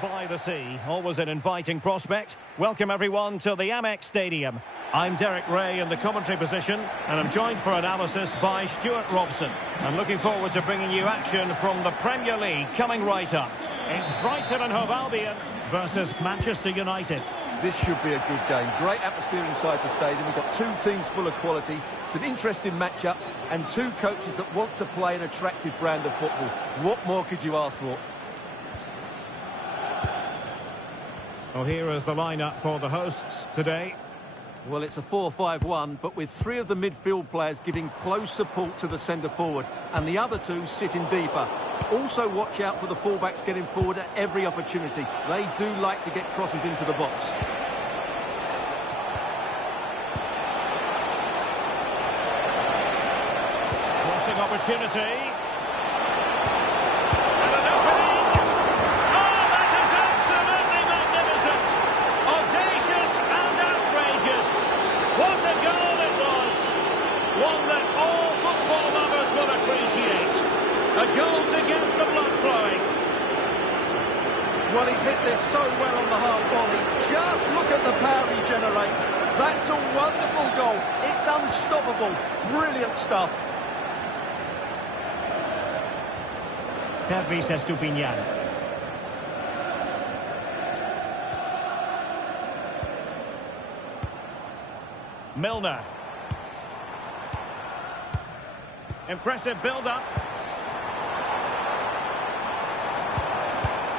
by the sea, always an inviting prospect. Welcome everyone to the Amex Stadium. I'm Derek Ray in the commentary position, and I'm joined for analysis by Stuart Robson. I'm looking forward to bringing you action from the Premier League coming right up. It's Brighton and Hove Albion versus Manchester United. This should be a good game. Great atmosphere inside the stadium. We've got two teams full of quality, some interesting matchups, and two coaches that want to play an attractive brand of football. What more could you ask for? Well, here is the lineup for the hosts today. Well, it's a 4-5-1, but with three of the midfield players giving close support to the centre-forward, and the other two sitting deeper. Also watch out for the fullbacks getting forward at every opportunity. They do like to get crosses into the box. Crossing opportunity. And an opening. Oh, that is absolutely magnificent. Audacious and outrageous. What a goal it was. One that all football lovers will appreciate. A goal to get the blood flowing. Well, he's hit this so well on the half volley. Just look at the power he generates. That's a wonderful goal. It's unstoppable. Brilliant stuff. Pervis Estupinian. Milner. Impressive build-up.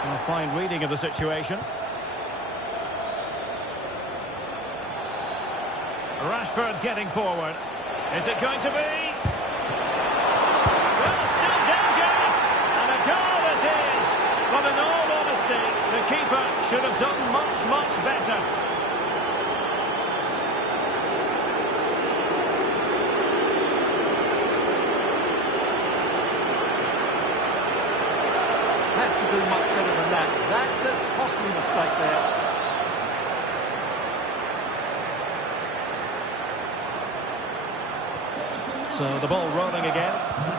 A fine reading of the situation. Rashford getting forward. Is it going to be? Well, still danger. And a goal it is. But in all honesty, the keeper should have done much, much better. Has to do much better than that. That's a costly mistake there. So the ball rolling again.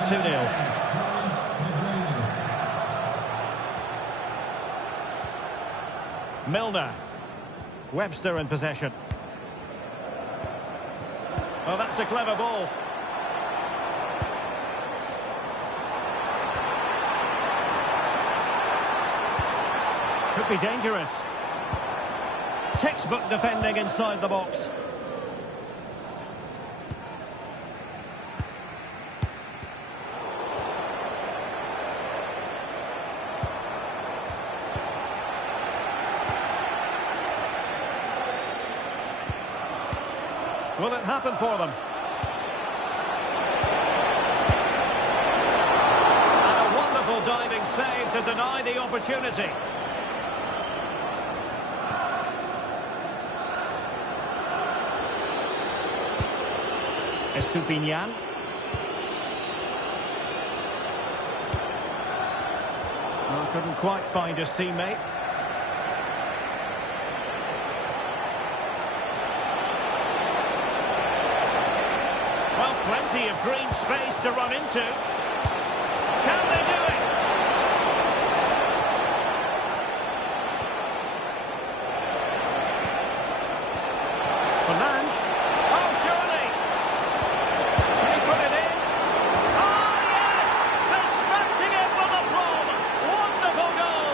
2-0. Milner. Webster in possession. Oh, that's a clever ball. Could be dangerous. Textbook defending inside the box. Will it happen for them? And a wonderful diving save to deny the opportunity. Estupinian. Well, couldn't quite find his teammate. Well, plenty of green space to run into. Can they do it? Fernandes. Oh, surely. Can he put it in? Oh, yes! Dispatching it with aplomb. Wonderful goal.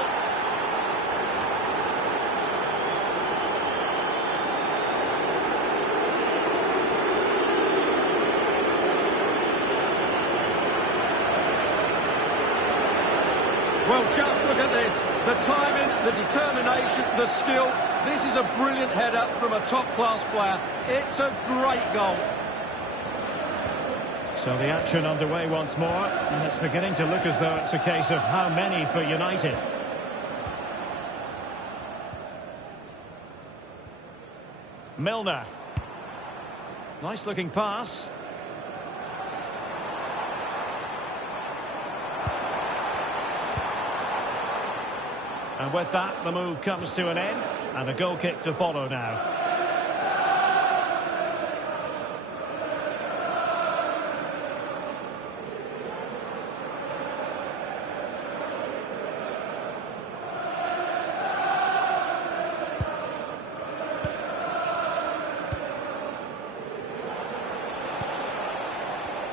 Well, just look at this. The timing, the determination, the skill. This is a brilliant header from a top-class player. It's a great goal. So the action underway once more, and it's beginning to look as though it's a case of how many for United. Milner. Nice looking pass. And with that, the move comes to an end, and a goal kick to follow now.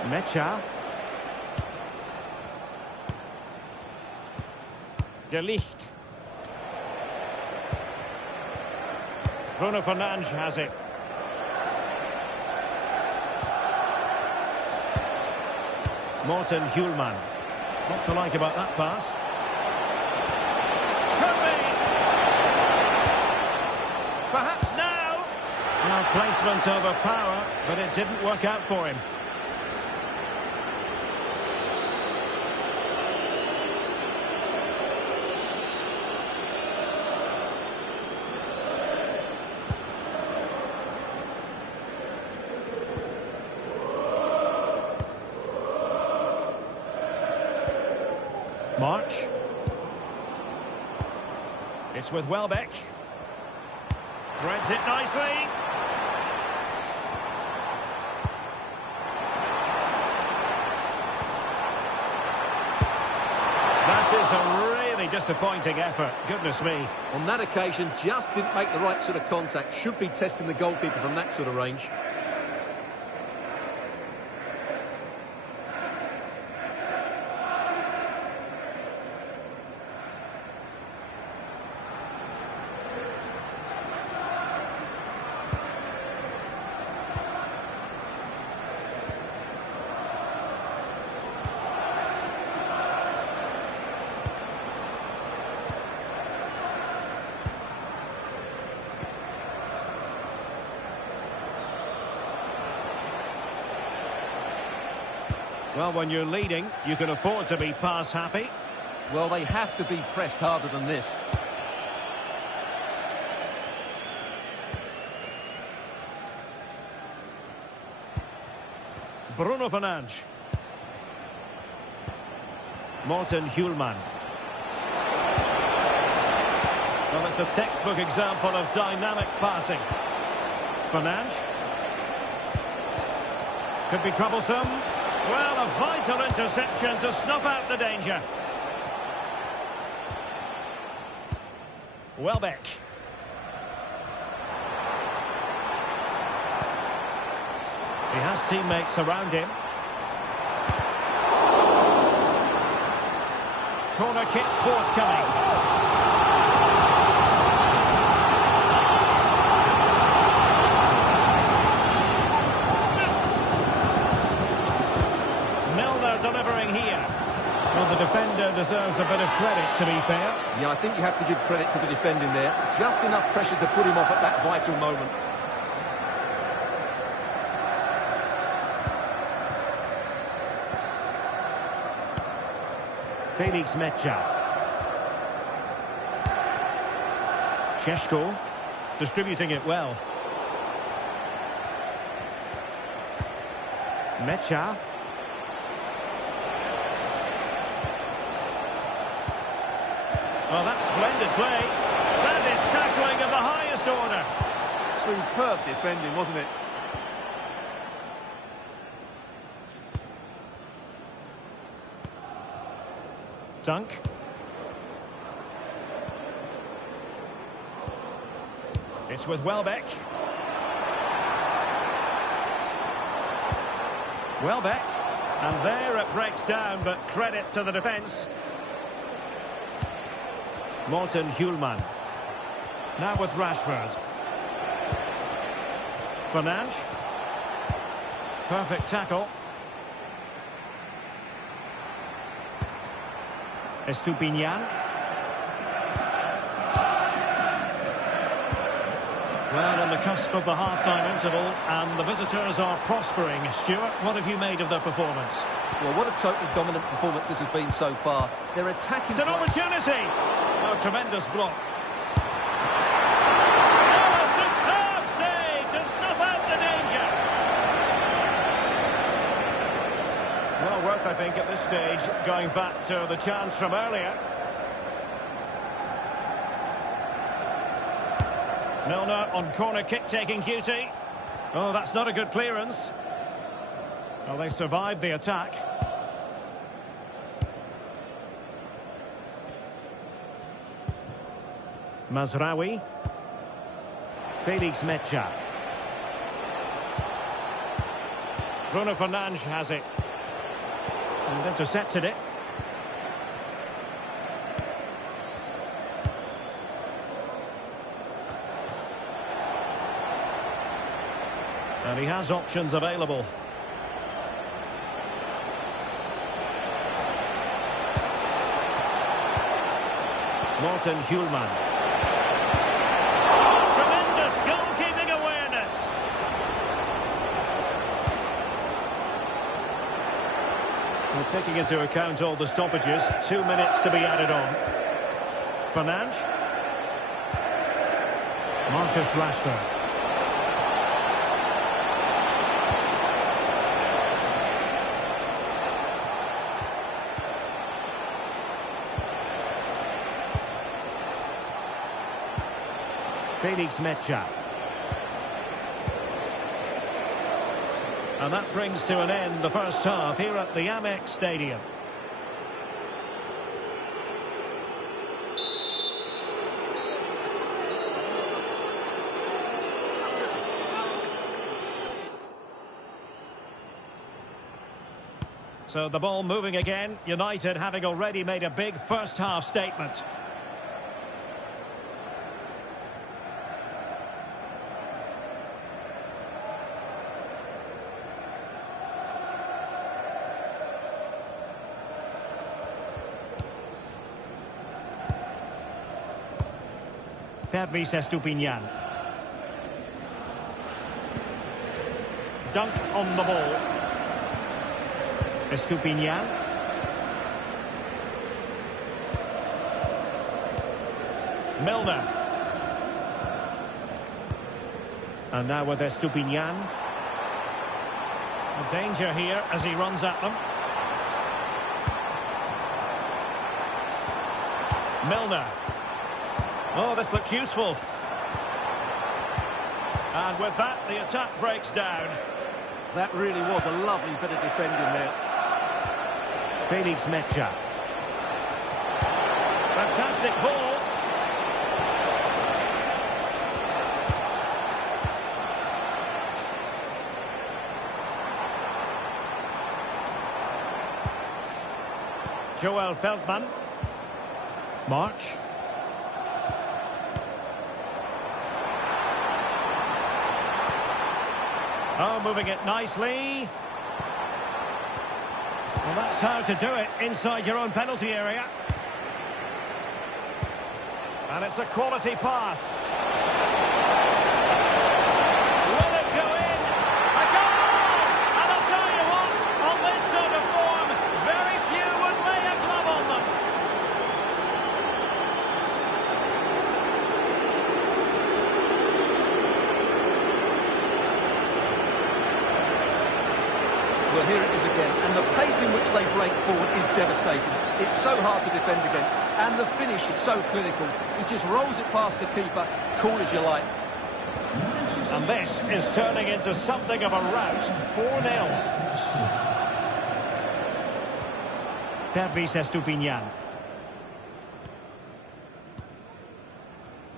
Mecha. De Ligt. Bruno Fernandes has it. Morten Hjulman. What to like about that pass? Could be. Perhaps now. Well, placement over power, but it didn't work out for him. March. It's with Welbeck. Threads it nicely. That is a really disappointing effort. Goodness me. On that occasion, just didn't make the right sort of contact. Should be testing the goalkeeper from that sort of range. Well, when you're leading, you can afford to be pass happy. Well, they have to be pressed harder than this. Bruno Fernandes. Morten Hjulman. Well, it's a textbook example of dynamic passing. Fernandes. Could be troublesome. Well, a vital interception to snuff out the danger. Welbeck. He has teammates around him. Corner kick forthcoming. Delivering here. Well, the defender deserves a bit of credit, to be fair. Yeah, I think you have to give credit to the defending there. Just enough pressure to put him off at that vital moment. Felix Mecha. Šeško distributing it well. Mecha. Oh, that's splendid play. That is tackling of the highest order. Superb defending, wasn't it? Dunk. It's with Welbeck. Welbeck. And there it breaks down, but credit to the defence. Morten Hjulman. Now with Rashford. Fernandes. Perfect tackle. Estupinian. Well, on the cusp of the half-time interval, and the visitors are prospering. Stuart, what have you made of their performance? Well, what a totally dominant performance this has been so far. They're attacking... It's an opportunity! Oh, tremendous block. Oh, a superb save to snuff out the danger! Well, worth, I think, at this stage, going back to the chance from earlier. 0-0 on corner kick-taking duty. Oh, that's not a good clearance. Well, they survived the attack. Mazraoui. Felix Mecha. Bruno Fernandes has it. And intercepted it. And he has options available. Morten Hjulman. Tremendous goalkeeping awareness. Well, taking into account all the stoppages, 2 minutes to be added on. Fernandes. Marcus Rashford. Felix Metja. And that brings to an end the first half here at the Amex Stadium. So the ball moving again, United having already made a big first half statement. Pervis Estupinian. Dunk on the ball. Estupinian. Milner. And now with Estupinian. A danger here as he runs at them. Milner. Oh, this looks useful. And with that, the attack breaks down. That really was a lovely bit of defending there. Felix Metja. Fantastic ball. Joel Feldman. March. Oh, moving it nicely. Well, that's how to do it inside your own penalty area. And it's a quality pass. Will it go in? A goal! And I'll tell you what, on this sort of form, very few would lay a glove on them. Well, here it is again, and the pace in which they break forward is devastating. It's so hard to defend against, and the finish is so clinical. He just rolls it past the keeper, cool as you like. And this is turning into something of a rout. 4-0. Pervis Estupinian.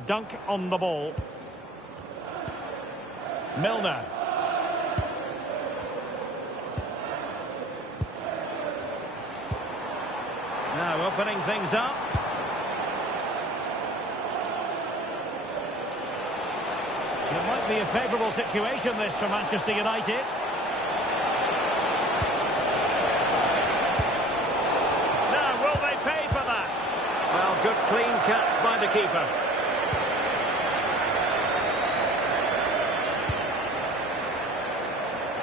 Dunk on the ball. Milner. Now opening things up. It might be a favourable situation, this, for Manchester United. Now, will they pay for that? Well, good clean catch by the keeper.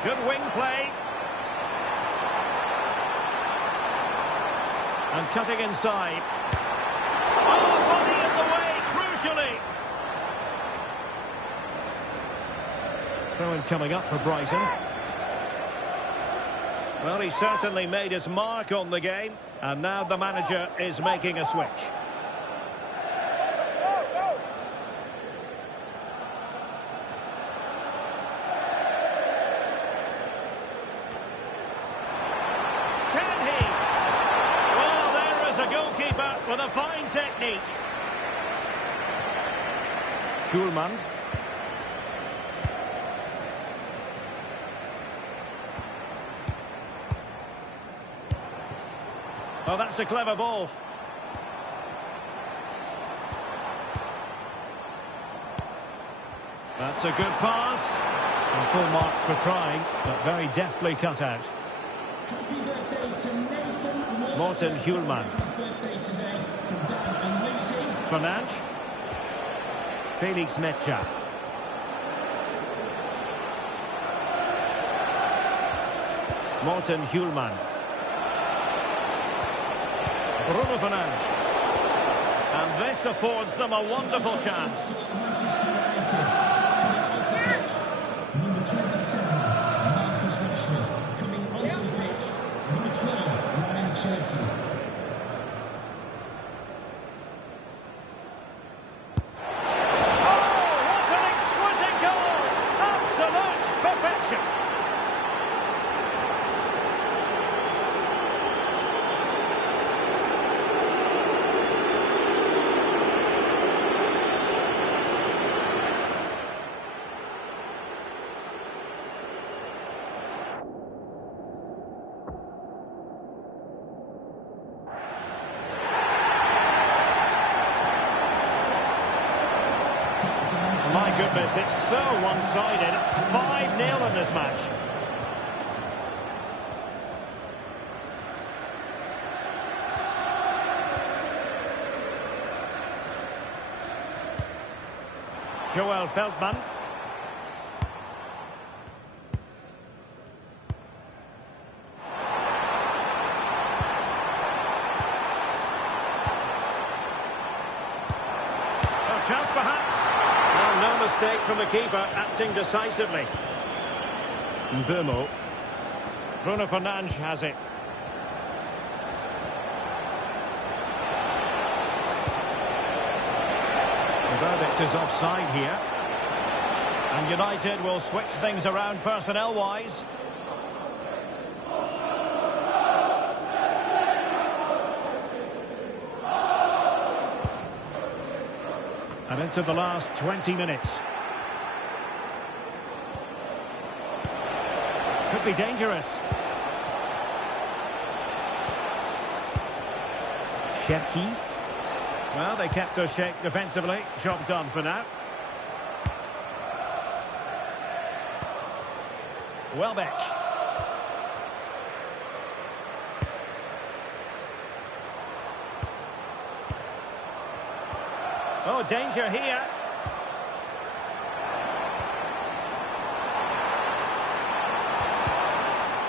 Good wing play. And cutting inside. Oh, body in the way, crucially. Throw-in coming up for Brighton. Well, he certainly made his mark on the game. And now the manager is making a switch. With a fine technique. Hjulman. Oh, that's a clever ball. That's a good pass. And full marks for trying, but very deftly cut out. Happy birthday to Nathan Morten Hjulman. birthday today from Dan and Lucy. Fernandes. Felix Metja. Morten Hjulman. Bruno Fernandes. And this affords them a wonderful chance. Manchester United coming off the pitch. Number 27, Marcus Rashford. Coming onto the pitch, number 12, Ryan Cherky. Oh, what an exquisite goal! Absolute perfection. My goodness, it's so one-sided. 5-0 in this match. Joel Feldman. A chance perhaps. No mistake from the keeper, acting decisively. Bournemouth. Bruno Fernandes has it. The verdict is offside here. And United will switch things around personnel-wise. And into the last 20 minutes. Could be dangerous. Cherky. Well, they kept us shape defensively. Job done for now. Welbeck. Oh, danger here.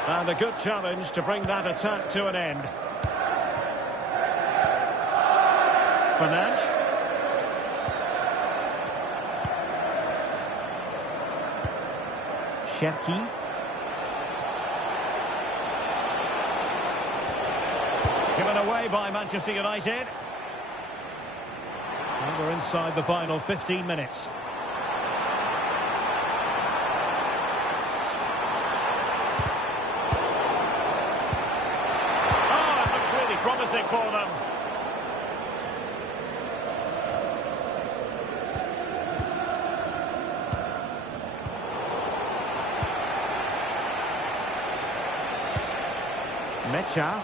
And a good challenge to bring that attack to an end. Fernandes. Cherky. Given away by Manchester United. And we're inside the final 15 minutes. Oh, it looked really promising for them. Metja.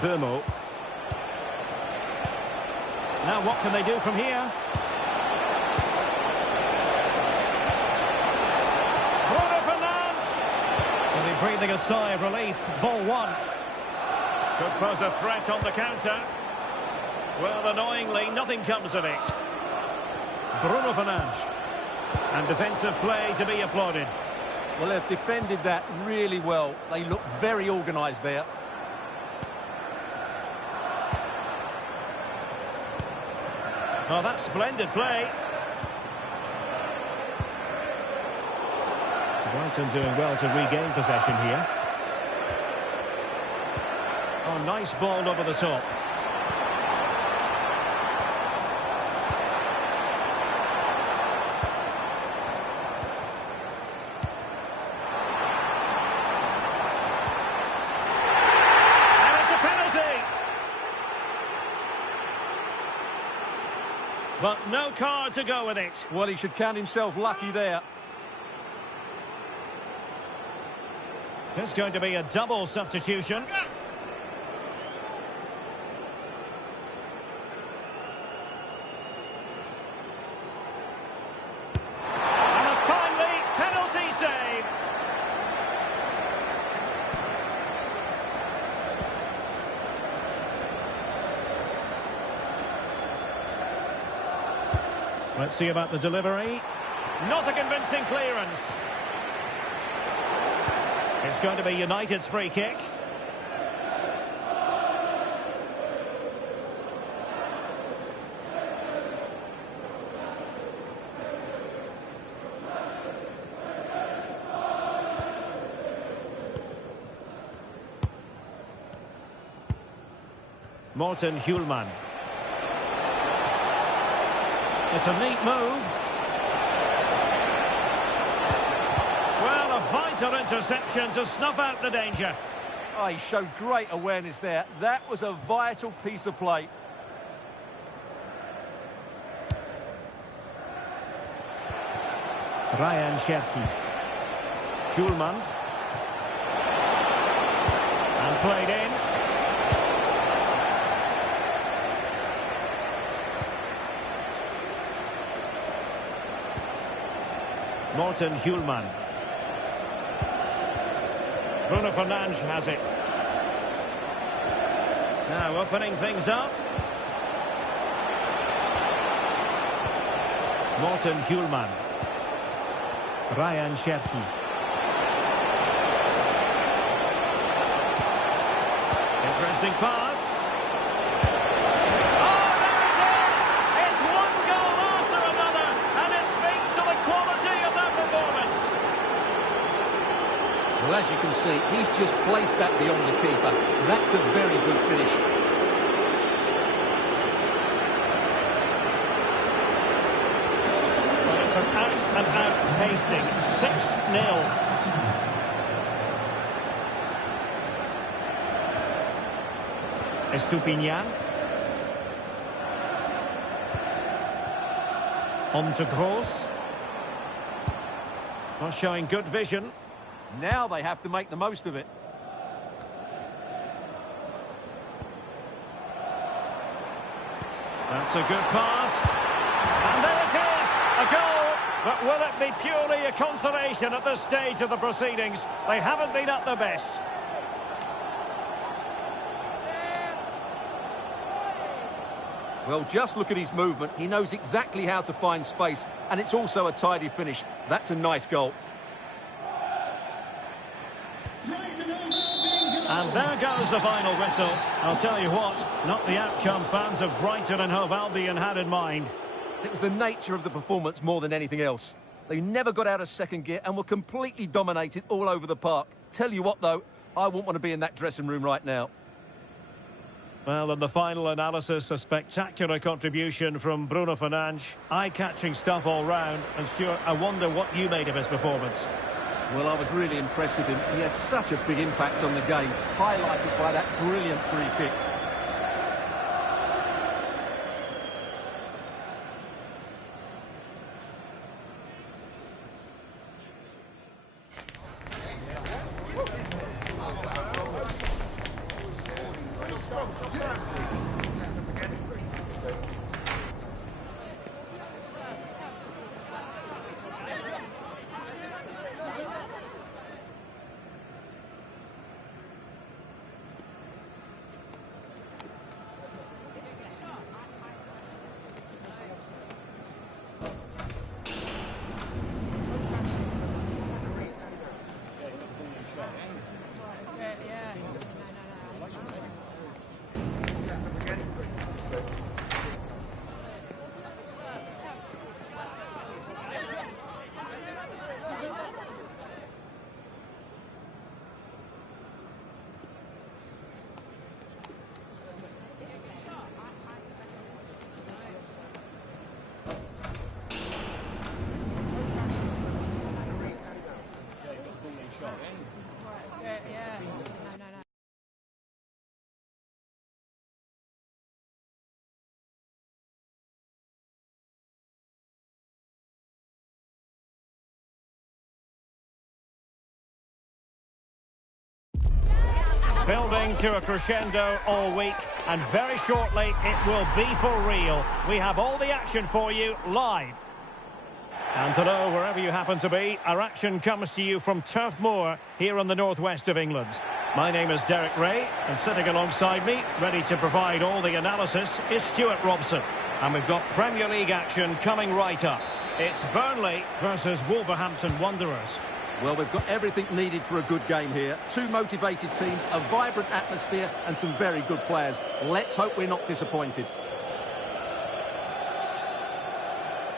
Bournemouth. Now what can they do from here? Bruno Fernandes! Will be breathing a sigh of relief. Ball one. Could pose a threat on the counter. Well, annoyingly, nothing comes of it. Bruno Fernandes. And defensive play to be applauded. Well, they've defended that really well. They look very organised there. Oh, that's splendid play. Brighton doing well to regain possession here. Oh, nice ball over the top. But no card to go with it. Well, he should count himself lucky there. There's going to be a double substitution. Let's see about the delivery. Not a convincing clearance. It's going to be United's free kick. Morten Hjulmand. It's a neat move. Well, a vital interception to snuff out the danger. Oh, he showed great awareness there. That was a vital piece of play. Ryan Cherki. Hjulmand. And played in. Morten Hjulmand. Bruno Fernandes has it. Now opening things up. Morten Hjulmand. Ryan Cherki. Interesting pass. Oh, there it is! It's one goal after another, and it speaks to the quality of that performance. Well, as you can see, he's just placed that beyond the keeper. That's a very good finish. Well, it's an out-and-out pasting. 6-0. Estupinian. On to Gross. Not showing good vision. Now they have to make the most of it. That's a good pass. And there it is, a goal. But will it be purely a consolation at this stage of the proceedings? They haven't been at their best. Well, just look at his movement. He knows exactly how to find space, and it's also a tidy finish. That's a nice goal. And there goes the final whistle. I'll tell you what, not the outcome fans of Brighton and Hove Albion had in mind. It was the nature of the performance more than anything else. They never got out of second gear and were completely dominated all over the park. Tell you what, though, I wouldn't want to be in that dressing room right now. Well, in the final analysis, a spectacular contribution from Bruno Fernandes. Eye-catching stuff all round. And Stuart, I wonder what you made of his performance. Well, I was really impressed with him. He had such a big impact on the game, highlighted by that brilliant free kick. Building to a crescendo all week, and very shortly it will be for real. We have all the action for you live. And hello, wherever you happen to be, our action comes to you from Turf Moor here in the northwest of England. My name is Derek Ray, and sitting alongside me, ready to provide all the analysis, is Stuart Robson. And we've got Premier League action coming right up. It's Burnley versus Wolverhampton Wanderers. Well, we've got everything needed for a good game here. Two motivated teams, a vibrant atmosphere and some very good players. Let's hope we're not disappointed.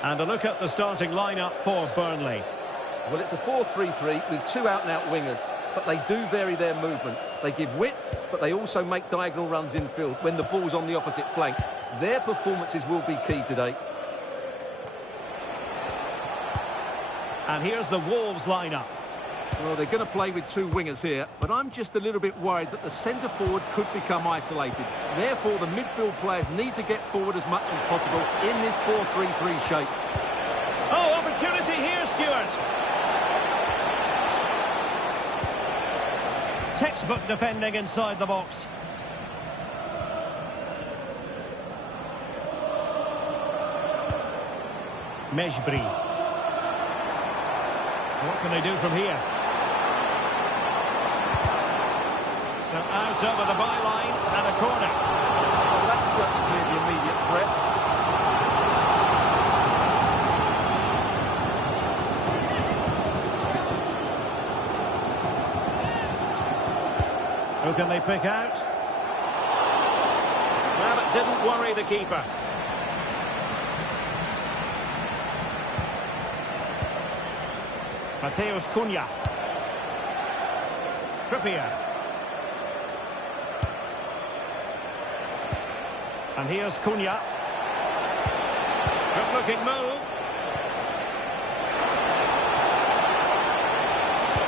And a look at the starting lineup for Burnley. Well, it's a 4-3-3 with two out-and-out wingers, but they do vary their movement. They give width, but they also make diagonal runs infield when the ball's on the opposite flank. Their performances will be key today. And here's the Wolves lineup. Well, they're going to play with two wingers here, but I'm just a little bit worried that the centre-forward could become isolated. Therefore, the midfield players need to get forward as much as possible in this 4-3-3 shape. Oh, opportunity here, Stuart. Textbook defending inside the box. Mejbri. What can they do from here? So out over the byline and a corner. Well, that's certainly the immediate threat. Who can they pick out? Well, it didn't worry the keeper. Mateus Cunha. Trippier. And here's Cunha. Good looking move.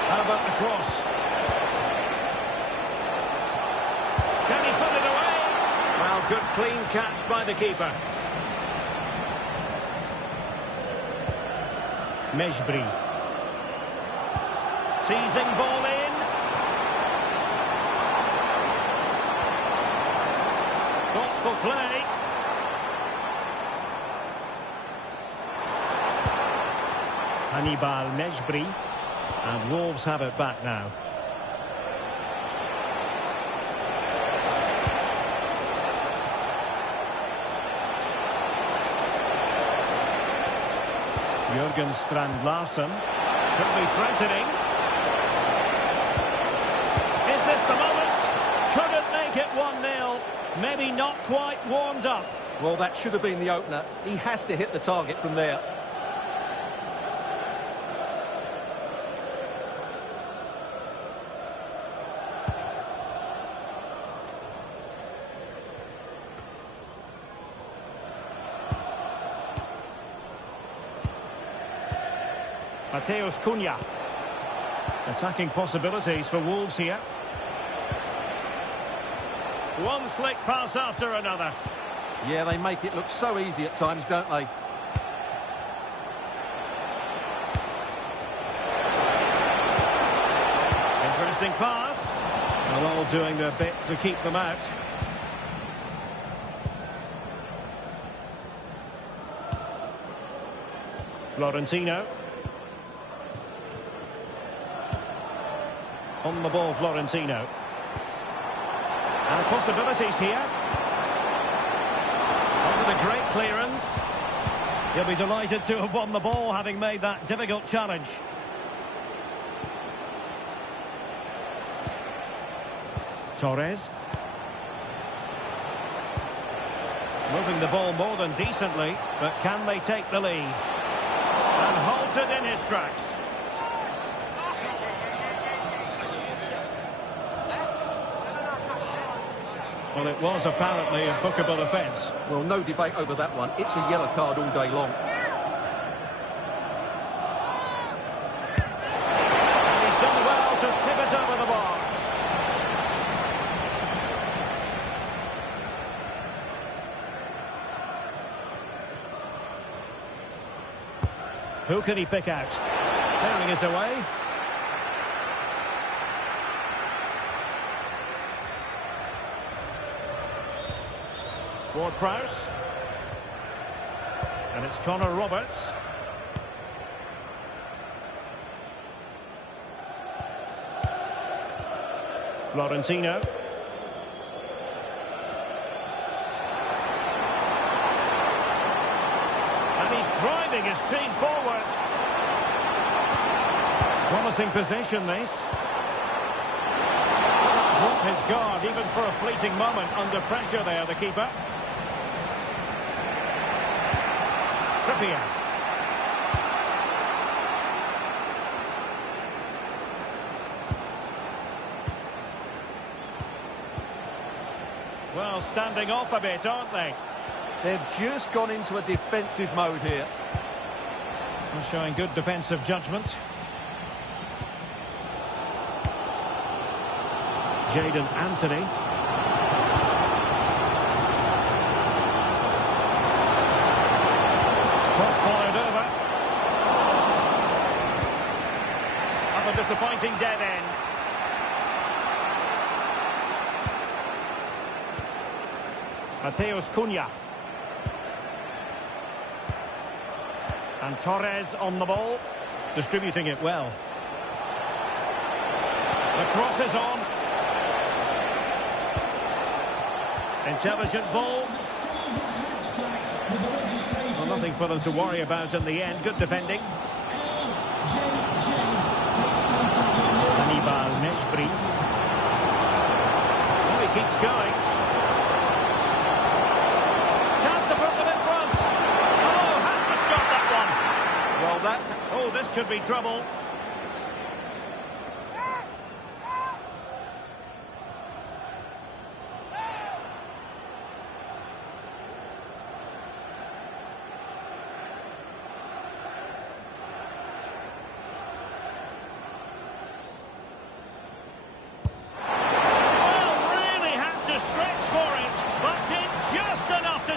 How about the cross? Can he put it away? Well, good clean catch by the keeper. Mejbri. Teasing ball in. Thoughtful play. Hannibal Mejbri. And Wolves have it back now. Jurgen Strand Larsen could be threatening. Is this the moment? Couldn't make it 1-0. Maybe not quite warmed up. Well, that should have been the opener. He has to hit the target from there. Mateus Cunha. Attacking possibilities for Wolves here. One slick pass after another. Yeah, they make it look so easy at times, don't they? Interesting pass. Well, all doing their bit to keep them out. Florentino. On the ball, Florentino. And possibilities here. Wasn't a great clearance. He'll be delighted to have won the ball, having made that difficult challenge. Torres. Moving the ball more than decently, but can they take the lead? And halted in his tracks. Well, it was apparently a bookable offence. Well, no debate over that one. It's a yellow card all day long. And he's done well to tip it over the bar. Who can he pick out? Clearing it away. Ward-Prowse. And it's Connor Roberts. Florentino. driving his team forward. Promising possession, this. Drop his guard, even for a fleeting moment. Under pressure there, the keeper. Trippier. Well, standing off a bit, aren't they? They've just gone into a defensive mode here. They're showing good defensive judgment. Jadon Anthony. Cross followed over. Up a disappointing dead end. Mateus Cunha. And Torres on the ball. Distributing it well. The cross is on. Intelligent ball. Well, nothing for them to worry about in the end. Good defending. Hannibal Mejbri. Oh, he keeps going. Chance to put them in front. Oh, had to stop that one. Well, that's... Oh, this could be trouble.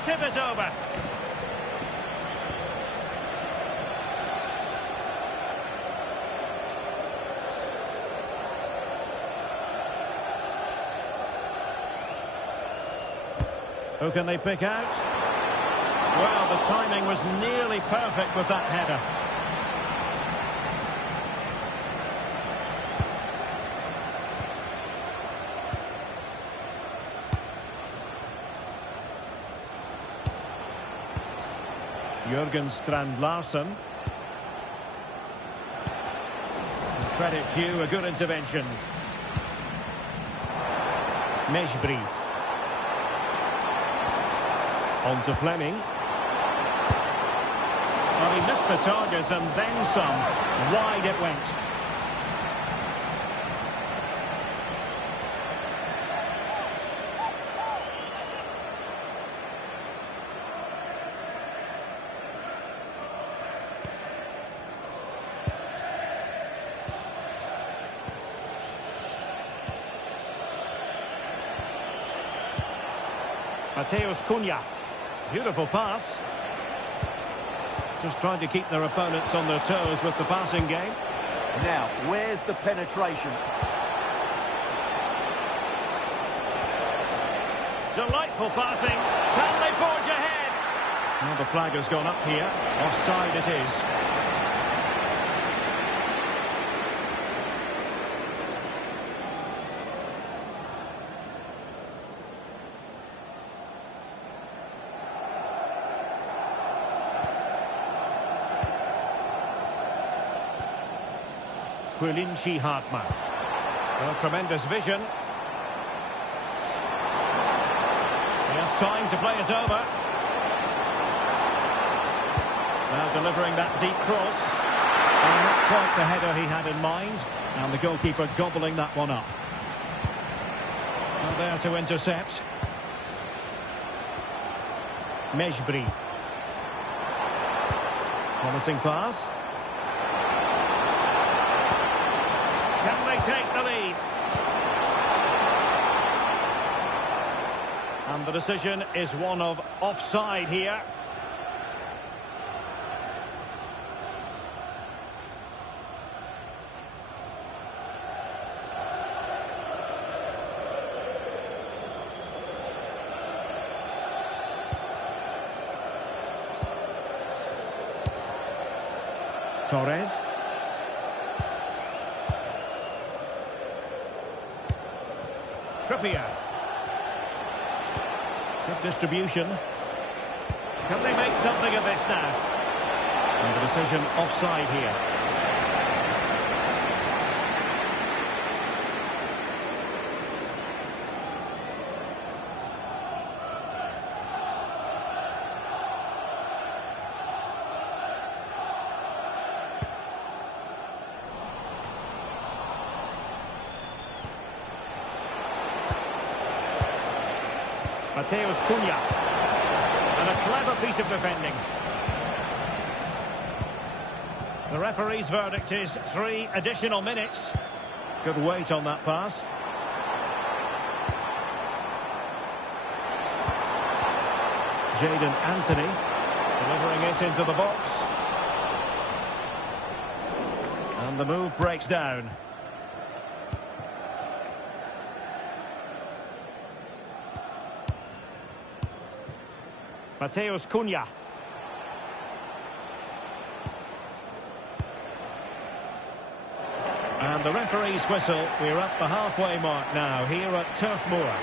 Tip it over. Who can they pick out? Well, the timing was nearly perfect with that header. Jurgen Strand Larsen. Credit due, a good intervention. Mejbri. On to Fleming. Well, he missed the target and then some. Wide it went. Mateus Cunha. Beautiful pass. Just trying to keep their opponents on their toes with the passing game. Now, where's the penetration? Delightful passing. Can they forge ahead? Well, the flag has gone up here. Offside it is. Quilinci Hartmann. Well, tremendous vision. He has time to play it over. Now delivering that deep cross. And not quite the header he had in mind. And the goalkeeper gobbling that one up. Well, there to intercept. Mejbri. Promising pass. Can they take the lead? And the decision is one of offside here. Torres. Trippier. Good distribution. Can they make something of this now? And the decision offside here. Mateus Cunha. And a clever piece of defending. The referee's verdict is 3 additional minutes. Good weight on that pass. Jadon Anthony delivering it into the box. And the move breaks down. Mateus Cunha. And the referee's whistle. We're at the halfway mark now here at Turf Moor.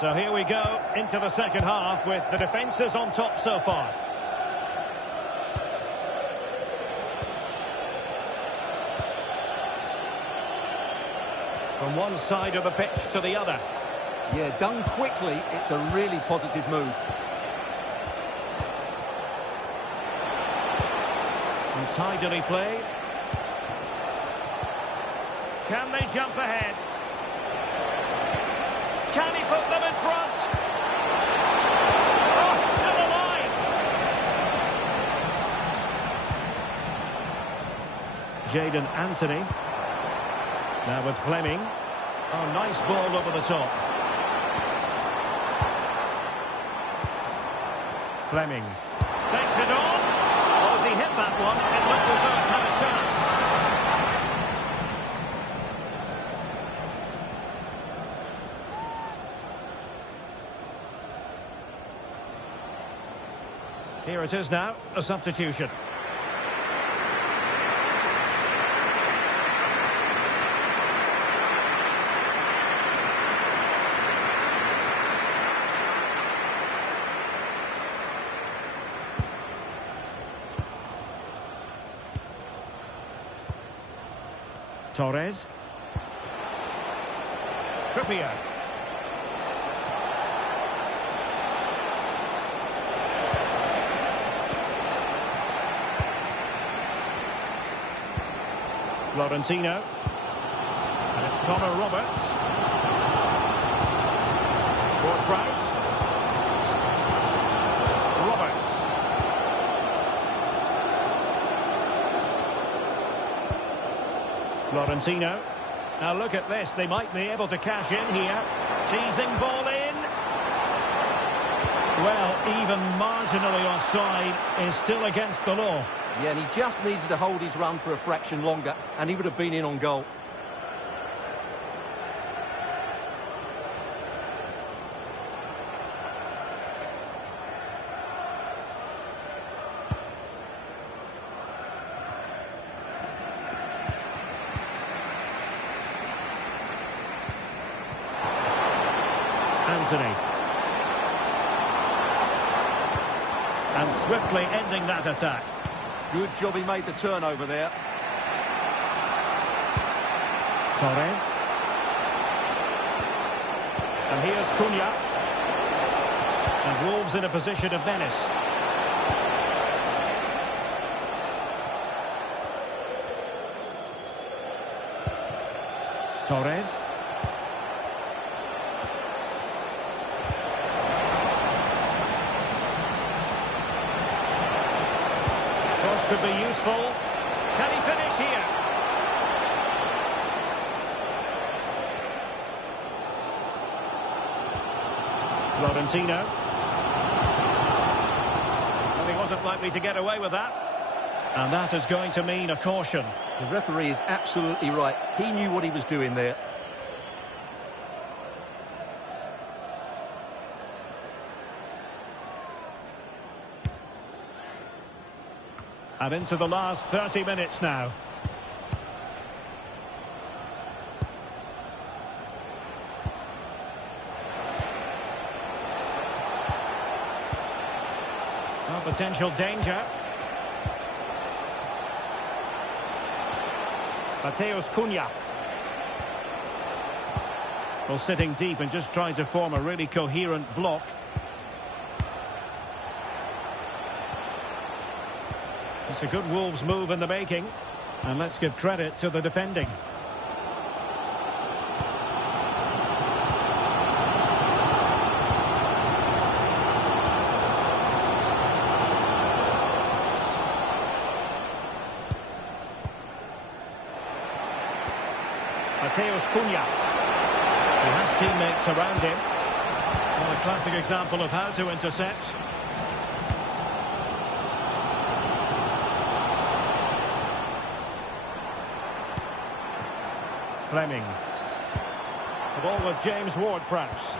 So here we go into the second half with the defences on top so far. From one side of the pitch to the other. Yeah, done quickly, it's a really positive move. And tidily played. Can they jump ahead? Can he put them in front? Oh, still alive! Jadon Anthony. Now with Fleming. Oh, nice ball over the top. Fleming. Takes it on. Oh, as he hit that one, it looked as though it had a chance. Here it is now, a substitution. Torres. Trippier. Florentino. And it's Connor Roberts. Ward-Prowse. Roberts. Florentino. Now look at this. They might be able to cash in here. Teasing ball in. Well, even marginally offside is still against the law. Yeah, and he just needed to hold his run for a fraction longer, and he would have been in on goal. Anthony. And swiftly ending that attack. Good job he made the turnover there. Torres. And here's Cunha. And Wolves in a position of menace. Torres. Cross could be useful. Can he finish here? Florentino. Well, he wasn't likely to get away with that. And that is going to mean a caution. The referee is absolutely right. He knew what he was doing there. And into the last 30 minutes now. Well, potential danger. Mateus Cunha. Well, sitting deep and just trying to form a really coherent block. It's a good Wolves move in the making. And let's give credit to the defending. Mateus Cunha. He has teammates around him. Well, a classic example of how to intercept. Fleming. The ball with James Ward-Prowse.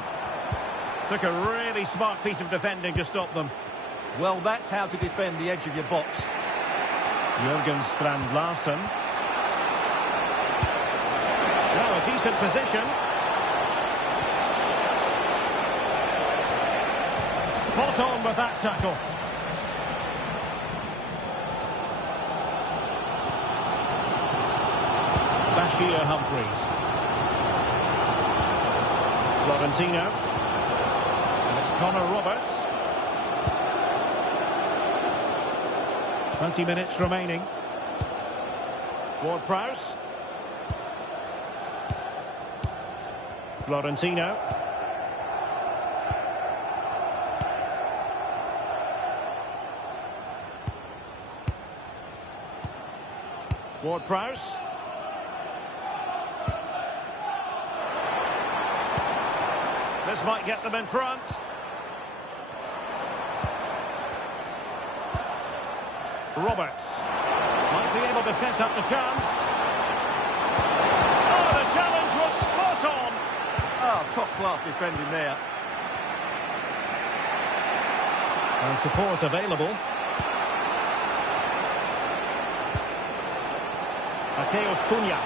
Took a really smart piece of defending to stop them. Well, that's how to defend the edge of your box. Jürgen Strand-Larsen. Now a decent position. Spot on with that tackle. Bashir Humphreys. Florentino. And it's Connor Roberts. 20 minutes remaining. Ward-Prowse. Florentino. Ward-Prowse. This might get them in front. Roberts might be able to set up the chance. Oh, the challenge was spot on. Oh, top-class defending there. And support available. Mateus Cunha.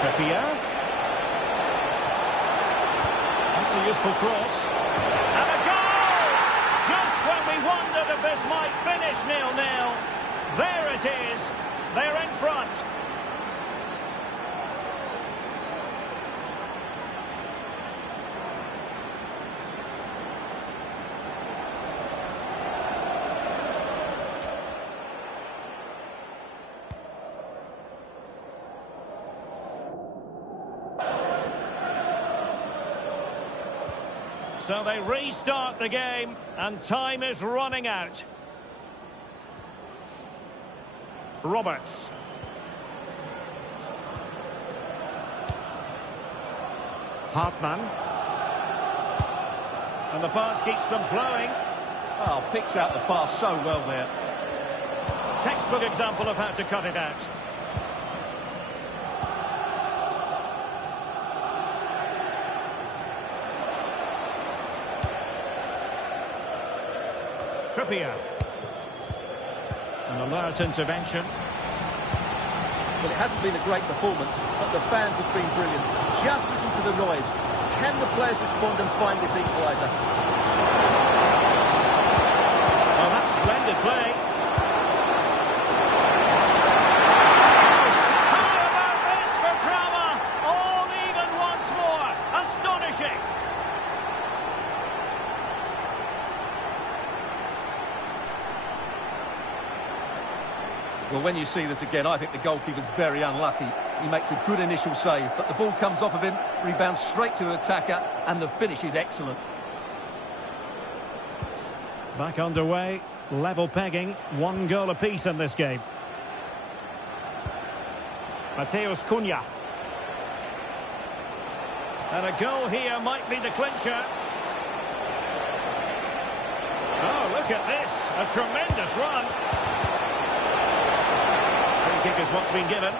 Trippier. That's a useful cross. And a goal! Just when we wondered if this might finish 0-0. There it is. They're in front. So they restart the game, and time is running out. Roberts. Hartman. And the pass keeps them flowing. Oh, picks out the pass so well there. Textbook example of how to cut it out. Trippier. An alert intervention. Well, it hasn't been a great performance, but the fans have been brilliant. Just listen to the noise. Can the players respond and find this equaliser? Well, that's splendid play. How about this for drama? All even once more. Astonishing. Well, when you see this again, I think the goalkeeper's very unlucky. He makes a good initial save, but the ball comes off of him, rebounds straight to the attacker, and the finish is excellent. Back underway, level pegging, 1 goal apiece in this game. Mateus Cunha. And a goal here might be the clincher. Oh, look at this, a tremendous run. kick is what's been given.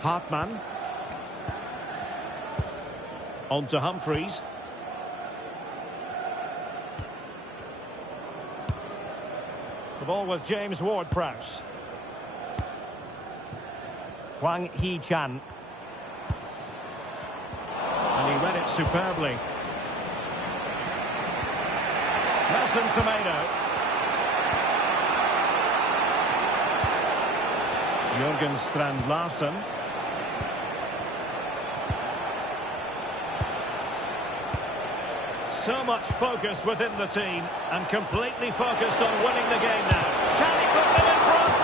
Hartman. On to Humphreys. The ball with James Ward-Prowse. Hwang Hee-chan. And he read it superbly. Nelson Semedo. Jürgen Strand-Larsen. So much focus within the team and completely focused on winning the game now. Can he put them in front?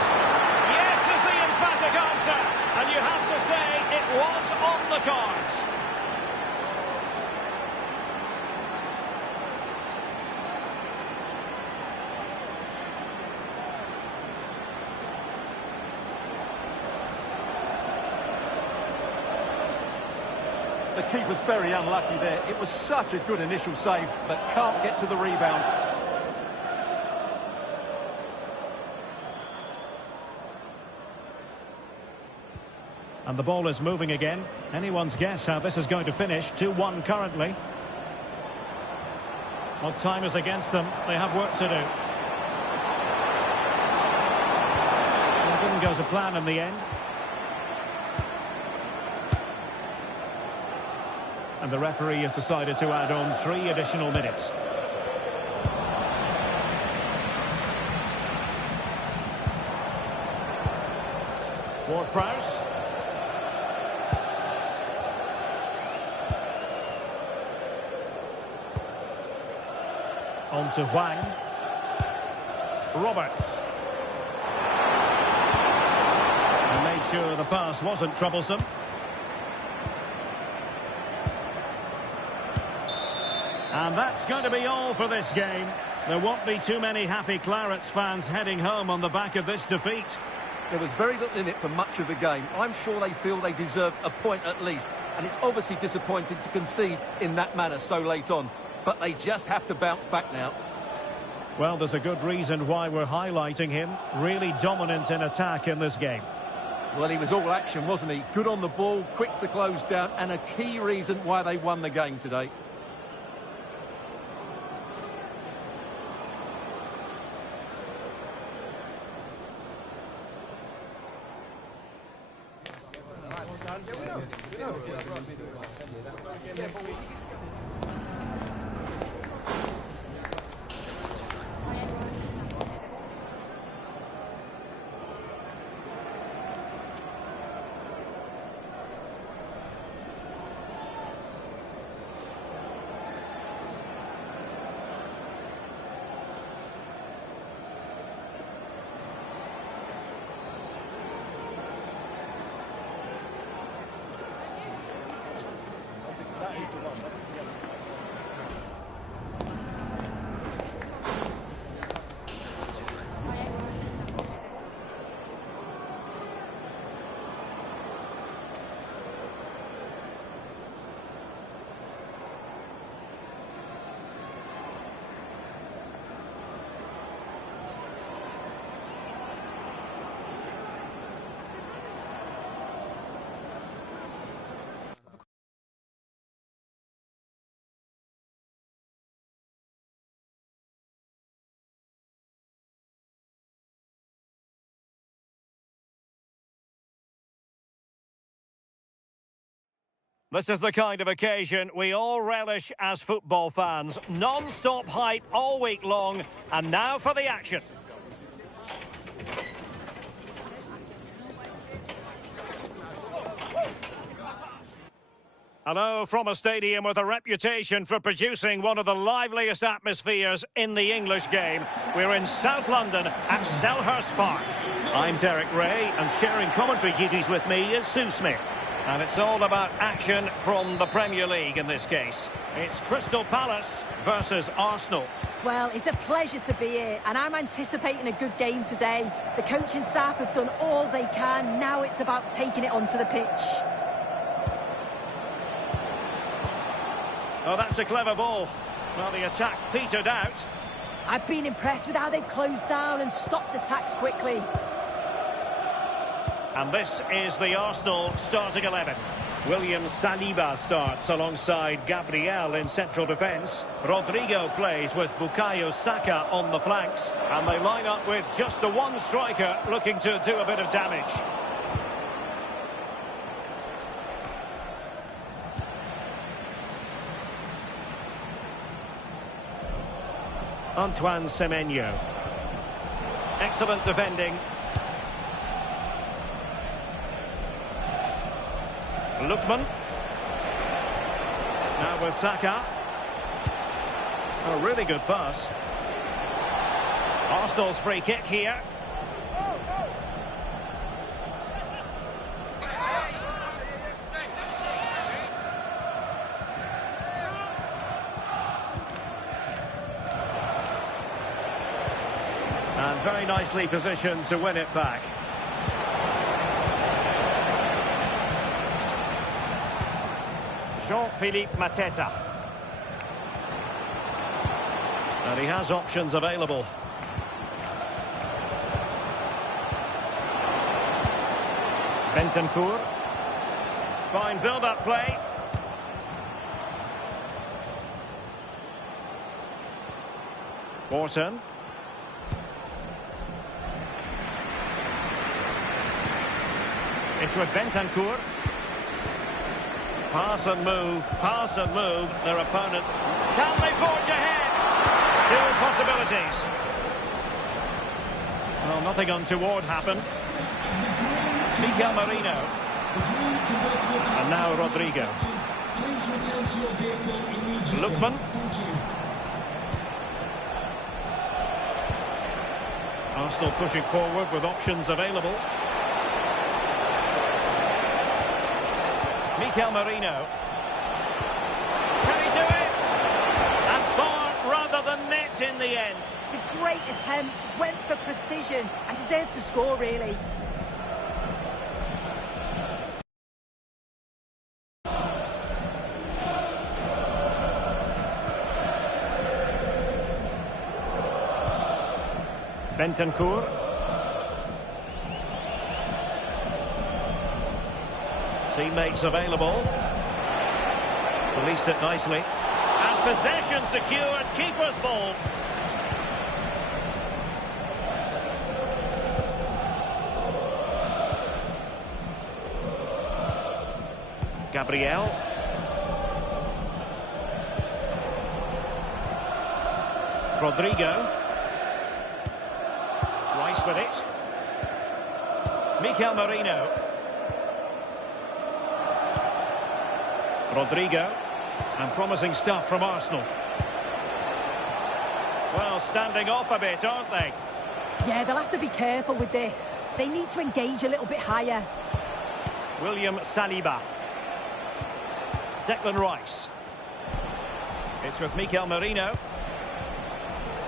Yes is the emphatic answer. And you have to say it was on the cards. The keeper's very unlucky there. It was such a good initial save, but can't get to the rebound. And the ball is moving again. Anyone's guess how this is going to finish. 2-1 currently. Well, time is against them. They have work to do. It didn't go to plan in the end. And the referee has decided to add on 3 additional minutes. Ward-Prowse. On to Hwang. Roberts. And made sure the pass wasn't troublesome. And that's going to be all for this game. There won't be too many happy Clarets fans heading home on the back of this defeat. There was very little in it for much of the game. I'm sure they feel they deserve a point at least. And it's obviously disappointing to concede in that manner so late on. But they just have to bounce back now. Well, there's a good reason why we're highlighting him. Really dominant in attack in this game. Well, he was all action, wasn't he? Good on the ball, quick to close down, and a key reason why they won the game today. This is the kind of occasion we all relish as football fans. Non-stop hype all week long, and now for the action. Hello from a stadium with a reputation for producing one of the liveliest atmospheres in the English game. We're in South London at Selhurst Park. I'm Derek Ray, and sharing commentary duties with me is Sue Smith. And it's all about action from the Premier League in this case. It's Crystal Palace versus Arsenal. Well, it's a pleasure to be here, and I'm anticipating a good game today. The coaching staff have done all they can. Now it's about taking it onto the pitch. Oh, that's a clever ball. Well, the attack petered out. I've been impressed with how they've closed down and stopped attacks quickly. And this is the Arsenal starting 11. William Saliba starts alongside Gabriel in central defence. Rodrigo plays with Bukayo Saka on the flanks. And they line up with just the one striker looking to do a bit of damage. Antoine Semenyo. Excellent defending. Lookman. Now with Saka. A really good pass. Arsenal's free kick here. And very nicely positioned to win it back. Jean-Philippe Mateta. And he has options available. Bentancur. Fine build-up play. Wharton. It's with Bentancur. Pass and move their opponents. Can they forge ahead? Two possibilities. Well, nothing untoward happened. Miguel Marino. And now Rodrigo. Lookman. Arsenal pushing forward with options available. Miguel Marino. Can he do it? And far rather than net in the end. It's a great attempt, went for precision, and deserved to score, really. Bentancur. Teammates available. Released it nicely. And possession secured. Keeper's ball. Gabriel. Rodrigo. Rice with it. Miguel Marino. Rodrigo. And promising stuff from Arsenal. Well, standing off a bit, aren't they? Yeah, they'll have to be careful with this. They need to engage a little bit higher. William Saliba. Declan Rice. It's with Miguel Marino.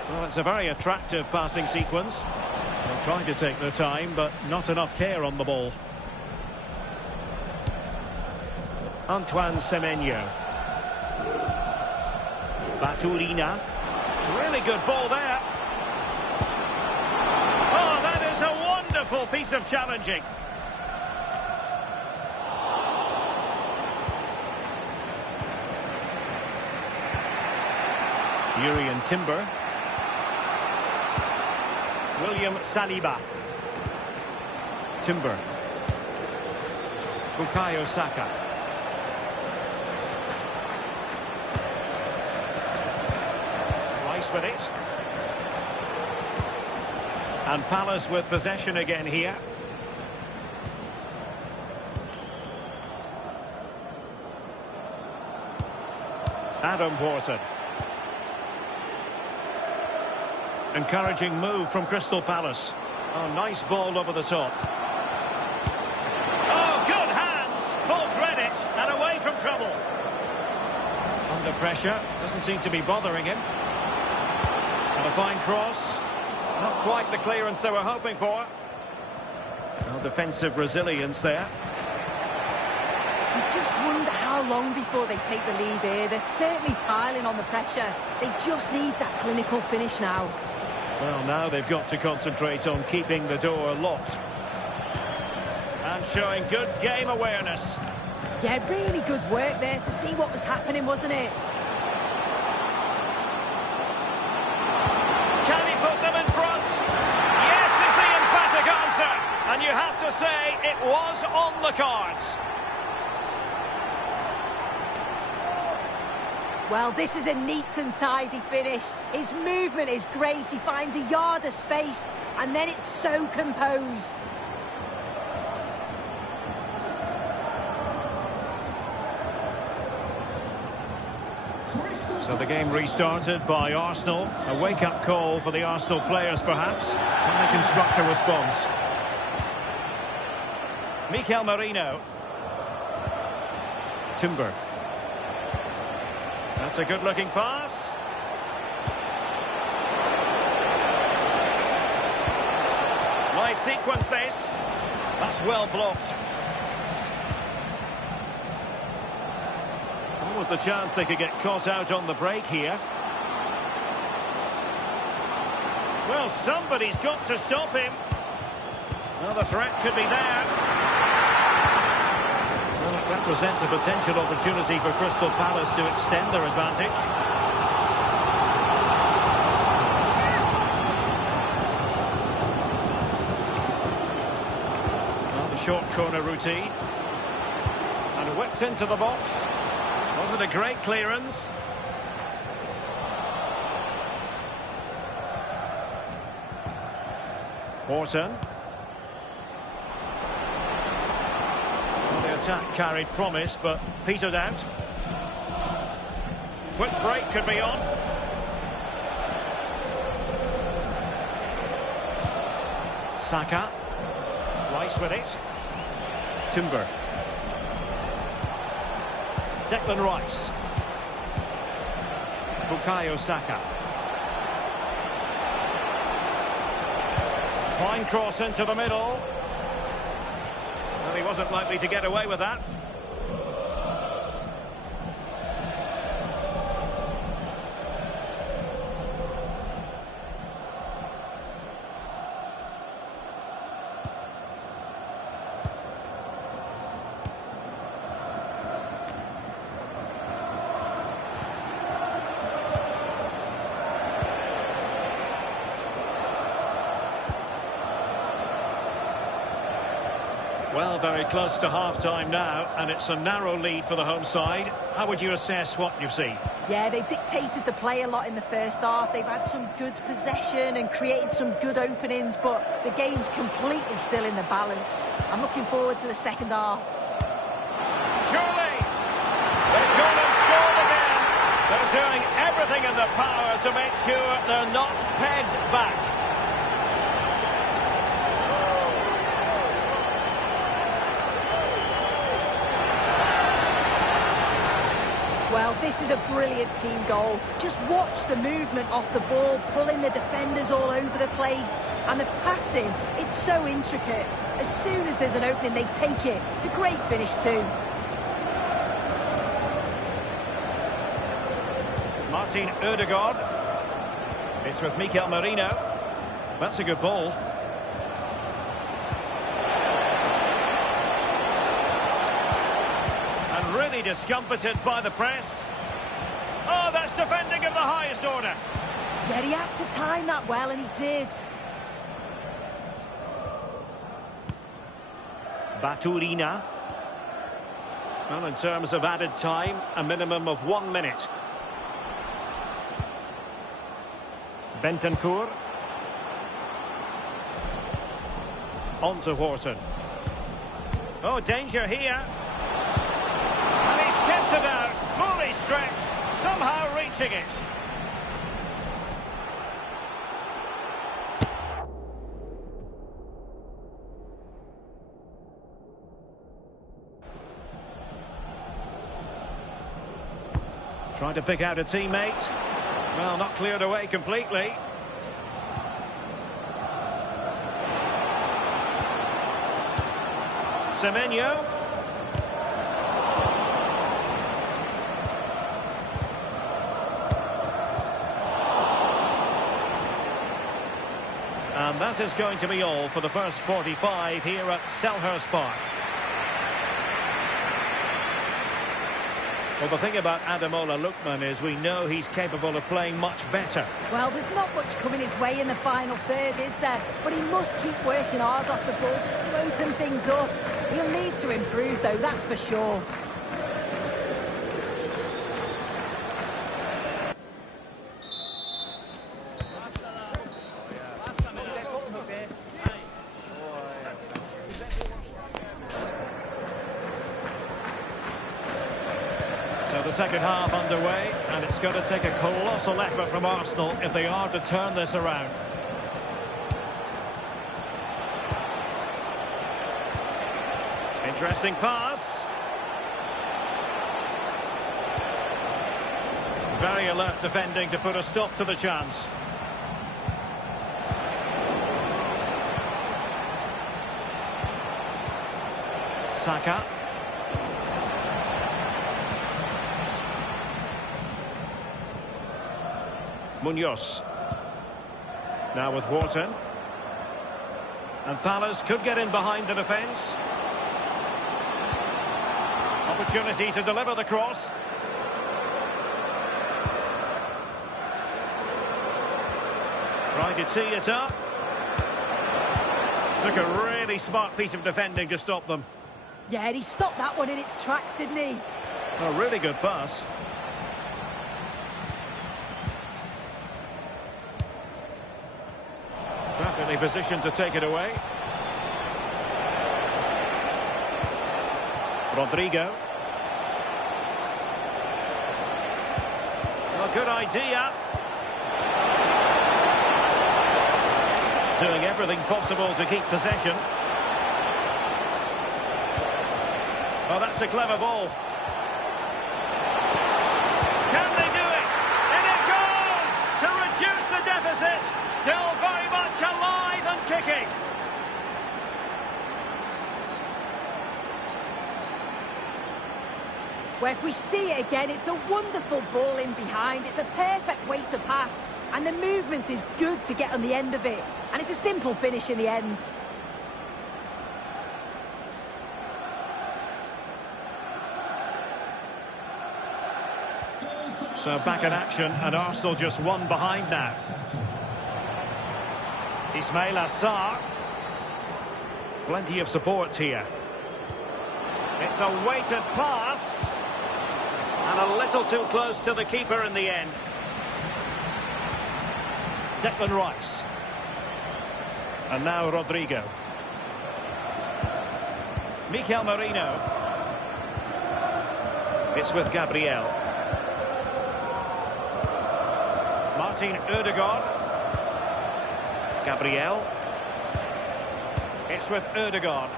Well, it's a very attractive passing sequence. They're trying to take their time, but not enough care on the ball. Antoine Semenyo. Baturina. Really good ball there. Oh, that is a wonderful piece of challenging. Urian Timber. William Saliba. Timber. Bukayo Saka. Rice with it. And Palace with possession again here. Adam Wharton. Encouraging move from Crystal Palace. Oh, nice ball over the top. Oh, good hands. Full credit and away from trouble. Under pressure. Doesn't seem to be bothering him. Well, a fine cross. Not quite the clearance they were hoping for. Well, defensive resilience there. You just wonder how long before they take the lead here. They're certainly piling on the pressure. They just need that clinical finish now. Well, now they've got to concentrate on keeping the door locked. And showing good game awareness. Yeah, really good work there to see what was happening, wasn't it? Can he put them in front? Yes is the emphatic answer. And you have to say it was on the cards. Well, this is a neat and tidy finish. His movement is great. He finds a yard of space, and then it's so composed. So the game restarted by Arsenal. A wake-up call for the Arsenal players, perhaps. Can they construct a response? Mikel Merino. Timber. That's a good-looking pass. Nice sequence, this. That's well blocked. What was the chance they could get caught out on the break here? Well, somebody's got to stop him. Well, the threat could be there. Well, it represents a potential opportunity for Crystal Palace to extend their advantage. Well, the short corner routine. And whipped into the box. Wasn't a great clearance. Horton. Well, the attack carried promise, but petered out. Quick break could be on. Saka. Rice with it. Timber. Declan Rice. Bukayo Saka. Fine cross into the middle. Well, he wasn't likely to get away with that. Well, very close to half-time now, and it's a narrow lead for the home side. How would you assess what you've seen? Yeah, they've dictated the play a lot in the first half. They've had some good possession and created some good openings, but the game's completely still in the balance. I'm looking forward to the second half. Surely! They've gone and scored again. They're doing everything in their power to make sure they're not pegged back. Well, this is a brilliant team goal. Just watch the movement off the ball, pulling the defenders all over the place. And the passing, it's so intricate. As soon as there's an opening, they take it. It's a great finish too. Martin Ødegaard. It's with Mikel Merino. That's a good ball. Really discomfited by the press. Oh, that's defending of the highest order. Yeah, he had to time that well, and he did. Baturina. Well, in terms of added time, a minimum of 1 minute. Bentancur. On to Horton. Oh, danger here. Kept it out, fully stretched, somehow reaching it. Trying to pick out a teammate. Well, not cleared away completely. Semenyo. And that is going to be all for the first 45 here at Selhurst Park. Well, the thing about Ademola Lookman is we know he's capable of playing much better. Well, there's not much coming his way in the final third, is there? But he must keep working hard off the ball just to open things up. He'll need to improve, though, that's for sure. So the second half underway, and it's going to take a colossal effort from Arsenal if they are to turn this around. Interesting pass. Very alert defending to put a stop to the chance. Saka. Munoz. Now with Wharton. And Palace could get in behind the defence. Opportunity to deliver the cross. Trying to tee it up. Took a really smart piece of defending to stop them. Yeah, and he stopped that one in its tracks, didn't he? A really good pass. Perfectly positioned to take it away. Rodrigo. A good idea. Doing everything possible to keep possession. Oh, that's a clever ball. Can they do it? And it goes to reduce the deficit. Still very much alive and kicking. Well, if we see it again, it's a wonderful ball in behind. It's a perfect way to pass. And the movement is good to get on the end of it. And it's a simple finish in the end. So back in action, and Arsenal just one behind now. Ismail Assar. Plenty of support here. It's a weighted pass. And a little too close to the keeper in the end. Declan Rice. And now Rodrigo. Mikel Merino. It's with Gabriel. Martin Ødegaard. Gabriel. It's with Ødegaard.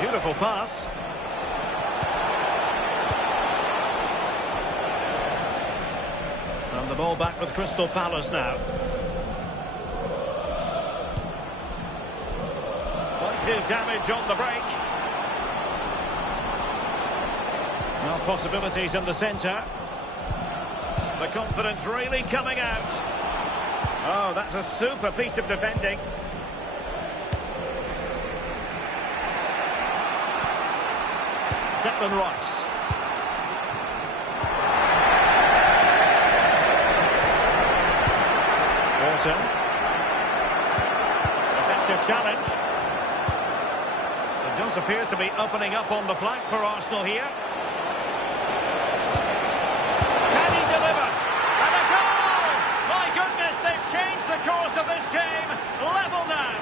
Beautiful pass. And the ball back with Crystal Palace now. Might do damage on the break. Now possibilities in the centre. The confidence really coming out. Oh, that's a super piece of defending. Declan Rice. Wharton. Effective challenge. It does appear to be opening up on the flank for Arsenal here. Can he deliver? And a goal! My goodness, they've changed the course of this game. Level now.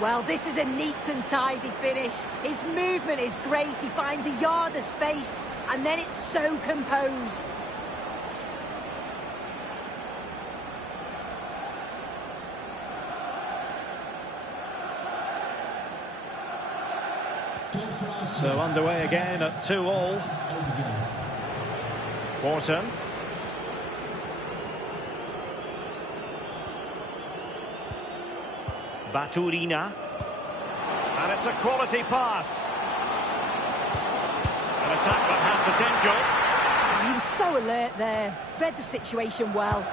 Well, this is a neat and tidy finish. His movement is great. He finds a yard of space, and then it's so composed. So underway again at 2-2. Wharton. Baturina. And it's a quality pass. An attack that had potential. Oh, he was so alert there. Read the situation well.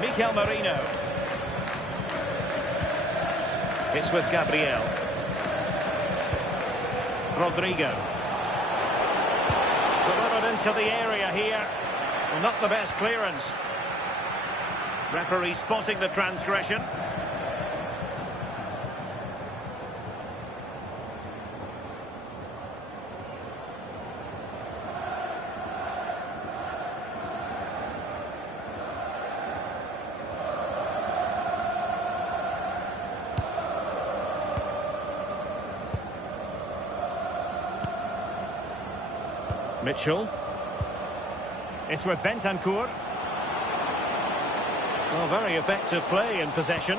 Mikel Merino. It's with Gabriel. Rodrigo. Delivered into the area here. Well, not the best clearance. Referee spotting the transgression. Mitchell. It's with Bentancur. Well, very effective play in possession.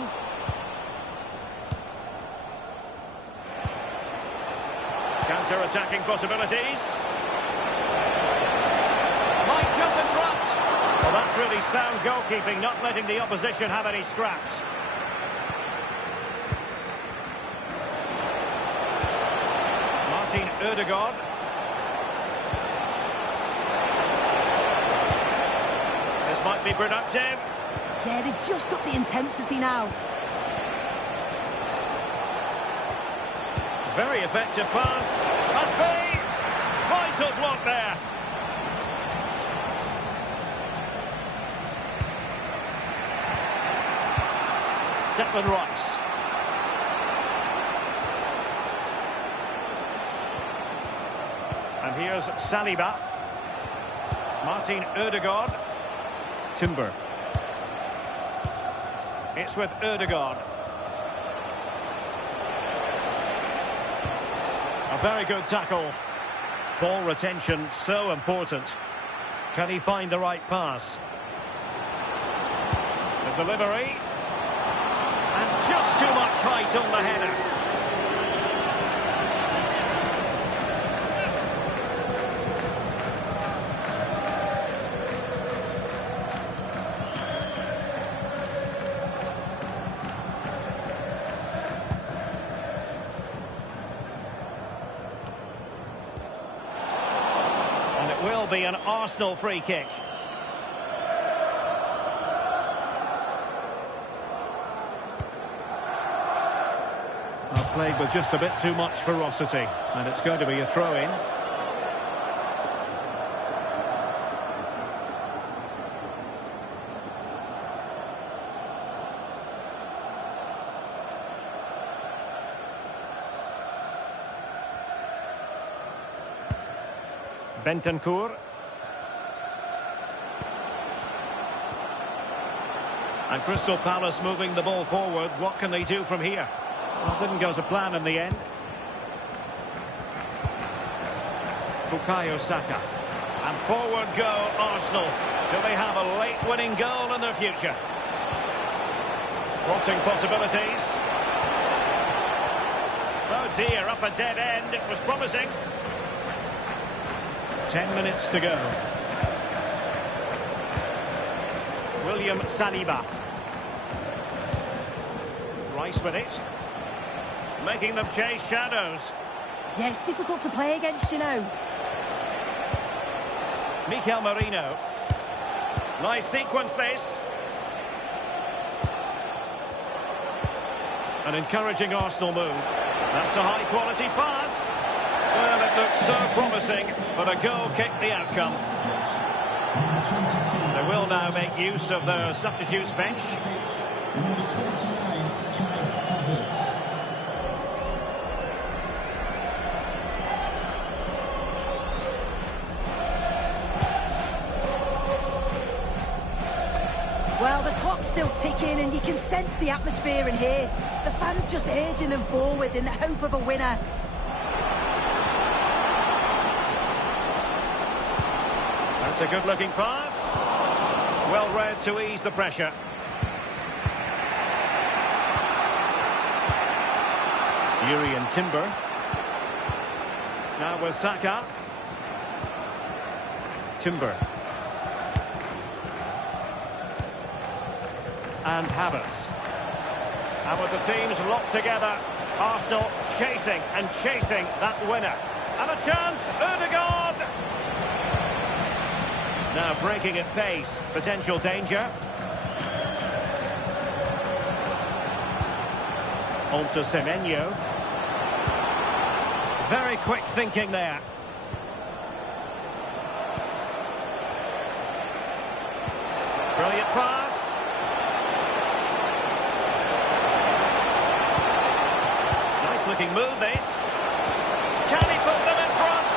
Counter-attacking possibilities. Might jump in front. Well, that's really sound goalkeeping, not letting the opposition have any scraps. Martin Ødegaard. Might be productive. Yeah, they've just upped the intensity now. Very effective pass. Must be. Vital block there. Declan Rice. And here's Saliba. Martin Ødegaard. Timber. It's with Ødegaard. A very good tackle. Ball retention so important. Can he find the right pass? The delivery. And just too much height on the header. Will be an Arsenal free kick. Well, played with just a bit too much ferocity, and it's going to be a throw-in. Bentancur. And Crystal Palace moving the ball forward. What can they do from here? Well, didn't go to plan in the end. Bukayo Saka. And forward go Arsenal. Do they have a late winning goal in their future? Crossing possibilities. Oh dear, up a dead end. It was promising. 10 minutes to go. William Saliba. Rice with it. Making them chase shadows. Yeah, it's difficult to play against, you know. Mikel Merino. Nice sequence this. An encouraging Arsenal move. That's a high quality pass. Well, it looks so promising, but a goal kicked the outcome. They will now make use of their substitutes bench. Number 29, Kai Havertz. Well, the clock's still ticking and you can sense the atmosphere in here. The fans just urging them forward in the hope of a winner. That's a good-looking pass. Well read to ease the pressure. Urian Timber. Now with Saka. Timber. and Havertz. And with the teams locked together, Arsenal chasing and chasing that winner. And a chance, Ødegaard! Now breaking at pace, potential danger. On to Semenyo. Very quick thinking there. Brilliant pass. Nice looking move this. Can he put them in front?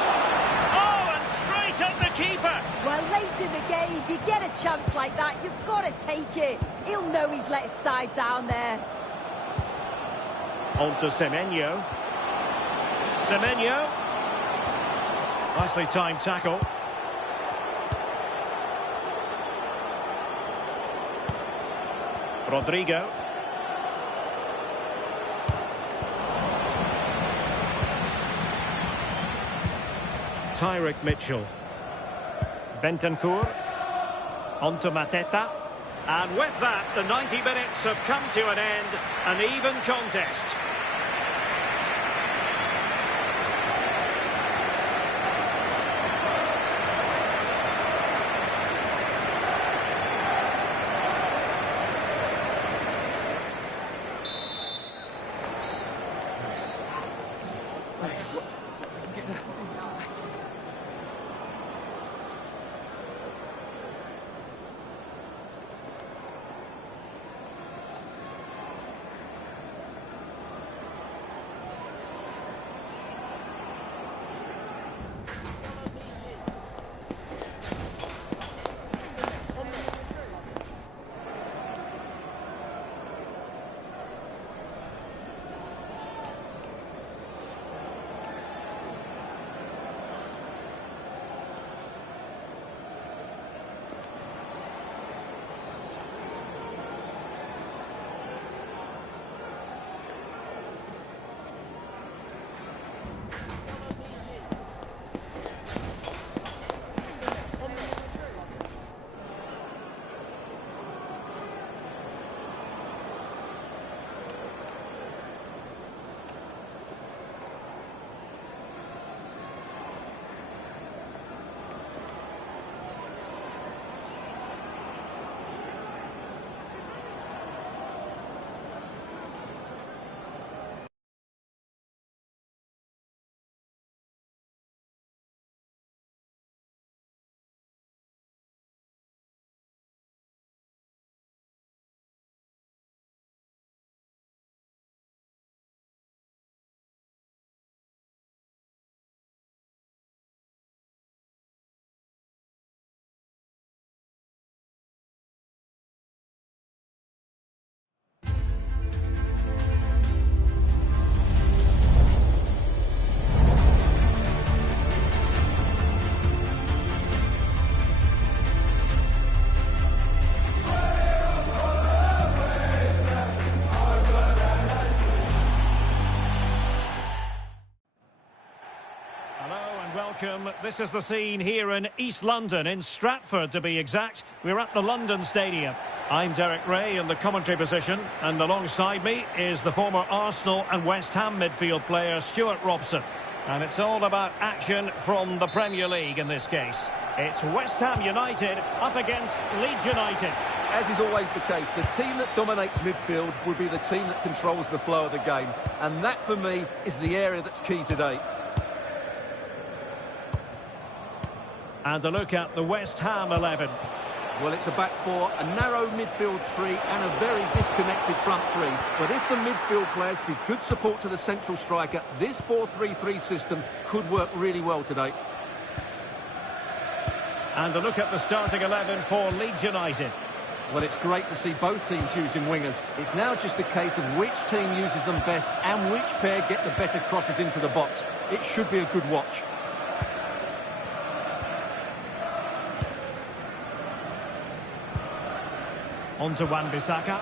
Oh, and straight at the keeper. Well, late in the game, you get a chance like that, you've got to take it. He'll know he's let his side down there. On to Semenyo. Semenyo. Nicely timed tackle. Rodrigo. Tyrick Mitchell. Bentancur. On to Mateta. And with that, the 90 minutes have come to an end. An even contest. Welcome. This is the scene here in East London, in Stratford to be exact. We're at the London Stadium. I'm Derek Ray in the commentary position, and alongside me is the former Arsenal and West Ham midfield player Stuart Robson. And it's all about action from the Premier League in this case. It's West Ham United up against Leeds United. As is always the case, the team that dominates midfield will be the team that controls the flow of the game. And that, for me, is the area that's key today. And a look at the West Ham 11. Well, it's a back four, a narrow midfield three and a very disconnected front three. But if the midfield players give good support to the central striker, this 4-3-3 system could work really well today. And a look at the starting 11 for Leeds United. Well, it's great to see both teams using wingers. It's now just a case of which team uses them best and which pair get the better crosses into the box. It should be a good watch. On to Wan-Bissaka.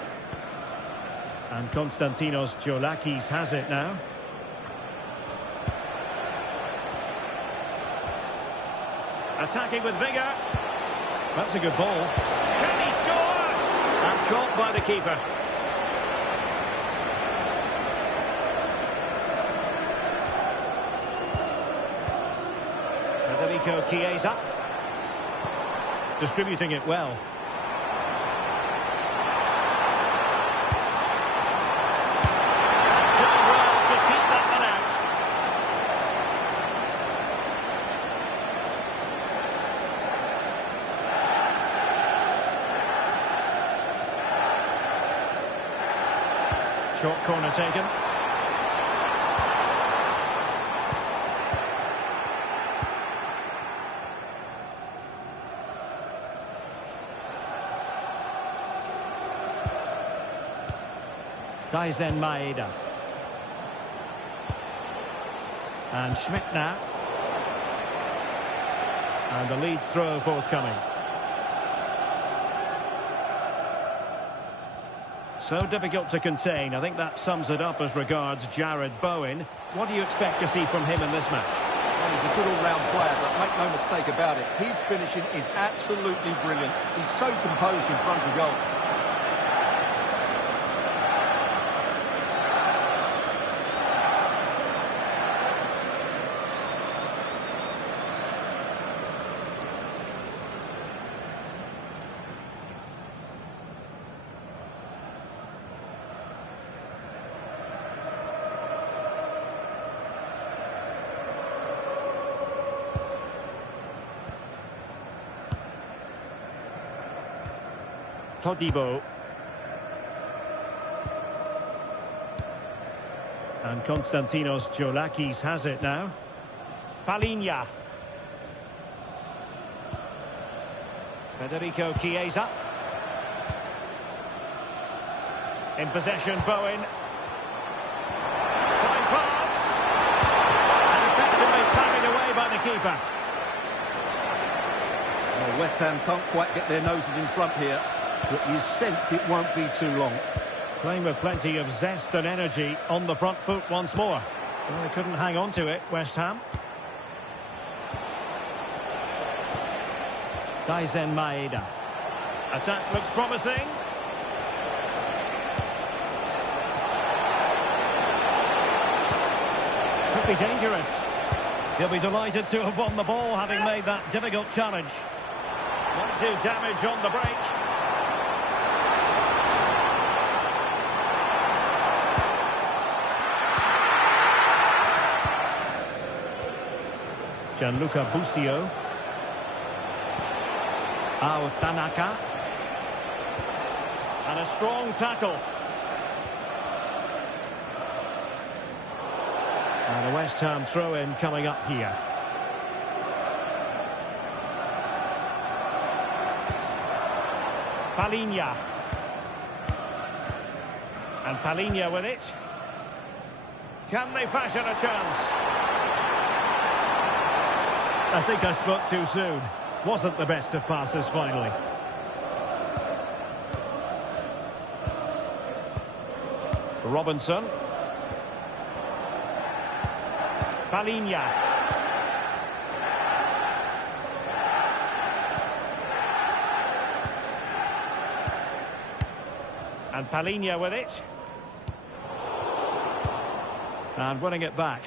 And Konstantinos Tsiolakis has it now. Attacking with vigour. That's a good ball. Can he score? And caught by the keeper. Federico Chiesa. Distributing it well. Doing well to keep that one out. Short corner taken. Daisen Maeda. And Schmidt now. And the Leeds throw forthcoming. So difficult to contain. I think that sums it up as regards Jared Bowen. What do you expect to see from him in this match? Well, he's a good all-round player, but make no mistake about it, his finishing is absolutely brilliant. He's so composed in front of goal. Todibo. And Konstantinos Giolakis has it now. Palinha. Federico Chiesa. In possession, Bowen. Fine pass. And effectively parried away by the keeper. Well, West Ham can't quite get their noses in front here, but you sense it won't be too long. Playing with plenty of zest and energy on the front foot once more. Well, they couldn't hang on to it, West Ham. Daisen Maeda. Attack looks promising. Could be dangerous. He'll be delighted to have won the ball, having made that difficult challenge. Won't do damage on the break. Gianluca Busio. Ao Tanaka. And a strong tackle. And a West Ham throw-in coming up here. Palinha. And Palinha with it. Can they fashion a chance? I think I spoke too soon. Wasn't the best of passes finally. Robinson. Palinha. And Palinha with it. And winning it back.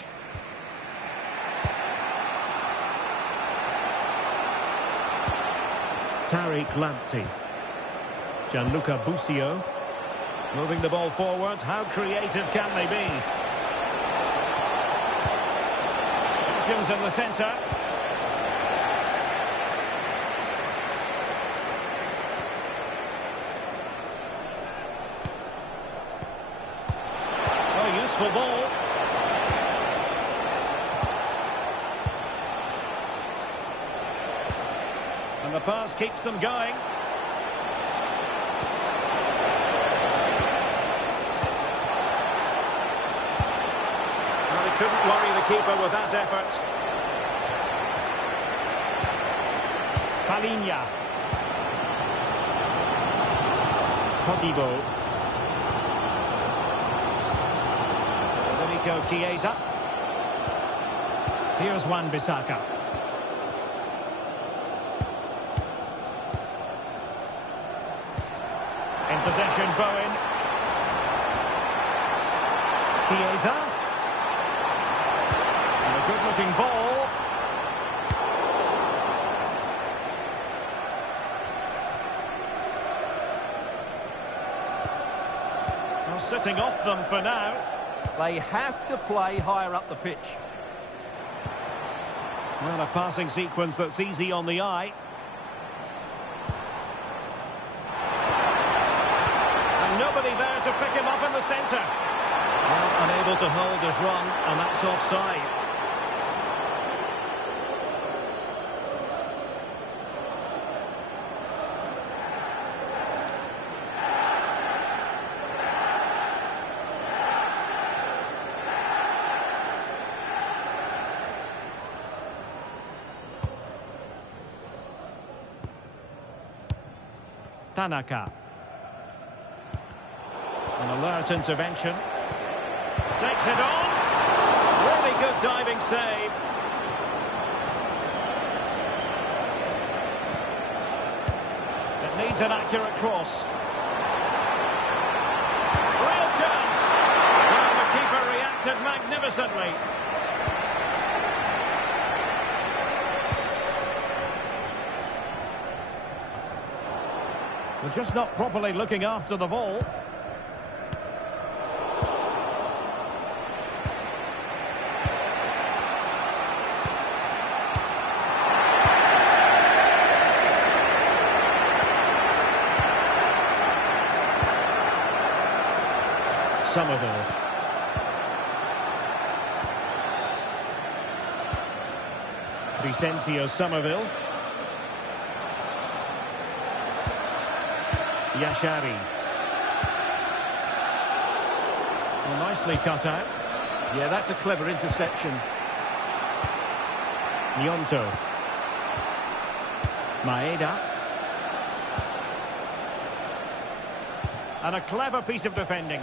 Tariq Lamptey. Gianluca Busio. Moving the ball forward. How creative can they be? Options in the centre. Oh, useful ball. And the pass keeps them going. Well, he couldn't worry the keeper with that effort. Palinha. Todibo. Federico Chiesa. Here's Wan-Bissaka. In possession, Bowen. Chiesa. And a good-looking ball. Well, sitting off them for now. They have to play higher up the pitch. Well, a passing sequence that's easy on the eye. And nobody there to pick him up in the centre. Well, unable to hold his run, and that's offside. Tanaka. An alert intervention. Takes it on. Really good diving save. It needs an accurate cross. Real chance. Well, the keeper reacted magnificently. They're just not properly looking after the ball. Somerville. Vicencio Somerville. Yashari. Well, nicely cut out. Yeah, that's a clever interception. Nyonto. Maeda. And a clever piece of defending.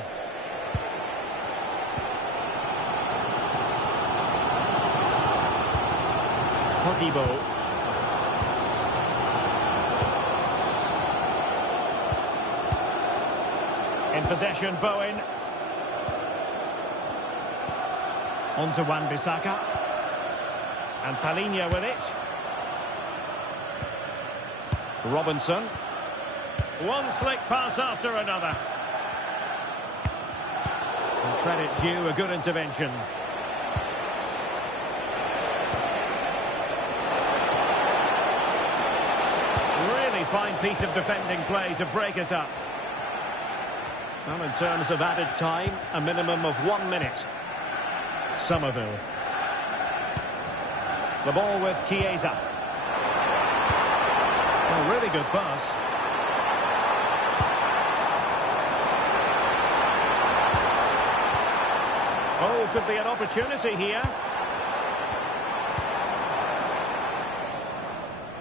Poggibo. In possession, Bowen. On to Wan-Bissaka. And Palhinha with it. Robinson. One slick pass after another. And credit due, a good intervention. Really fine piece of defending play to break us up. Well, in terms of added time, a minimum of 1 minute. Somerville. The ball with Chiesa. Oh, really good pass. Oh, could be an opportunity here.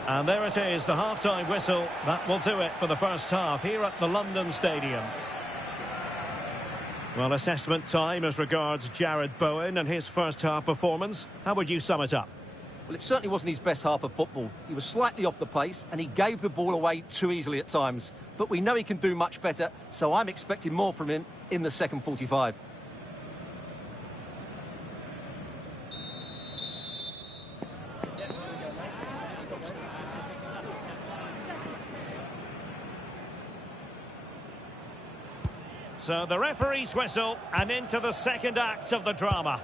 And there it is, the half-time whistle. That will do it for the first half here at the London Stadium. Well, assessment time as regards Jarrod Bowen and his first-half performance. How would you sum it up? Well, it certainly wasn't his best half of football. He was slightly off the pace and he gave the ball away too easily at times. But we know he can do much better, so I'm expecting more from him in the second 45. So the referee's whistle and into the second act of the drama.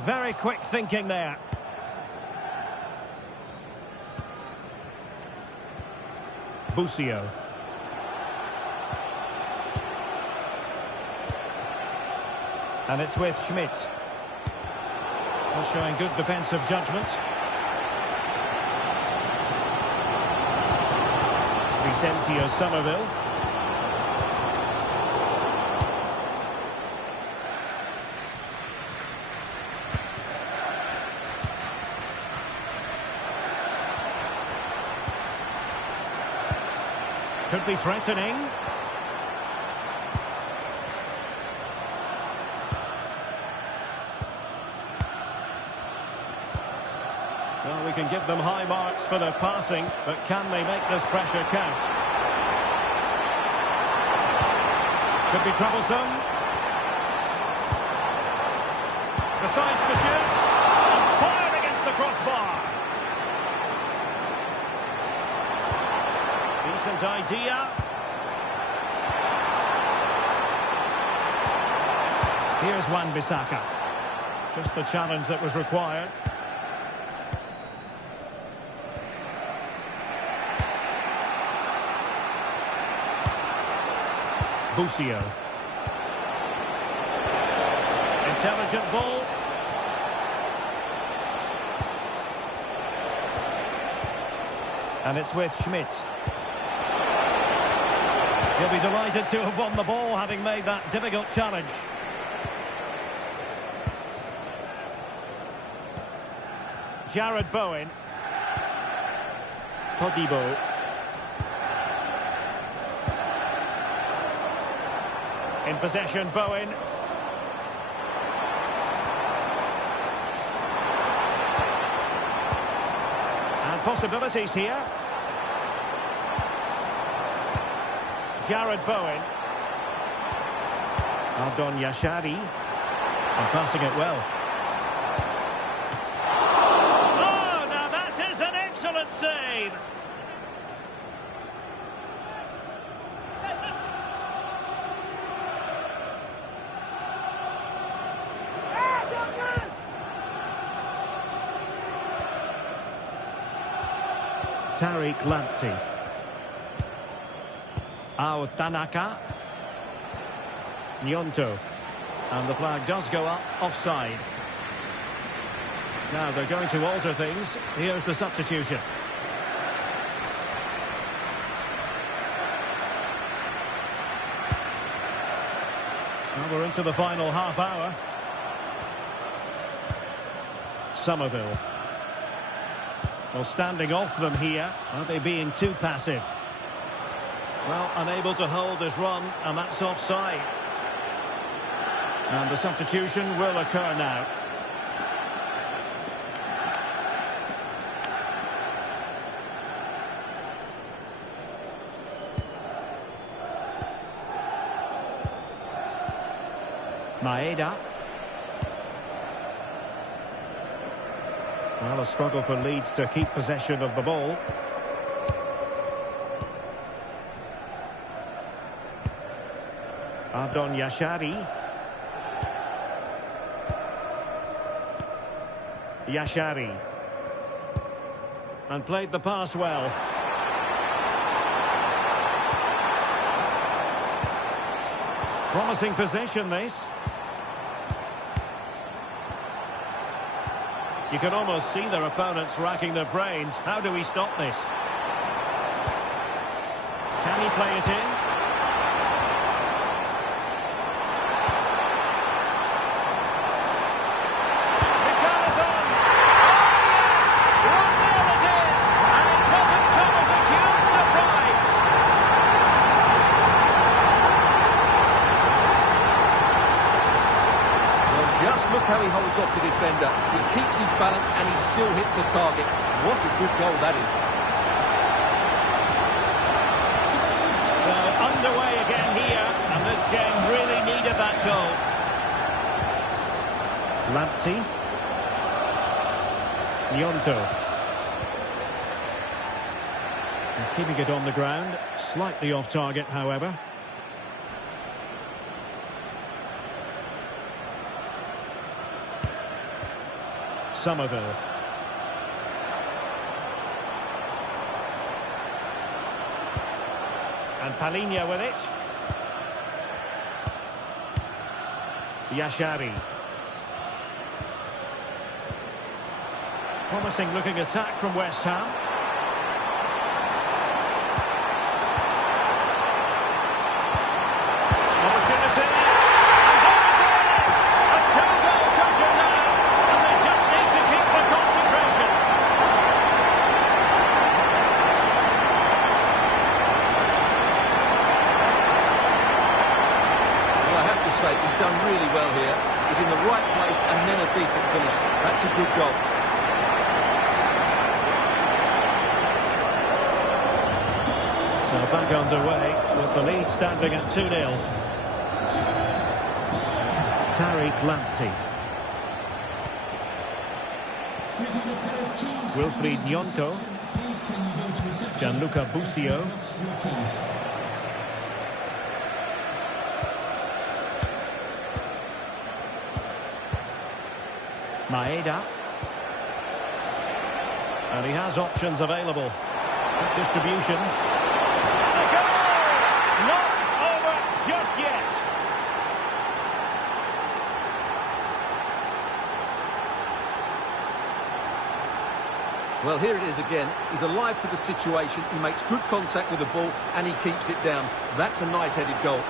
Very quick thinking there. Busio. And it's with Schmidt. Well, showing good defensive judgment. Vicencio Somerville. Could be threatening. Well, we can give them high marks for their passing, but can they make this pressure count? Could be troublesome. Decides to shoot. And fired against the crossbar. Decent idea. Here's Wan-Bissaka. Just the challenge that was required. Busio. Intelligent ball. And it's with Schmidt. He'll be delighted to have won the ball, having made that difficult challenge. Jared Bowen. Todibo. In possession, Bowen. And possibilities here. Jared Bowen. Ardon Yashari. And passing it well. Oh, now that is an excellent save. Tariq Lamptey. Ao Tanaka. Nyonto. And the flag does go up, offside. Now they're going to alter things. Here's the substitution. Now we're into the final half hour. Somerville. Well, standing off them here. Are they being too passive? Well, unable to hold his run, and that's offside. And the substitution will occur now. Maeda. Well, a struggle for Leeds to keep possession of the ball. Ardon Yashari. Yashari. And played the pass well. Promising position, this. You can almost see their opponents racking their brains. How do we stop this? Can he play it in? Richarlison! Oh, yes! 1-0 it is! And it doesn't come as a huge surprise. Well, just look how he holds off the defender. He keeps his balance and he still hits the target. What a good goal that is. So underway again here, and this game really needed that goal. Lamptey. Nyonto. And keeping it on the ground, slightly off target, however. Somerville. And Palhinha with it. Yashari. Promising looking attack from West Ham. Opportunity. And there it is! A two-goal cushion now. And they just need to keep the concentration. Well, I have to say, he's done really well here. He's in the right place and then a decent finish. That's a good goal. back underway with the lead standing at 2-0. Tariq Lamptey. Wilfried Nyonto. Gianluca Busio. Maeda. And he has options available. Good distribution. And a goal! Not over just yet. Well, here it is again. He's alive to the situation. He makes good contact with the ball and he keeps it down. That's a nice headed goal.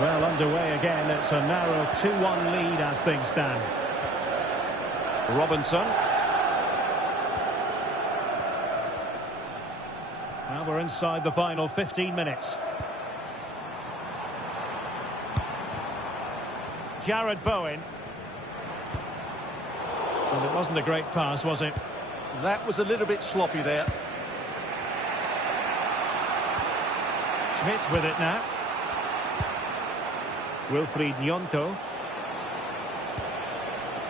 Well, underway again. It's a narrow 2-1 lead as things stand. Robinson. Now we're inside the final 15 minutes. Jared Bowen. And it wasn't a great pass, was it? That was a little bit sloppy there. Schmidt with it now. Wilfried Nyonto.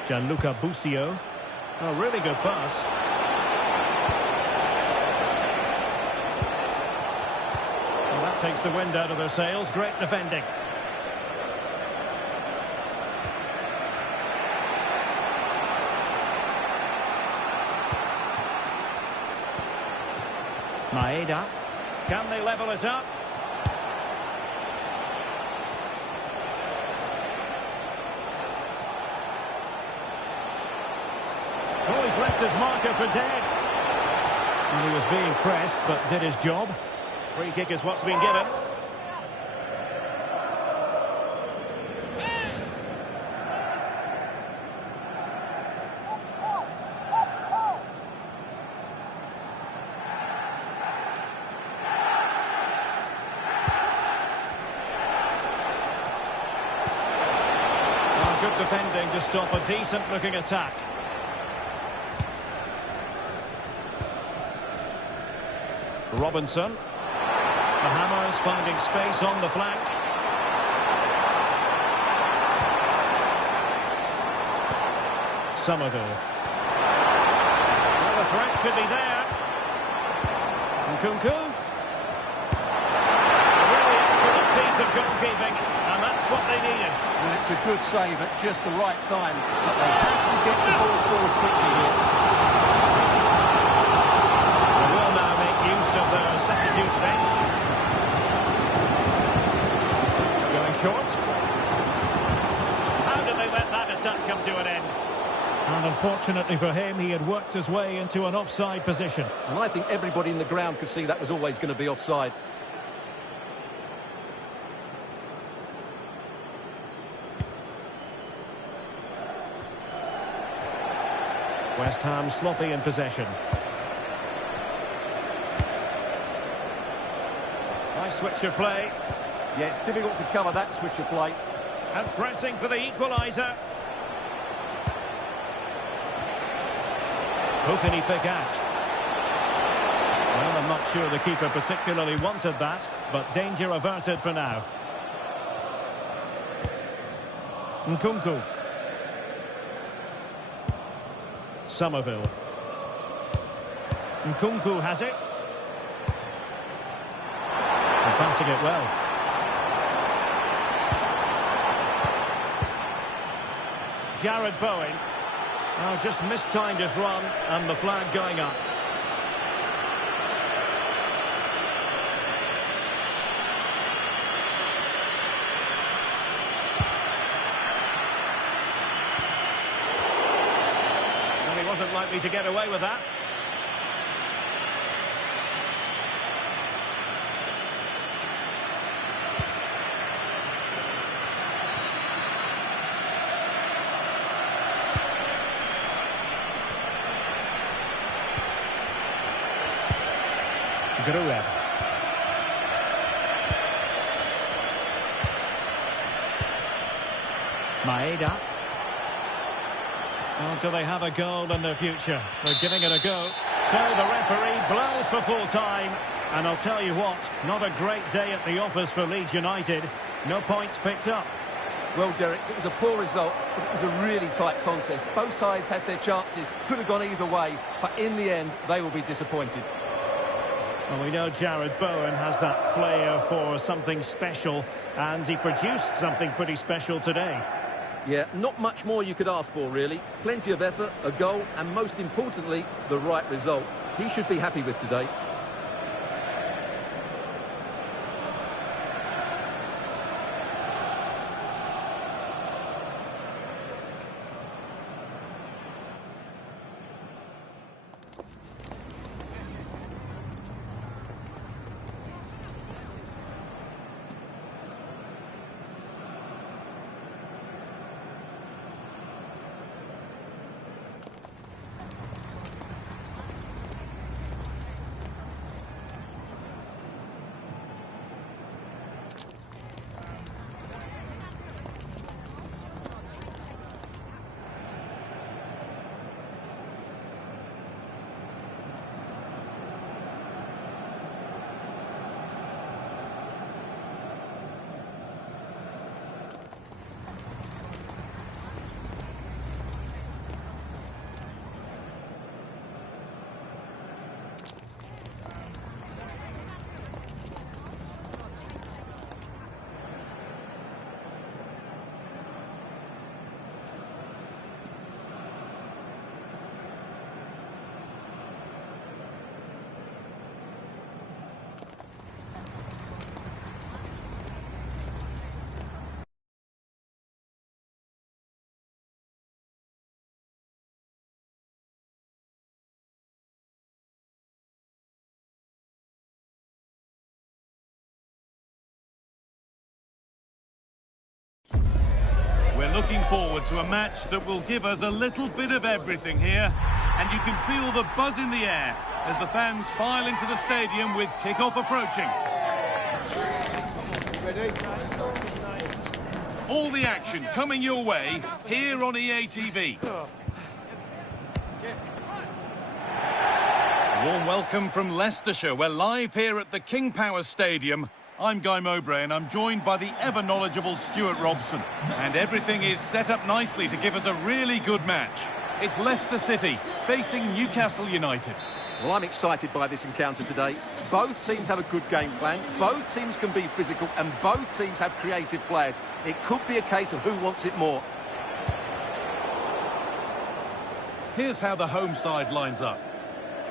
Gianluca Busio. Oh, really good pass. Well, that takes the wind out of their sails. Great defending. Maeda. Can they level it up? Oh, he's left his marker for dead. And he was being pressed, but did his job. Free kick is what's been given. Oh, good defending to stop a decent-looking attack. Robinson. The Hammers finding space on the flank. Somerville. Well, the threat could be there. Nkunku. A really excellent piece of goalkeeping, and that's what they needed. And it's a good save at just the right time. But they have to get the ball forward quickly here. Of the substitutes bench. Going short. How did they let that attack come to an end? And unfortunately for him, he had worked his way into an offside position. And I think everybody in the ground could see that was always going to be offside. West Ham sloppy in possession. Nice switch of play. Yeah, it's difficult to cover that switch of play. And pressing for the equaliser. Who can he pick out? Well, I'm not sure the keeper particularly wanted that, but danger averted for now. Nkunku. Somerville. Nkunku has it. Passing it well. Jared Bowen. Oh, just mistimed his run and the flag going up. Well, he wasn't likely to get away with that. Gruev. Maeda. Oh, do they have a goal in their future? They're giving it a go. So the referee blows for full time. And I'll tell you what, not a great day at the office for Leeds United. No points picked up. Well, Derek, it was a poor result, but it was a really tight contest. Both sides had their chances, could have gone either way, but in the end, they will be disappointed. Well, we know Jared Bowen has that flair for something special, and he produced something pretty special today. Yeah, not much more you could ask for, really. Plenty of effort, a goal, and most importantly, the right result. He should be happy with today. We're looking forward to a match that will give us a little bit of everything here. And you can feel the buzz in the air as the fans file into the stadium with kick-off approaching. All the action coming your way here on EA TV. Warm welcome from Leicestershire. We're live here at the King Power Stadium. I'm Guy Mowbray and I'm joined by the ever-knowledgeable Stuart Robson. And everything is set up nicely to give us a really good match. It's Leicester City facing Newcastle United. Well, I'm excited by this encounter today. Both teams have a good game plan, both teams can be physical, and both teams have creative players. It could be a case of who wants it more. Here's how the home side lines up.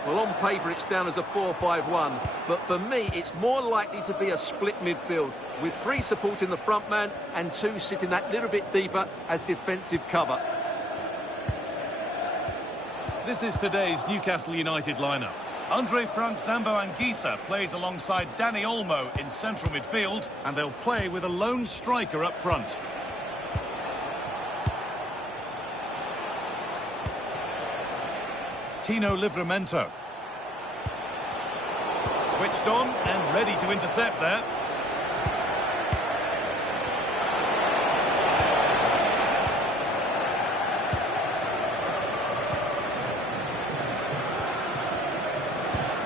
Well, on paper, it's down as a 4-5-1, but for me, it's more likely to be a split midfield, with 3 supporting the front man and 2 sitting that little bit deeper as defensive cover. This is today's Newcastle United lineup. Andre Frank Zambo-Anguissa plays alongside Dani Olmo in central midfield, and they'll play with a lone striker up front. Tino Livramento. Switched on and ready to intercept there.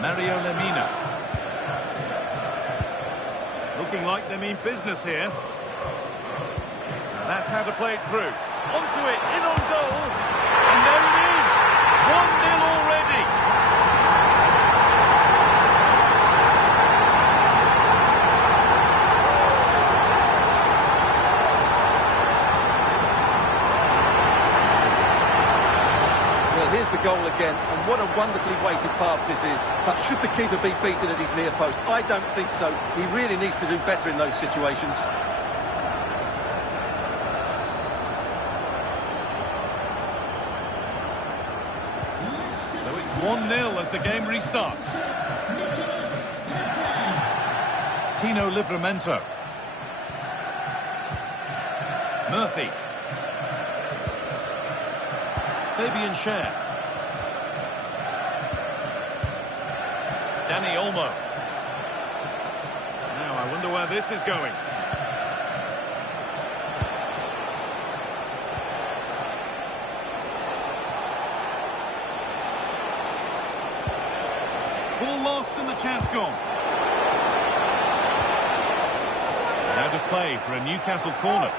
Mario Lemina. Looking like they mean business here. And that's how to play it through. Onto it, in on goal. And there it is. 1-0 already. Well, here's the goal again, and what a wonderfully weighted pass this is. But should the keeper be beaten at his near post? I don't think so. He really needs to do better in those situations. So it's 1-0 as the game restarts. Tino Livramento. Murphy. Fabian Schär. Dani Olmo. Now I wonder where this is going. Ball lost and the chance gone. Out of play for a Newcastle corner.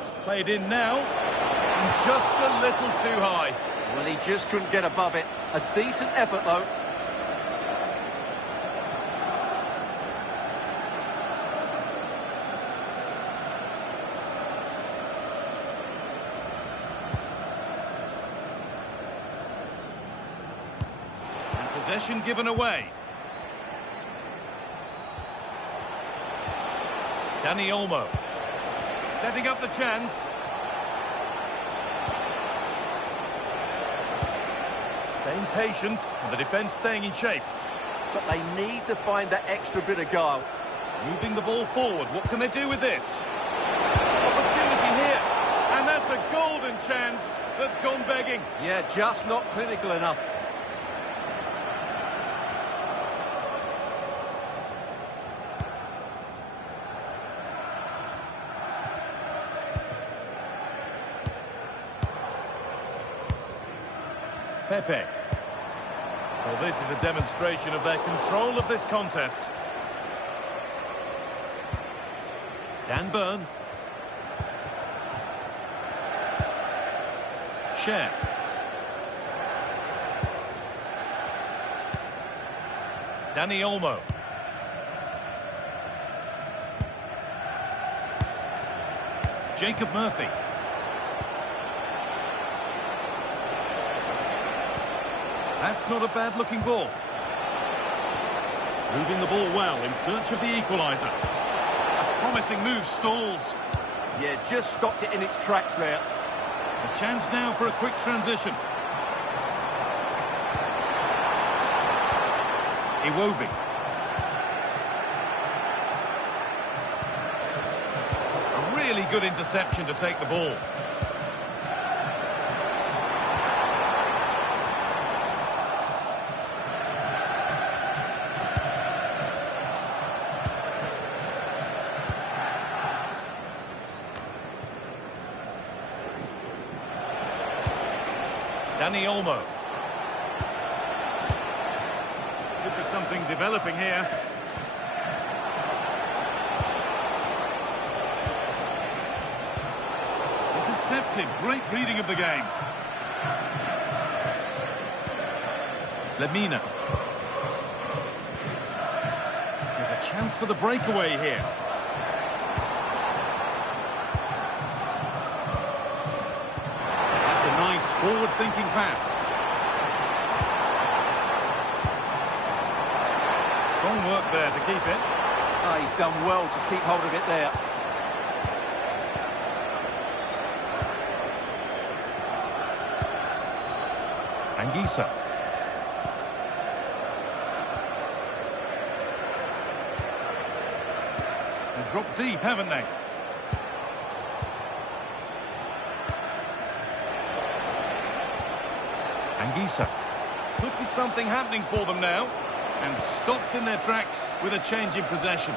It's played in now. And just a little too high. Well, he just couldn't get above it. A decent effort, though. Possession given away. Dani Olmo setting up the chance. Staying patient and the defence staying in shape. But they need to find that extra bit of guile. Moving the ball forward. What can they do with this? Opportunity here. And that's a golden chance that's gone begging. Yeah, just not clinical enough. Pepe. Well, this is a demonstration of their control of this contest. Dan Burn. Share. Dani Olmo. Jacob Murphy. That's not a bad-looking ball. Moving the ball well in search of the equaliser. A promising move stalls. Yeah, just stopped it in its tracks there. A chance now for a quick transition. Iwobi. A really good interception to take the ball. Dani Olmo. Could be something developing here. Intercepted. Great reading of the game. Lemina. There's a chance for the breakaway here. Forward-thinking pass. Strong work there to keep it. Oh, he's done well to keep hold of it there. Anguissa. They dropped deep, haven't they? Anguissa. Could be something happening for them now. And stopped in their tracks with a change in possession.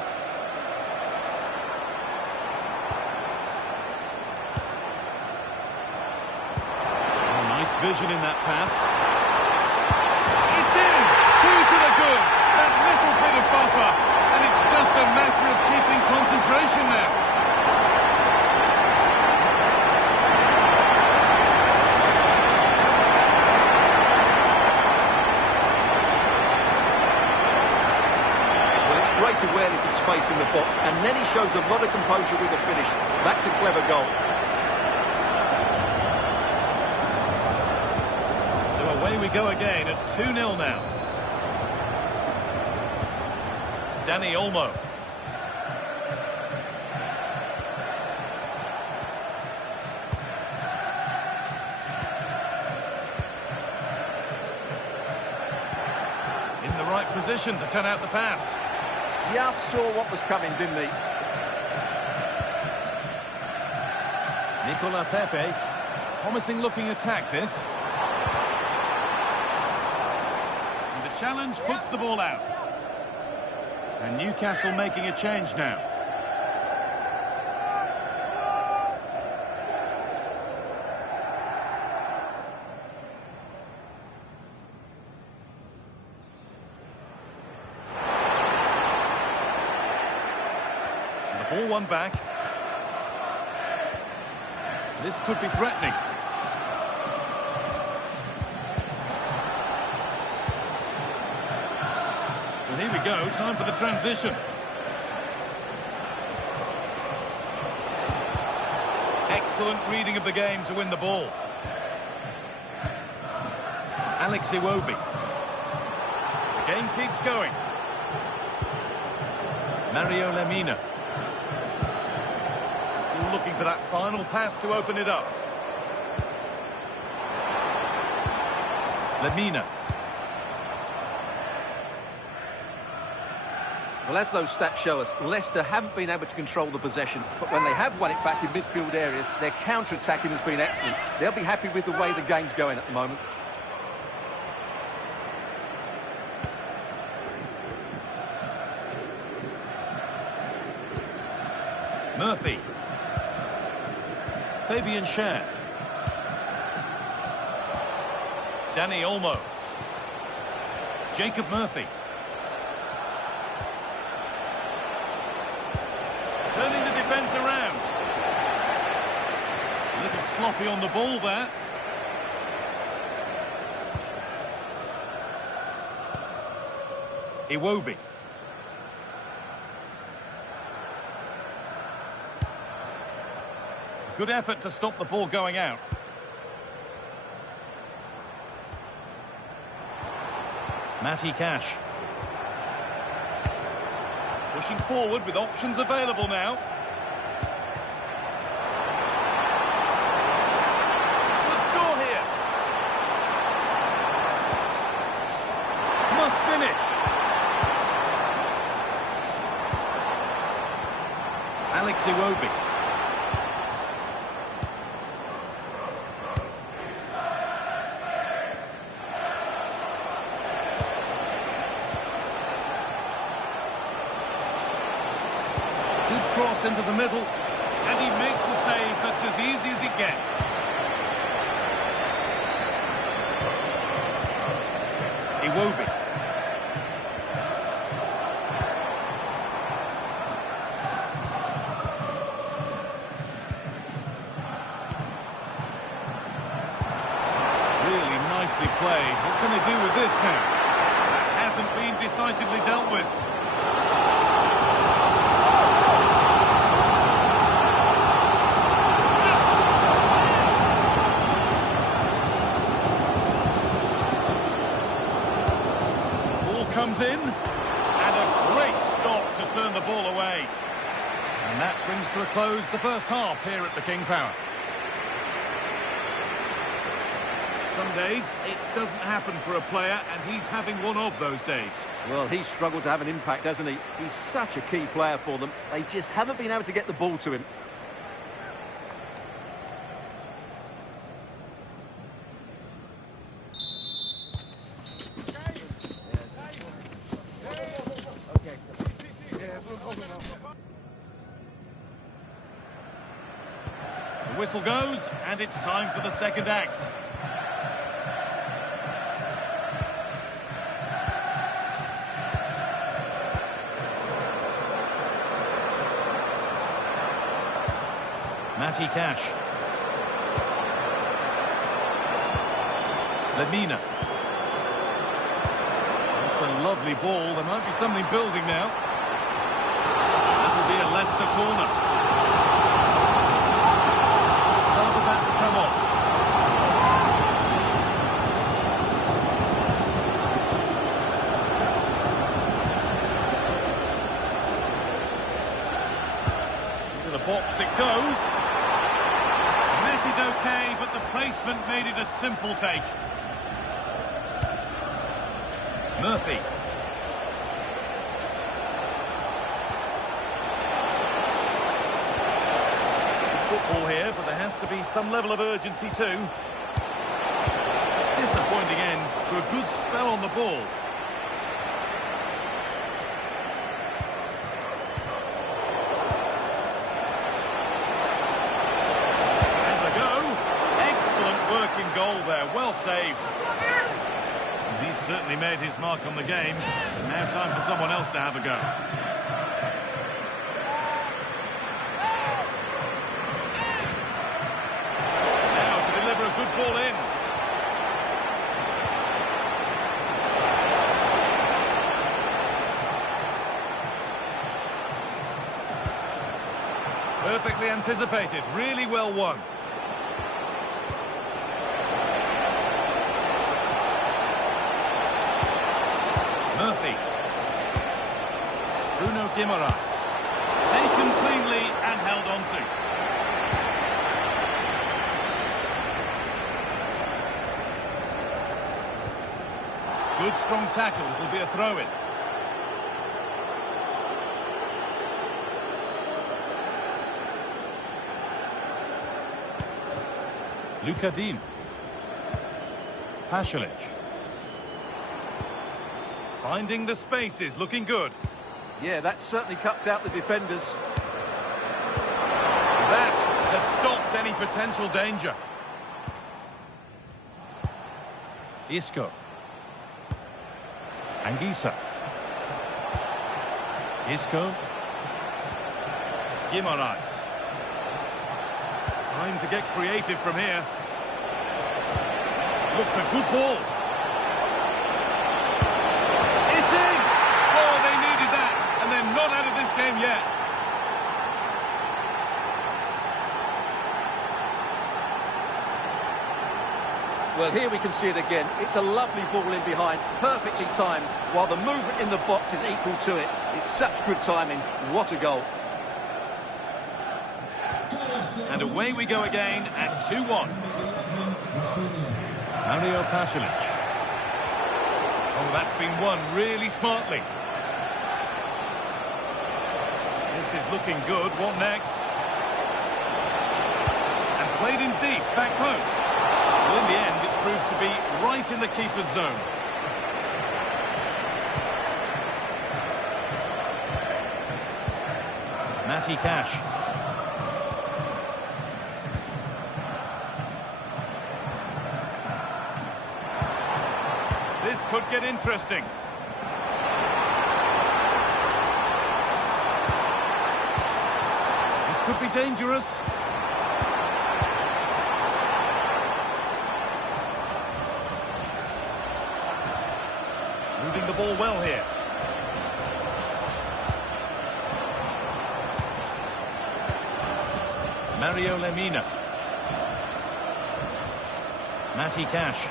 Oh, nice vision in that pass. It's in! 2 to the good. That little bit of buffer. And it's just a matter of keeping concentration now. Great awareness of space in the box, and then he shows a lot of composure with the finish. That's a clever goal. So away we go again at 2-0 now. Dani Olmo. In the right position to cut out the pass. Just saw what was coming, didn't he? Nicola Pepe. Promising looking attack, this. And the challenge puts the ball out. And Newcastle making a change now. The ball won back. This could be threatening. And here we go, time for the transition. Excellent reading of the game to win the ball. Alex Iwobi. The game keeps going. Mario Lemina. Still looking for that final pass to open it up. Lemina. Well, as those stats show us, Leicester haven't been able to control the possession, but when they have won it back in midfield areas, their counter-attacking has been excellent. They'll be happy with the way the game's going at the moment. Murphy. Fabian Schär. Danny Olmo. Jacob Murphy. Turning the defence around. A little sloppy on the ball there. Iwobi. Good effort to stop the ball going out. Matty Cash. Pushing forward with options available now. Should score here. Must finish. Alex Iwobi. Cross into the middle, and he makes a save that's as easy as it gets. Iwobi. Really nicely played. What can they do with this now? That hasn't been decisively dealt with. Comes in, and a great stop to turn the ball away. And that brings to a close the first half here at the King Power. Some days it doesn't happen for a player, and he's having one of those days. Well, he's struggled to have an impact, hasn't he? He's such a key player for them. They just haven't been able to get the ball to him. The whistle goes, and it's time for the second act. Matty Cash. Lemina. That's a lovely ball. There might be something building now. That'll be a Leicester corner. Some of that to come off. Into the box it goes. Met it okay, but the placement made it a simple take. Murphy. Football here, but there has to be some level of urgency too. Disappointing end to a good spell on the ball. there, well saved. He's certainly made his mark on the game. Now time for someone else to have a go. Now to deliver a good ball in. Perfectly anticipated, really well won. Murphy. Bruno Guimaraes. Taken cleanly and held on to. Good strong tackle, it'll be a throw-in. Lukadim. Pasalic. Finding the spaces, looking good. Yeah, that certainly cuts out the defenders. That has stopped any potential danger. Isco. Anguissa. Isco. Guimaraes. Time to get creative from here. Looks a good ball. It's in! Oh, they needed that, and they're not out of this game yet. Well, here we can see it again. It's a lovely ball in behind, perfectly timed, while the movement in the box is equal to it. It's such good timing. What a goal. And away we go again at 2-1. Mario Pasalic. Oh, that's been won really smartly. This is looking good. What next? And played in deep, back post. Well, in the end, it proved to be right in the keeper's zone. Matty Cash. This could get interesting. This could be dangerous. Moving the ball well here. Mario Lemina. Matty Cash.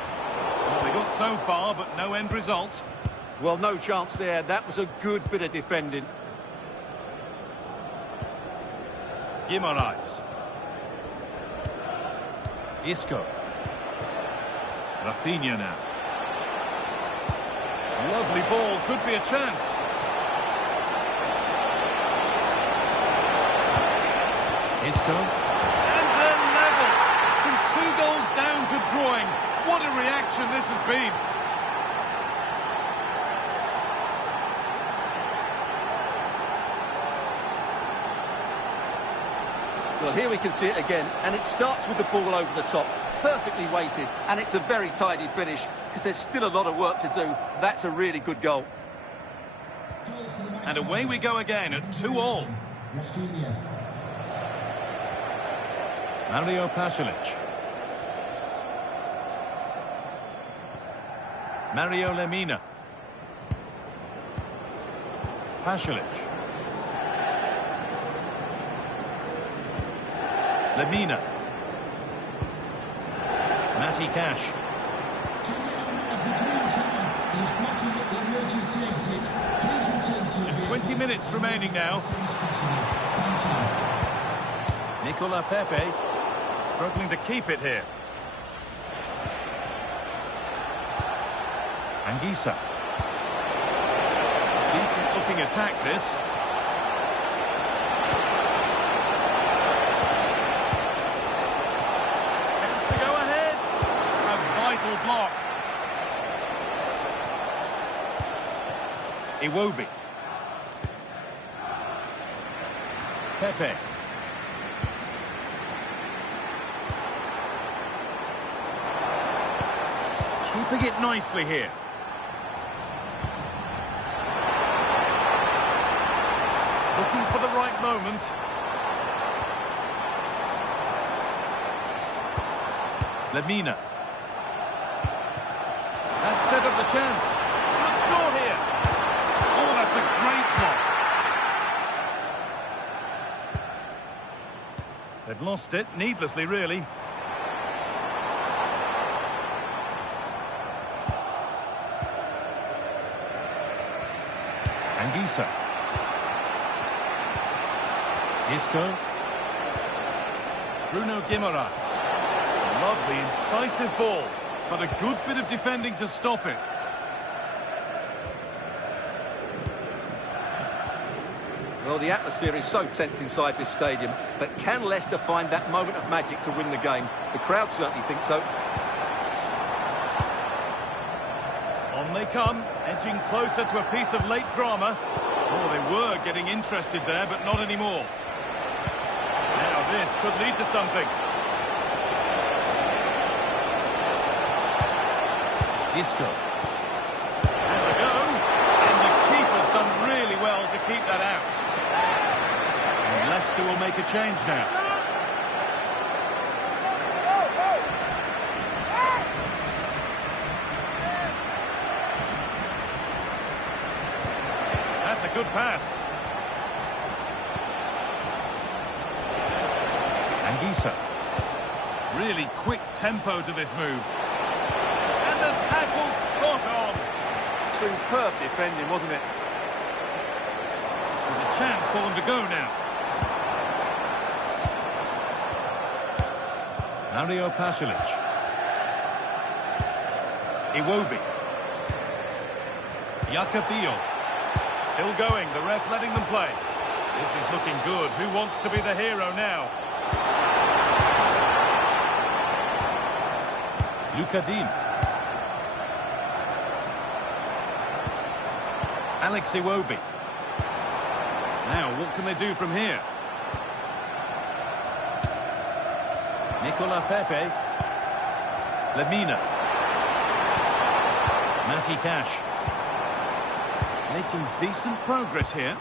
Well, they got so far, but no end result. Well, no chance there. That was a good bit of defending. Guimaraes. Isco. Rafinha now. Lovely ball, could be a chance. Isco. And they're level. From 2 goals down to drawing. What a reaction this has been. Well, here we can see it again, and it starts with the ball over the top. Perfectly weighted, and it's a very tidy finish, because there's still a lot of work to do. That's a really good goal. And away we go again at 2-2. Mario Pasalic. Mario Lemina. Pasalic. Lemina. Matty Cash. Just 20 minutes remaining now. Nicola Pepe struggling to keep it here. Anguissa. Decent looking attack this. Chance to go ahead. A vital block. Iwobi. Pepe. Keeping it nicely here. Looking for the right moment. Lemina. That set up the chance. Should score here. Oh, that's a great block. They've lost it, needlessly, really. Anguissa. Isco. Bruno Guimaraes. Lovely, incisive ball, but a good bit of defending to stop it. Well, the atmosphere is so tense inside this stadium, but can Leicester find that moment of magic to win the game? The crowd certainly think so. On they come, edging closer to a piece of late drama. Oh, they were getting interested there, but not anymore. Now this could lead to something. Isco. Has a go, and the keeper's done really well to keep that out. And Leicester will make a change now. That's a good pass. Anguissa. Really quick tempo to this move. And the tackle spot on. Superb defending, wasn't it? There's a chance for them to go now. Mario Pasalic. Iwobi. Jakobio. Still going, the ref letting them play. This is looking good. Who wants to be the hero now? Luca Dean. Alex Iwobi. Now, what can they do from here? Nicola Pepe. Lemina. Matty Cash. Making decent progress here.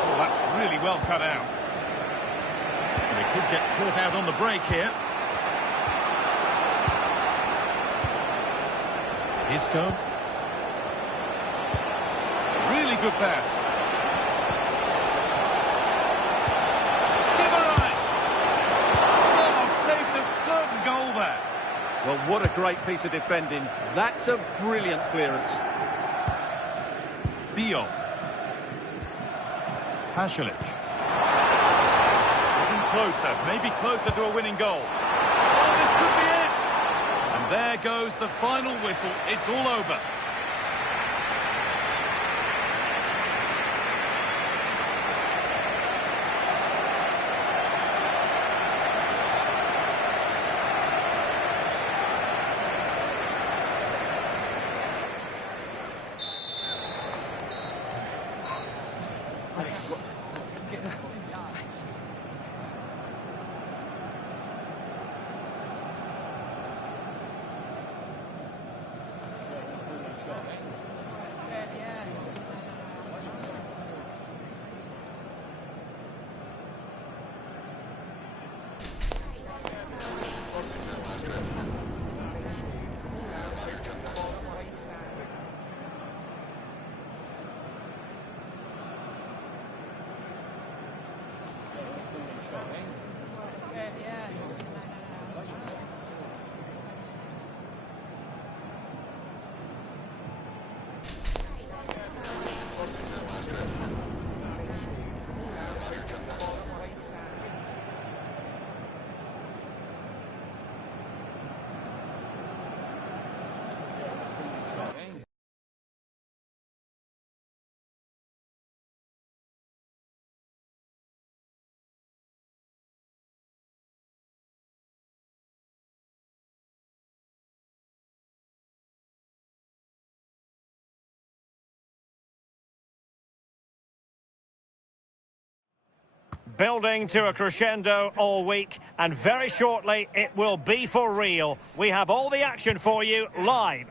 Oh, that's really well cut out. They could get caught out on the break here. Isco. Really good pass. Goal there. Well, what a great piece of defending. That's a brilliant clearance. Bio. Pasalic. Getting closer, maybe closer to a winning goal. Oh, this could be it. And there goes the final whistle. It's all over. building to a crescendo all week, and very shortly it will be for real. We have all the action for you live.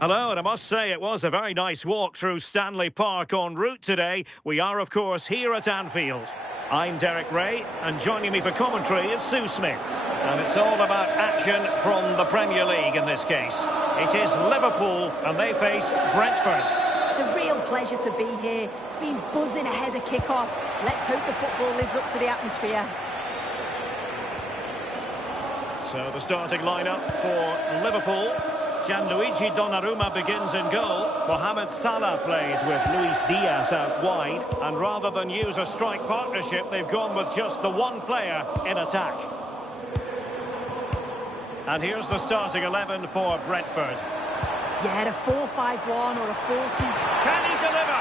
Hello, and I must say it was a very nice walk through Stanley Park en route today. We are, of course, here at Anfield. I'm Derek Ray, and joining me for commentary is Sue Smith. And it's all about action from the Premier League in this case. It is Liverpool, and they face Brentford. It's a real pleasure to be here. It's been buzzing ahead of kick-off. Let's hope the football lives up to the atmosphere. So the starting lineup for Liverpool. Gianluigi Donnarumma begins in goal. Mohamed Salah plays with Luis Diaz out wide. And rather than use a strike partnership, they've gone with just the one player in attack. And here's the starting 11 for Brentford. Yeah, a 4-5-1 or a 4-2. Can he deliver?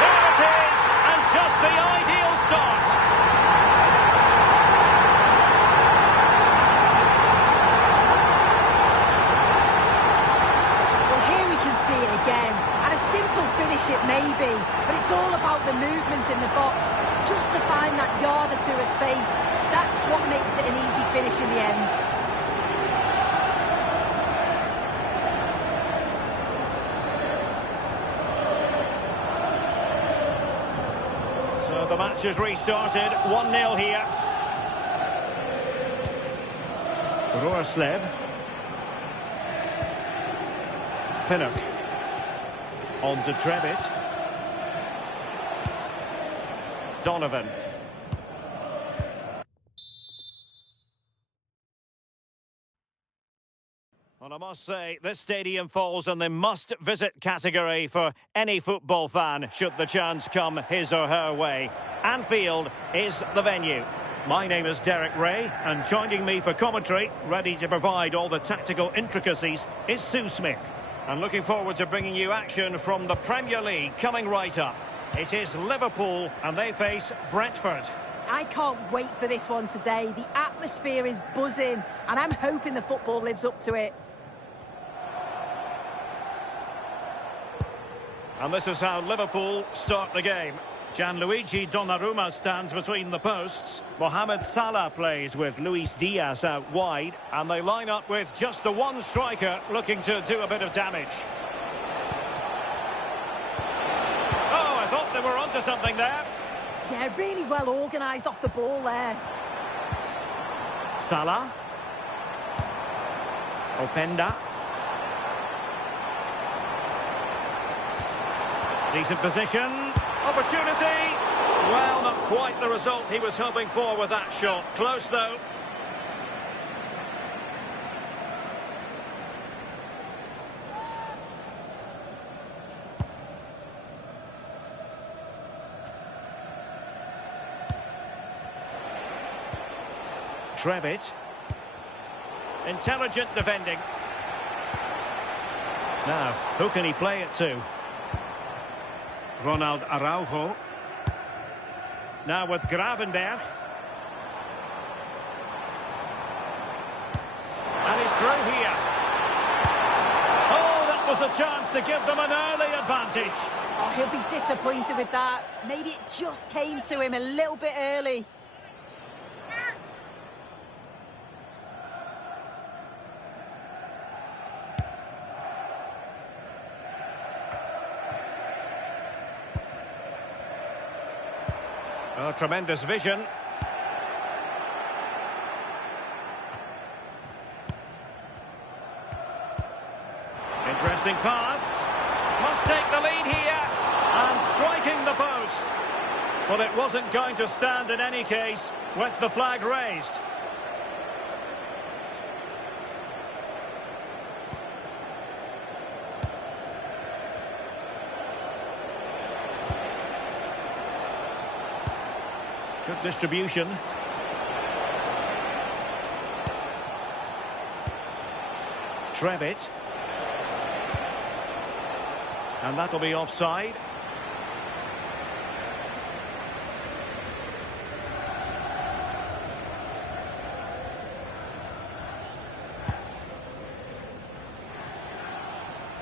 There it is! And just the ideal start. Again, and a simple finish it may be, but it's all about the movement in the box, just to find that yard or two of space. That's what makes it an easy finish in the end. So the match has restarted, 1-0 here. Roerslev. Pinnock. On to Trevitt. Donovan. Well, I must say, this stadium falls in the must-visit category for any football fan, should the chance come his or her way. Anfield is the venue. My name is Derek Ray, and joining me for commentary, ready to provide all the tactical intricacies, is Sue Smith. And looking forward to bringing you action from the Premier League coming right up. It is Liverpool, and they face Brentford. I can't wait for this one today. The atmosphere is buzzing, and I'm hoping the football lives up to it. And this is how Liverpool start the game. Gianluigi Donnarumma stands between the posts. Mohamed Salah plays with Luis Diaz out wide. And they line up with just the one striker looking to do a bit of damage. Oh, I thought they were onto something there. Yeah, really well organised off the ball there. Salah. Openda. Decent position. Opportunity. Well, not quite the result he was hoping for with that shot. Close, though. Trevitt. Intelligent defending. Now, who can he play it to? Ronald Araujo. Now with Gravenberg. And he's through here. Oh, that was a chance to give them an early advantage. Oh, he'll be disappointed with that. Maybe it just came to him a little bit early. Oh, tremendous vision. Interesting pass. Must take the lead here. And striking the post. But it wasn't going to stand in any case with the flag raised. Good distribution. Trevitt. And that'll be offside.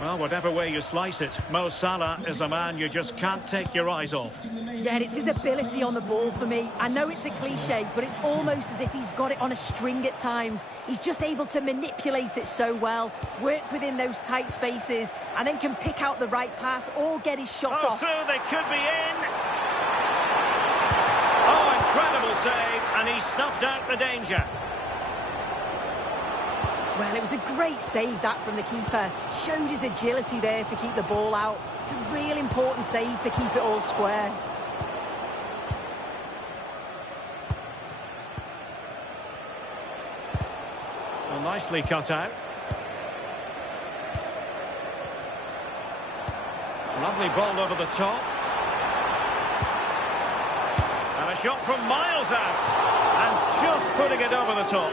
Well, whatever way you slice it, Mo Salah is a man you just can't take your eyes off. Yeah, it's his ability on the ball for me. I know it's a cliche, but it's almost as if he's got it on a string at times. He's just able to manipulate it so well, work within those tight spaces, and then can pick out the right pass or get his shot off. So they could be in. Oh, incredible save, and he snuffed out the danger. Well, it was a great save, that, from the keeper. Showed his agility there to keep the ball out. It's a real important save to keep it all square. Well, nicely cut out. Lovely ball over the top. And a shot from miles out. And just putting it over the top.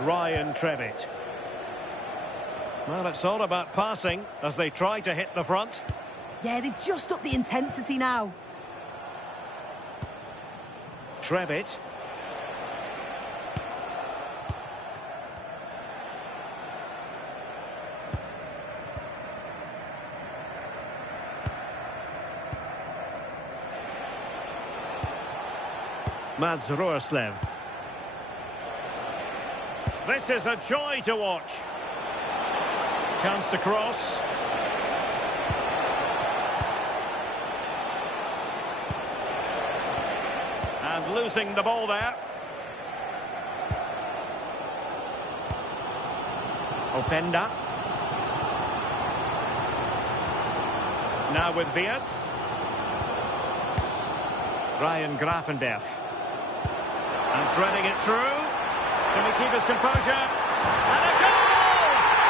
Ryan Trevitt. Well, it's all about passing as they try to hit the front. Yeah, they've just upped the intensity now. Trevitt. Mads Roerslev. This is a joy to watch. Chance to cross. And losing the ball there. Openda. Now with Wirtz. Ryan Gravenberch. And threading it through. Can he keep his composure? And a goal!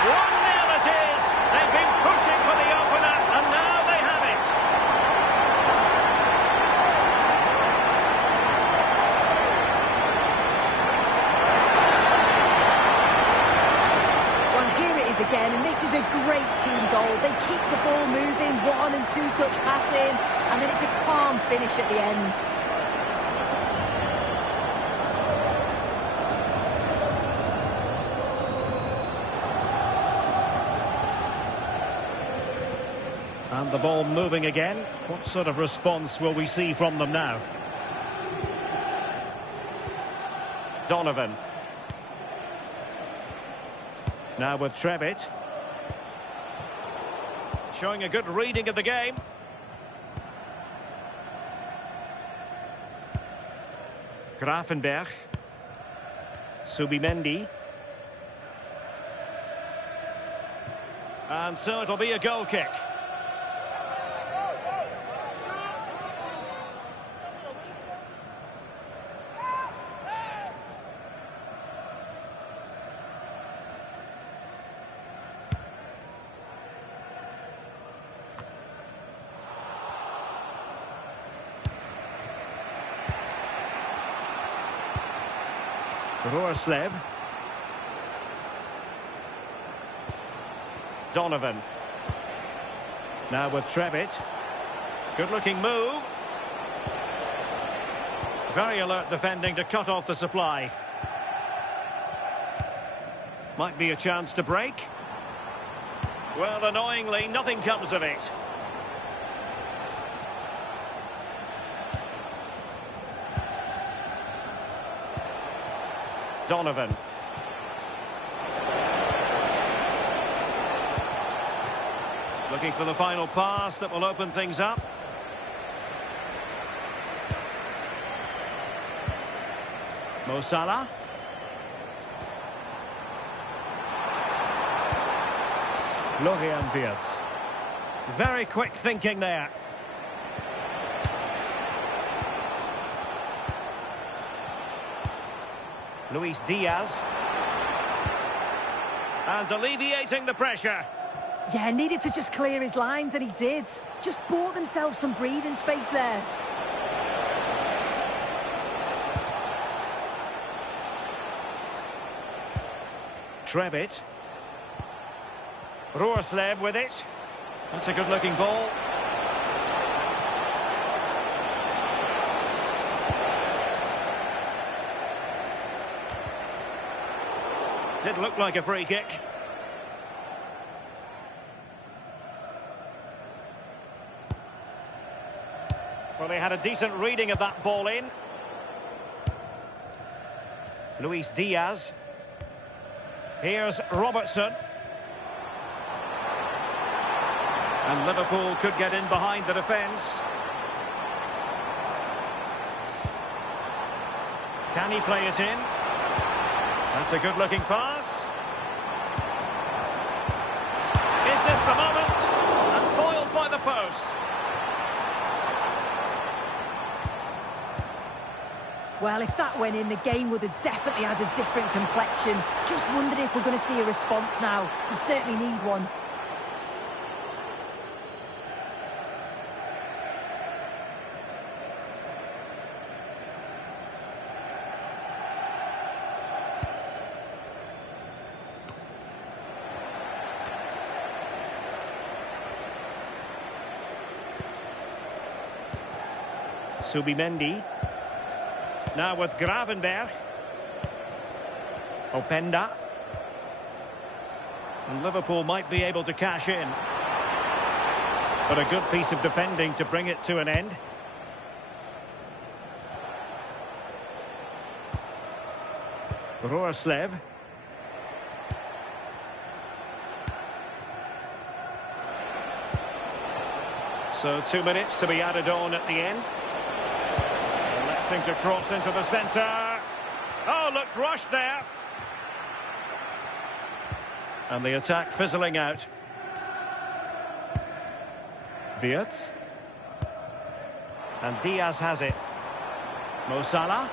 1-0 it is! They've been pushing for the opener, and now they have it! Well, here it is again, and this is a great team goal. They keep the ball moving, 1- and 2-touch passing, and then it's a calm finish at the end. And the ball moving again. What sort of response will we see from them now? Donovan. Now with Trevitt. Showing a good reading of the game. Gravenberch. Subimendi. And so it'll be a goal kick. Roerslev. Donovan. Now with Trevitt. Good looking move. Very alert defending to cut off the supply. Might be a chance to break. Well, annoyingly, nothing comes of it. Donovan. Looking for the final pass that will open things up. Mo Salah. Florian Wirtz. Very quick thinking there. Luis Diaz. And alleviating the pressure. Yeah, needed to just clear his lines, and he did. Just bought themselves some breathing space there. Trevitt. Roerslev with it. That's a good-looking ball. Did look like a free kick. Well, they had a decent reading of that ball in. Luis Diaz. Here's Robertson. And Liverpool could get in behind the defence. Can he play it in? That's a good-looking pass. Is this the moment? And foiled by the post. Well, if that went in, the game would have definitely had a different complexion. Just wondered if we're going to see a response now. We certainly need one. Subimendi. Now with Gravenberg. Openda. And Liverpool might be able to cash in. But a good piece of defending to bring it to an end. Roerslev. So 2 minutes to be added on at the end. Electing to cross into the centre. Oh, looked rushed there. And the attack fizzling out. Wirtz. And Diaz has it. Mo Salah.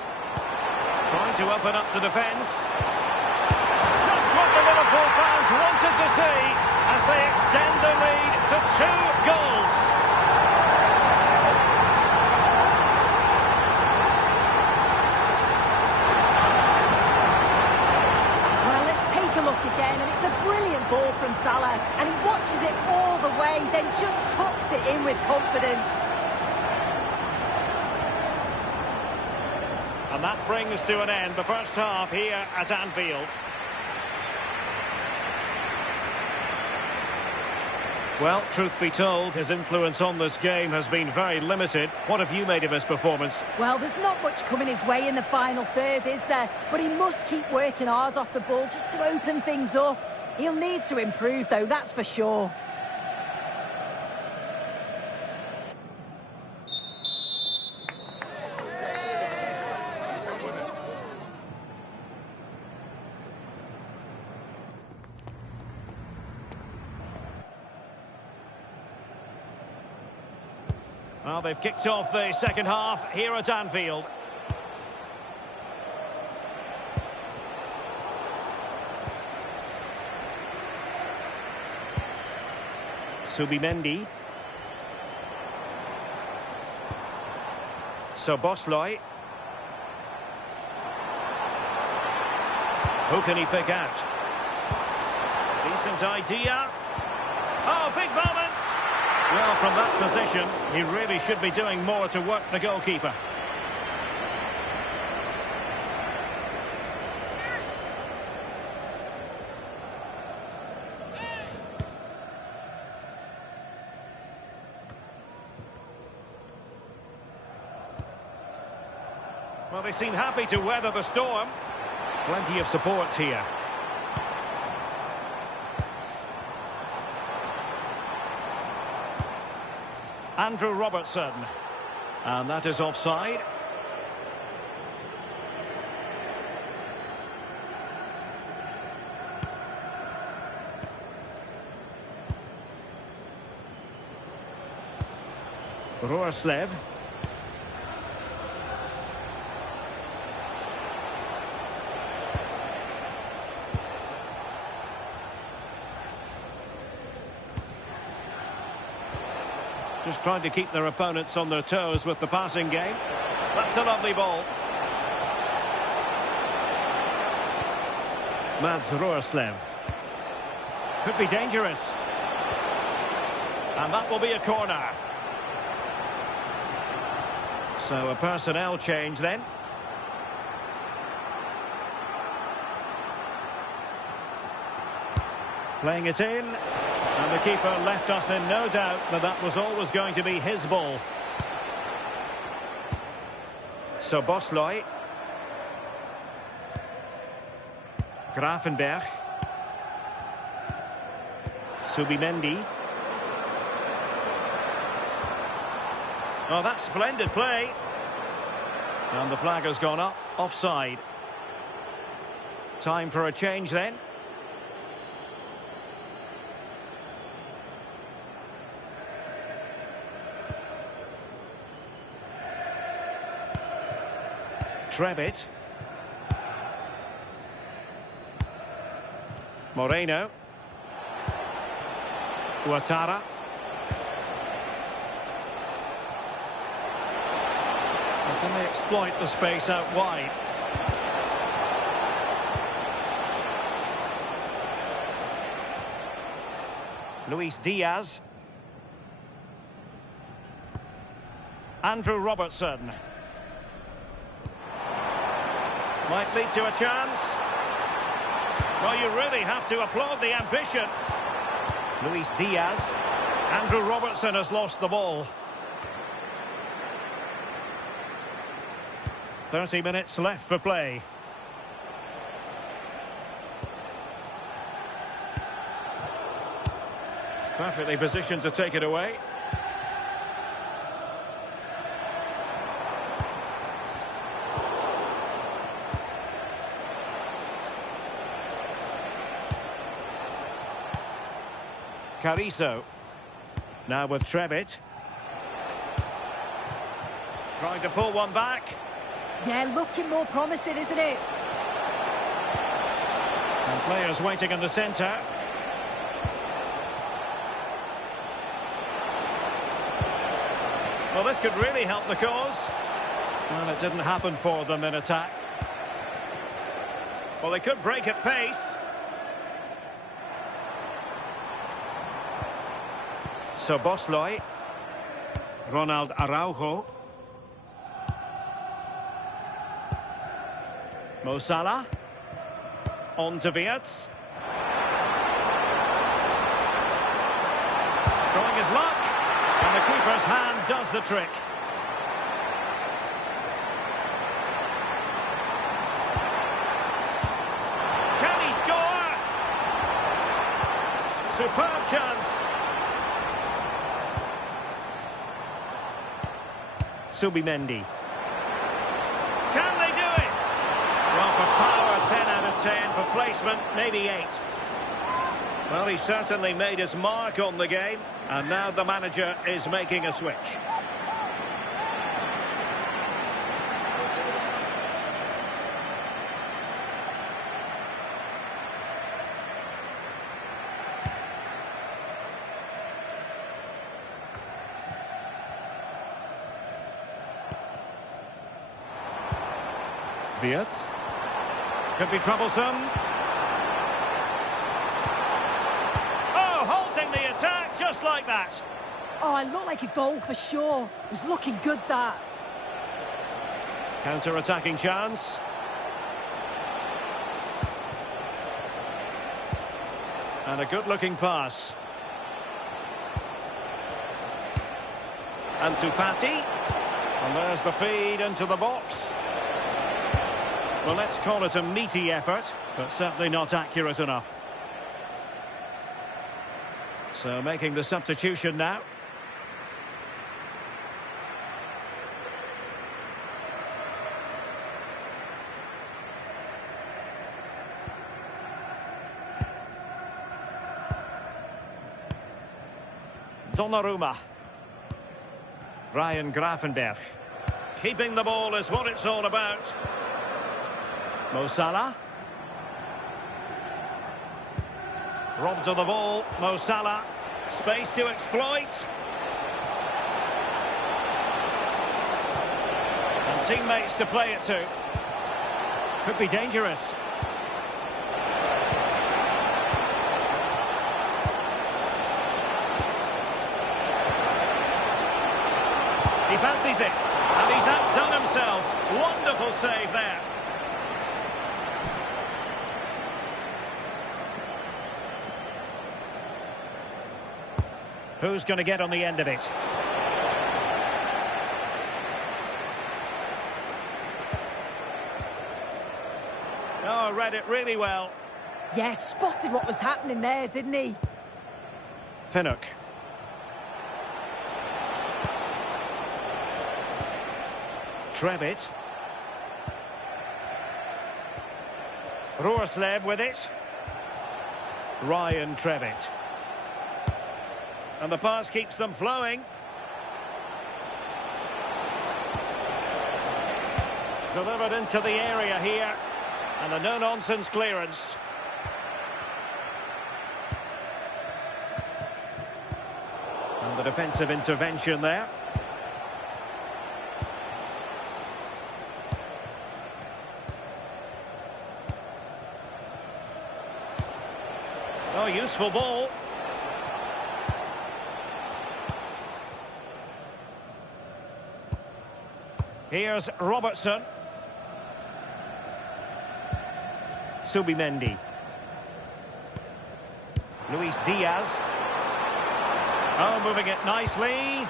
Trying to open up the defence. Just what the Liverpool fans wanted to see as they extend the lead to 2 goals. Well, let's take a look again, and it's a brilliant ball from Salah, and he watches it all the way, then just tucks it in with confidence. And that brings to an end the first half here at Anfield. Well, truth be told, his influence on this game has been very limited. What have you made of his performance? Well, there's not much coming his way in the final third, is there? But he must keep working hard off the ball just to open things up. He'll need to improve, though, that's for sure. Well, they've kicked off the second half here at Anfield. Subimendi. Szoboszlai. Who can he pick out? Decent idea. Oh, big moment! Well, from that position, he really should be doing more to work the goalkeeper. Well, they seem happy to weather the storm. Plenty of support here. Andrew Robertson. And that is offside. Roerslev. Just trying to keep their opponents on their toes with the passing game. That's a lovely ball. Mads Roerslev. Could be dangerous. And that will be a corner. So a personnel change then. Playing it in. And the keeper left us in no doubt that that was always going to be his ball. So Bosley. Gravenberch. Subimendi. Oh, that's splendid play. And the flag has gone up, offside. Time for a change then. Trevitt. Moreno. Ouattara. Can they exploit the space out wide? Luis Diaz. Andrew Robertson. Might lead to a chance. Well, you really have to applaud the ambition. Luis Diaz. Andrew Robertson has lost the ball. 30 minutes left for play. Perfectly positioned to take it away. Carrizo. Now with Trevitt. Trying to pull one back. Yeah, looking more promising, isn't it? And players waiting in the centre. Well, this could really help the cause. Well, it didn't happen for them in attack. Well, they could break at pace. So Bosley. Ronald Araujo. Mo Salah. On to Wirtz. Throwing his luck. And the keeper's hand does the trick. Can he score? Superb chance. Subimendi. Can they do it? Well, for power, 10 out of 10. For placement, maybe 8. Well, he certainly made his mark on the game. And now the manager is making a switch. Wirtz. Could be troublesome. Oh, halting the attack just like that. Oh, it looked like a goal for sure. It was looking good, that. Counter-attacking chance. And a good-looking pass. Ansu Fati. And there's the feed into the box. Well, let's call it a meaty effort, but certainly not accurate enough. So making the substitution now. Donnarumma. Ryan Gravenberch. Keeping the ball is what it's all about. Mo Salah. Robbed of the ball, Mo Salah. Space to exploit. Teammates to play it to. Could be dangerous. He fancies it, and he's outdone himself. Wonderful save there. Who's going to get on the end of it? Oh, read it really well. Yeah, spotted what was happening there, didn't he? Pinnock. Trevitt. Roorsleb with it. Ryan Trevitt. And the pass keeps them flowing. Delivered into the area here. And a no-nonsense clearance. And the defensive intervention there. Oh, useful ball. Here's Robertson. Subimendi. Luis Diaz. Oh, moving it nicely.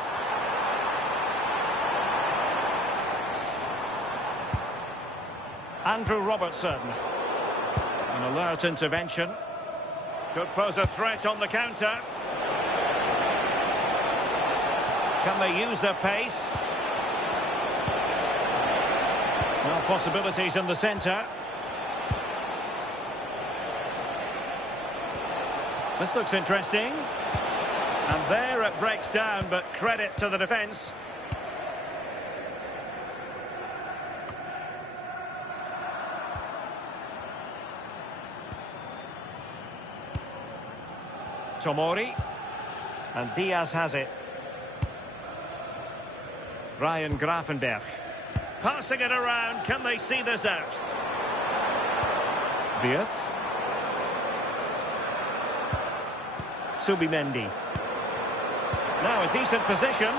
Andrew Robertson. An alert intervention. Could pose a threat on the counter. Can they use their pace? Now possibilities in the centre. This looks interesting. And there it breaks down, but credit to the defence. Tomori. And Diaz has it. Ryan Gravenberch. Passing it around. Can they see this out? Beerts. Subimendi. Now a decent position.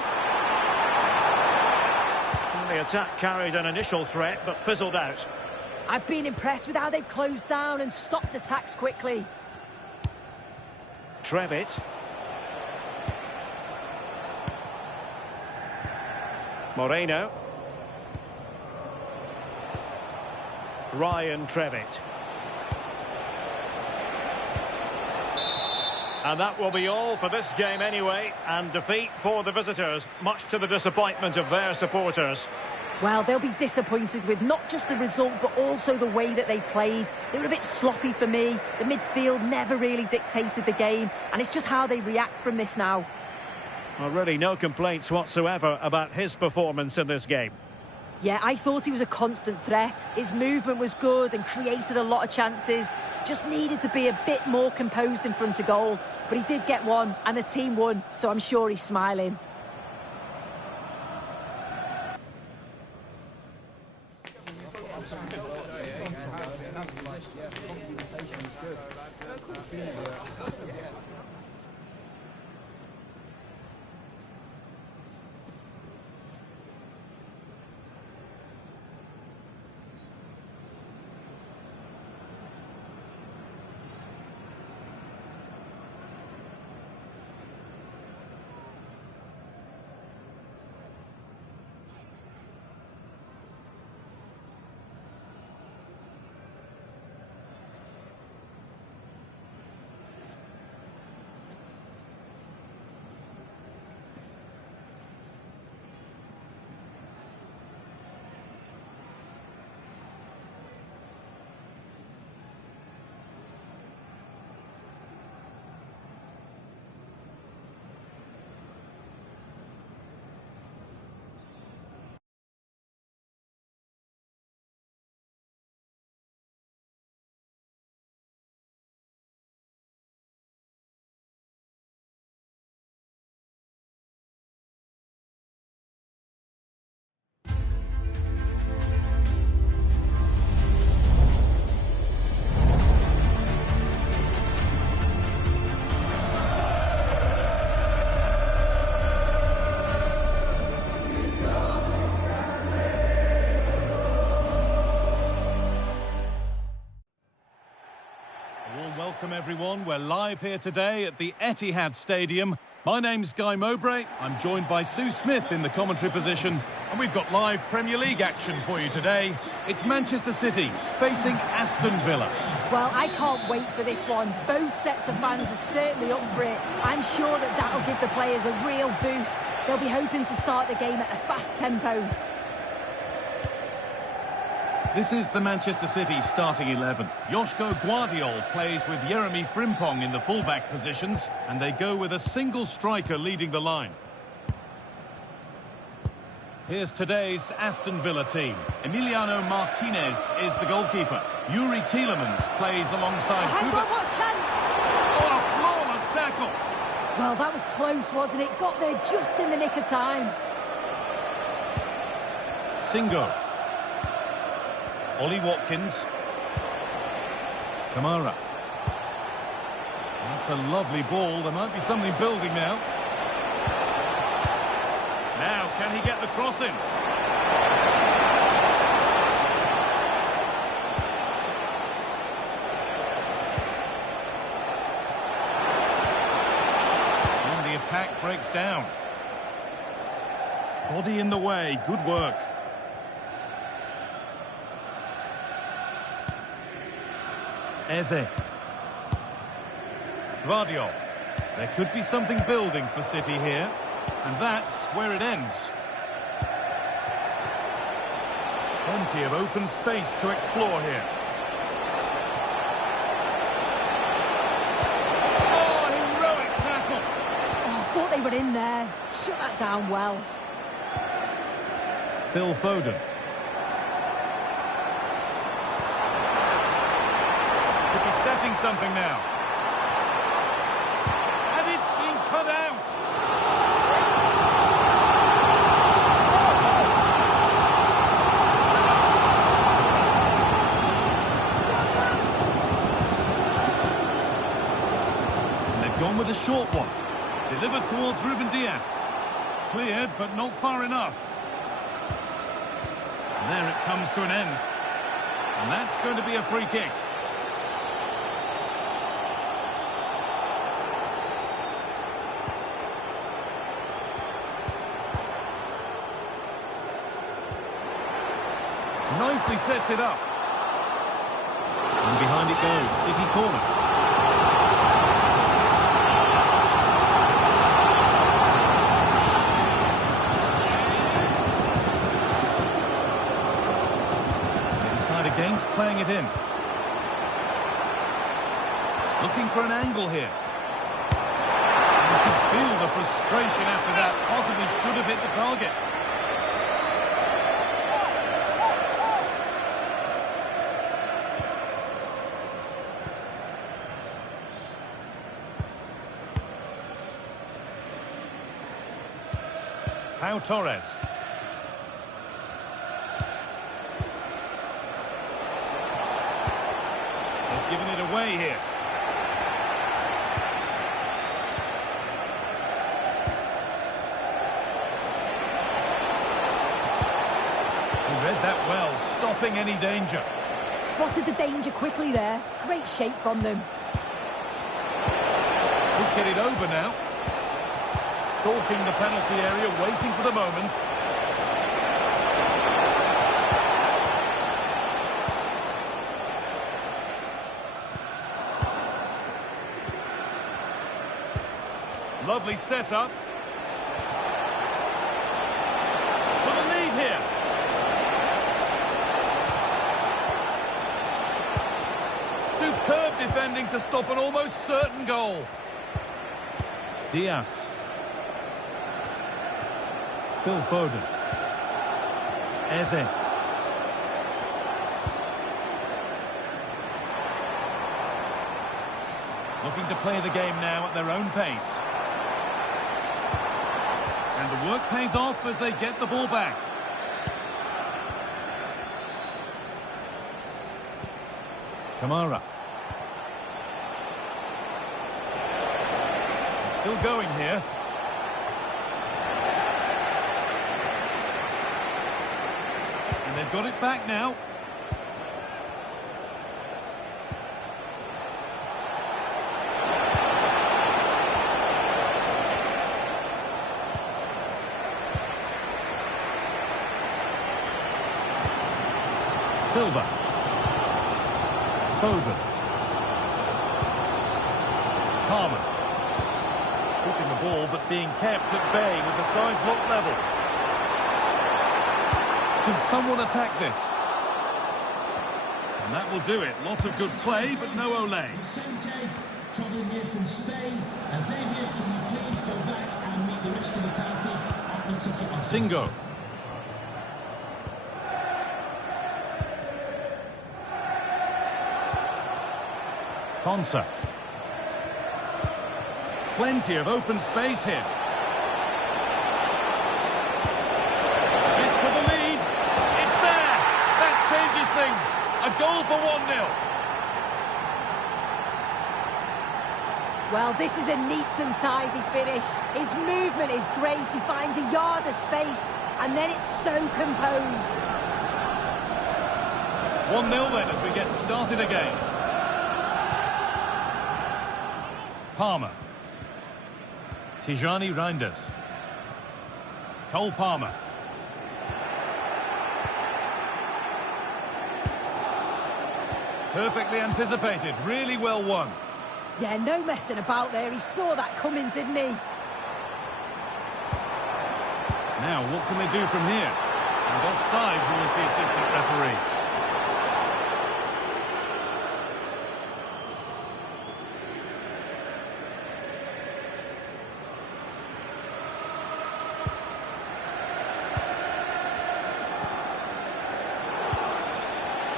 And the attack carried an initial threat, but fizzled out. I've been impressed with how they've closed down and stopped attacks quickly. Trevitt. Moreno. Ryan Trevitt. And that will be all for this game anyway, and defeat for the visitors, much to the disappointment of their supporters. Well, they'll be disappointed with not just the result, but also the way that they played. They were a bit sloppy for me. The midfield never really dictated the game, and it's just how they react from this now. Well, really no complaints whatsoever about his performance in this game. Yeah, I thought he was a constant threat. His movement was good and created a lot of chances. Just needed to be a bit more composed in front of goal. But he did get one, and the team won, so I'm sure he's smiling. Welcome everyone, we're live here today at the Etihad Stadium. My name's Guy Mowbray, I'm joined by Sue Smith in the commentary position, and we've got live Premier League action for you today. It's Manchester City facing Aston Villa. Well, I can't wait for this one. Both sets of fans are certainly up for it. I'm sure that that'll give the players a real boost. They'll be hoping to start the game at a fast tempo. This is the Manchester City starting 11. Joško Guardiol plays with Jeremy Frimpong in the fullback positions, and they go with a single striker leading the line. Here's today's Aston Villa team. Emiliano Martinez is the goalkeeper. Yuri Tielemans plays alongside... Hang on, what a chance! Oh, a flawless tackle! Well, that was close, wasn't it? Got there just in the nick of time. Singo. Ollie Watkins. Kamara. That's a lovely ball. There might be something building now. Now, can he get the cross in? And the attack breaks down. Body in the way. Good work. Eze. Guardiol. There could be something building for City here. And that's where it ends. Plenty of open space to explore here. Oh, heroic tackle! Oh, I thought they were in there. Shut that down well. Phil Foden. Could be setting something now. And it's been cut out! Gone with a short one. Delivered towards Ruben Diaz. Cleared, but not far enough. And there it comes to an end. And that's going to be a free kick. Nicely sets it up. And behind it goes. City corner. Against playing it in. Looking for an angle here. You can feel the frustration after that. Possibly should have hit the target. Pau Torres. Giving it away here. He read that well, stopping any danger. Spotted the danger quickly there. Great shape from them. Could get it over now. Stalking the penalty area, waiting for the moment. Lovely setup. For the lead here. Superb defending to stop an almost certain goal. Diaz. Phil Foden. Eze. Looking to play the game now at their own pace. And the work pays off as they get the ball back. Kamara. Still going here. And they've got it back now. Silva. Foden. Palmer. Keeping the ball but being kept at bay with the sides locked level. Can someone attack this? And that will do it. Lots of good play, but no Olé. Vicente, travelling here from Spain. Xavier, can you please go back and meet the rest of the party at the ticket office? Singo. Konsa. Plenty of open space here. This for the lead. It's there. That changes things. A goal for 1-0. Well, this is a neat and tidy finish. His movement is great. He finds a yard of space, and then it's so composed. 1-0 then as we get started again. Palmer. Tijani Reinders. Cole Palmer. Perfectly anticipated. Really well won. Yeah, no messing about there. He saw that coming, didn't he? Now, what can they do from here? And offside was the assistant referee.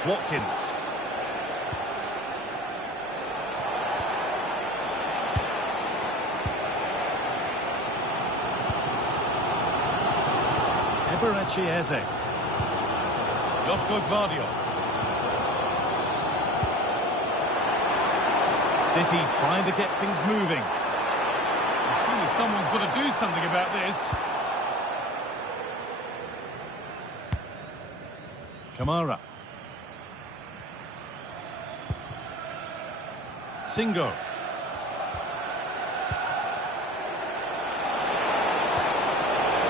Watkins. Eberechi Eze. Josko Gvardiol. City trying to get things moving. Surely someone's got to do something about this. Kamara. Singo.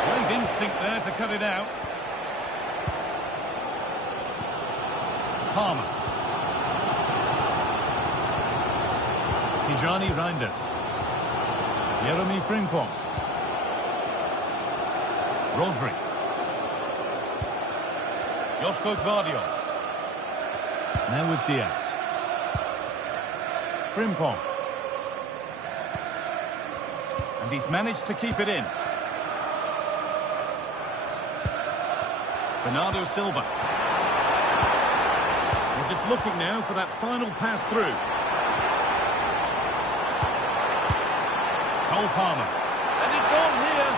Great instinct there to cut it out. Palmer. Tijani Reinders. Jeremy Frimpong. Rodri. Josko Gvardiol. Now with Diaz. Frimpong. And he's managed to keep it in. Bernardo Silva. They're just looking now for that final pass through. Cole Palmer. And it's on here.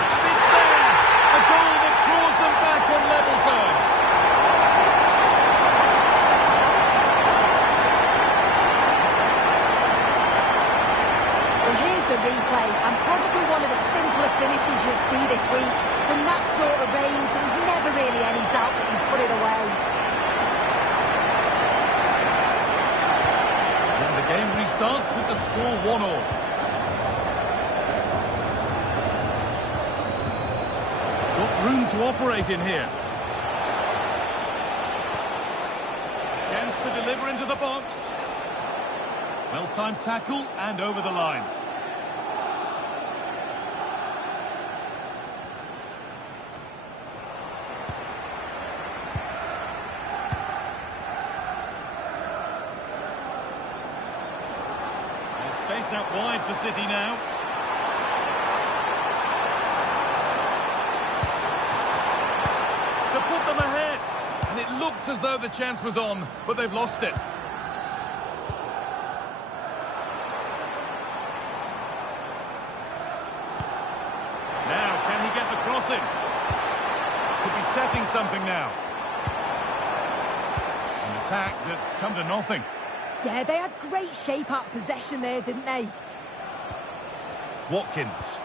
And it's there. A goal that draws them back on level terms. Well, here's the replay, and probably one of the simpler finishes you'll see this week. From that sort of range, there was never really any doubt that he put it away. And the game restarts with the score 1-1. Got room to operate in here. Chance to deliver into the box. Well-timed tackle and over the line. There's space out wide for City now. To put them ahead. And it looked as though the chance was on, but they've lost it. Now, can he get the crossing? Could be setting something now. An attack that's come to nothing. Yeah, they had great shape-up possession there, didn't they? Watkins.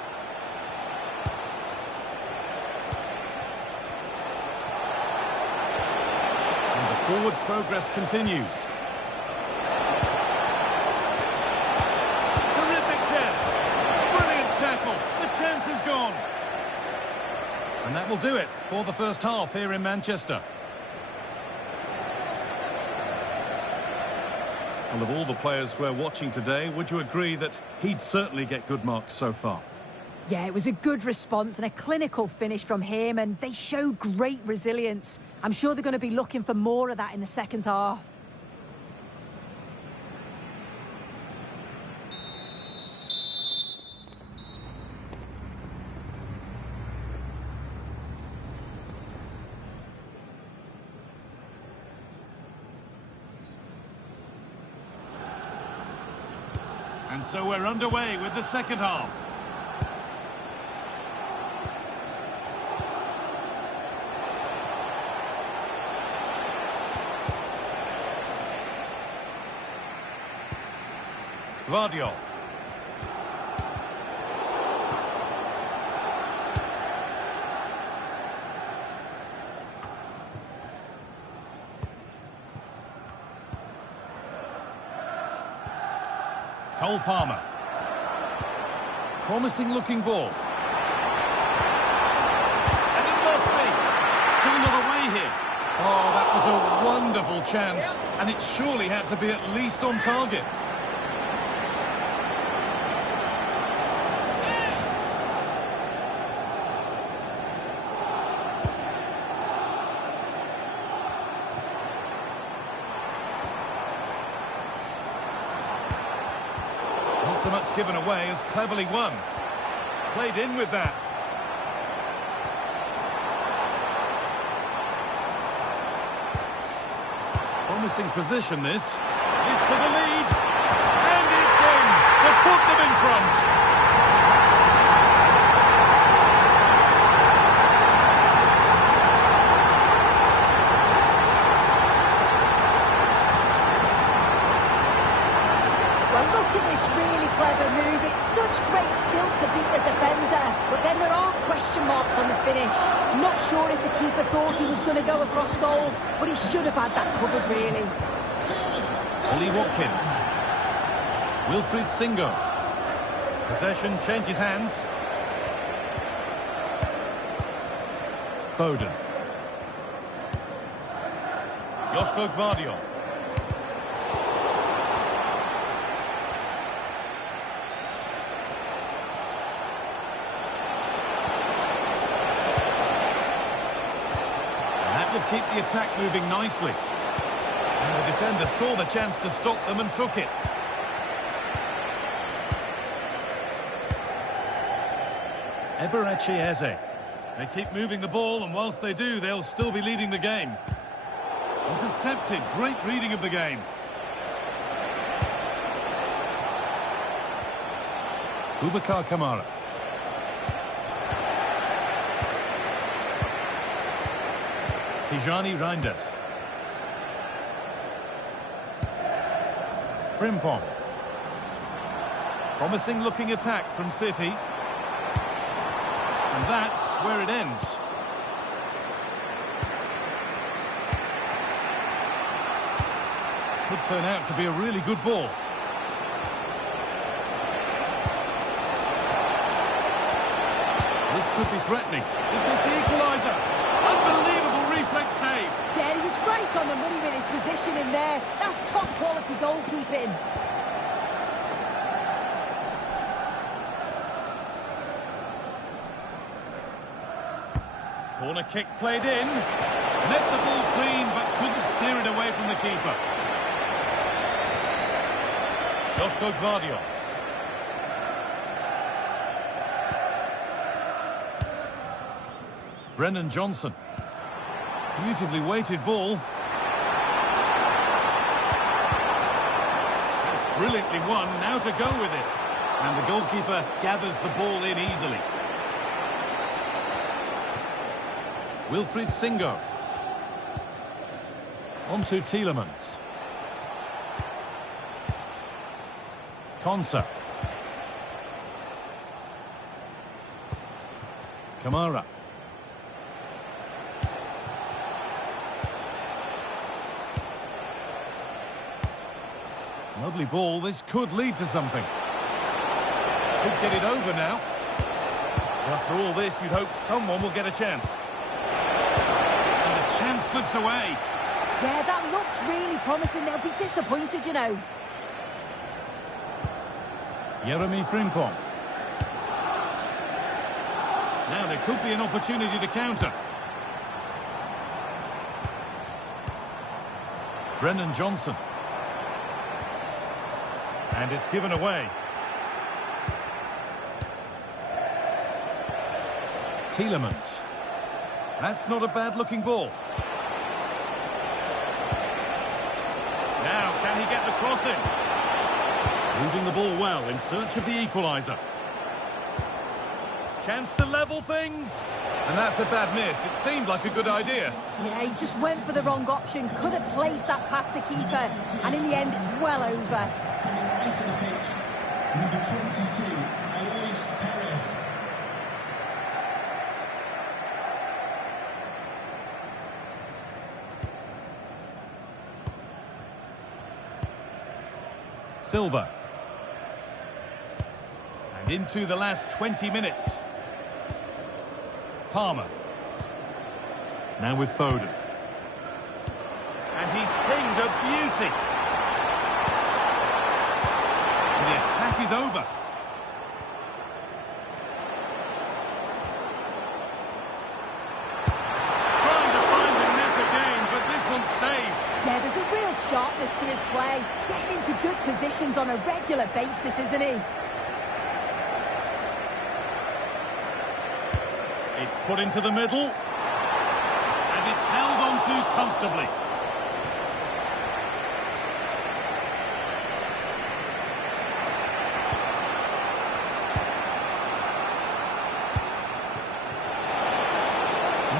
And the forward progress continues. Terrific chance. Brilliant tackle. The chance is gone. And that will do it for the first half here in Manchester. Well, of all the players we're watching today, would you agree that he'd certainly get good marks so far? Yeah, it was a good response and a clinical finish from him, and they showed great resilience. I'm sure they're going to be looking for more of that in the second half. And so we're underway with the second half. Vardiol. Cole Palmer. Promising looking ball. And it must be. Still not away here. Oh, that was a wonderful chance. And it surely had to be at least on target. Not so much given away as cleverly won. Played in with that. Promising position this. Is for the lead. And it's in to put them in front. Clever move. It's such great skill to beat the defender, but then there are question marks on the finish. Not sure if the keeper thought he was going to go across goal, but he should have had that covered, really. Ollie Watkins. Wilfried Singo. Possession changes hands. Foden. Josko Gvardiol. Keep the attack moving nicely. And the defender saw the chance to stop them and took it. Eberechi Eze. They keep moving the ball, and whilst they do, they'll still be leading the game. Intercepted. Great reading of the game. Boubacar Kamara. Tijani Reinders. Frimpong. Promising looking attack from City. And that's where it ends. Could turn out to be a really good ball. This could be threatening. Is this the equaliser? Unbelievable reflex save. Yeah, he was right on the money with his position in there. That's top quality goalkeeping. Corner kick played in. Let the ball clean, but couldn't steer it away from the keeper. Josko Gvardiol. Brennan Johnson. Beautifully weighted ball. That's brilliantly won. Now to go with it. And the goalkeeper gathers the ball in easily. Wilfried Singo. On to Tielemans. Konsa. Kamara. Lovely ball. This could lead to something. Could get it over now. After all this, you'd hope someone will get a chance. And the chance slips away. Yeah, that looks really promising. They'll be disappointed, you know. Jeremy Frimpong. Now there could be an opportunity to counter. Brennan Johnson. And it's given away. Tielemans. That's not a bad-looking ball. Now, can he get the cross in? Moving the ball well in search of the equaliser. Chance to level things. And that's a bad miss. It seemed like a good idea. Yeah, he just went for the wrong option. Could have placed that past the keeper. And in the end, it's well over. Coming right to the pitch, number 22, Alois Perez. Silva. And into the last 20 minutes. Palmer. Now with Foden. And he's pinged a beauty. And the attack is over. Trying to find the net again, but this one's saved. Yeah, there's a real sharpness to his play. Getting into good positions on a regular basis, isn't he? It's put into the middle. And it's held on to comfortably.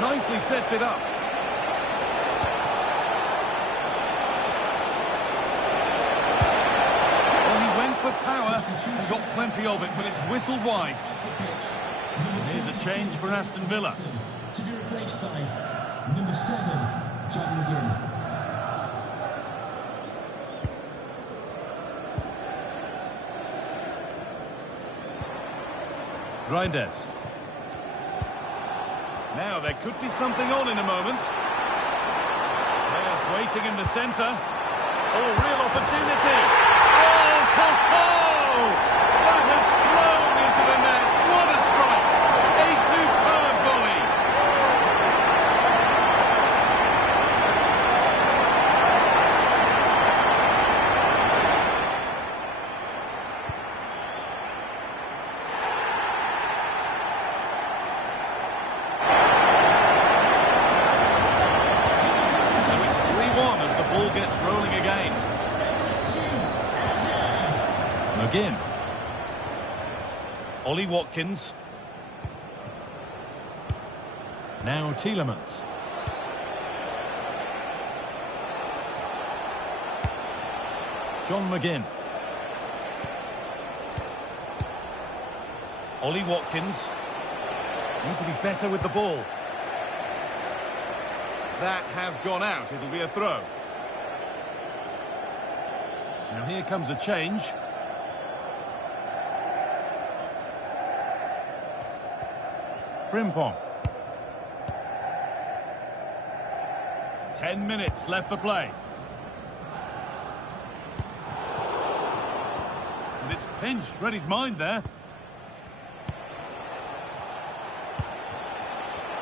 Nicely sets it up. Well, he went for power and got plenty of it, but it's whistled wide. Here's a change for Aston Villa. To be replaced by number 7, John McGinn. Reinders. Now there could be something on in a moment. Players waiting in the centre. Oh, real opportunity. Oh, ho, ho! That has flown into the net. What a strike! A superb volley. So it's 3-1 as the ball gets rolling again. McGinn. Ollie Watkins. Now Tielemans. John McGinn. Ollie Watkins. Need to be better with the ball. That has gone out. It'll be a throw. Now here comes a change. Frimpong. 10 minutes left for play. And it's pinched. Read his mind there.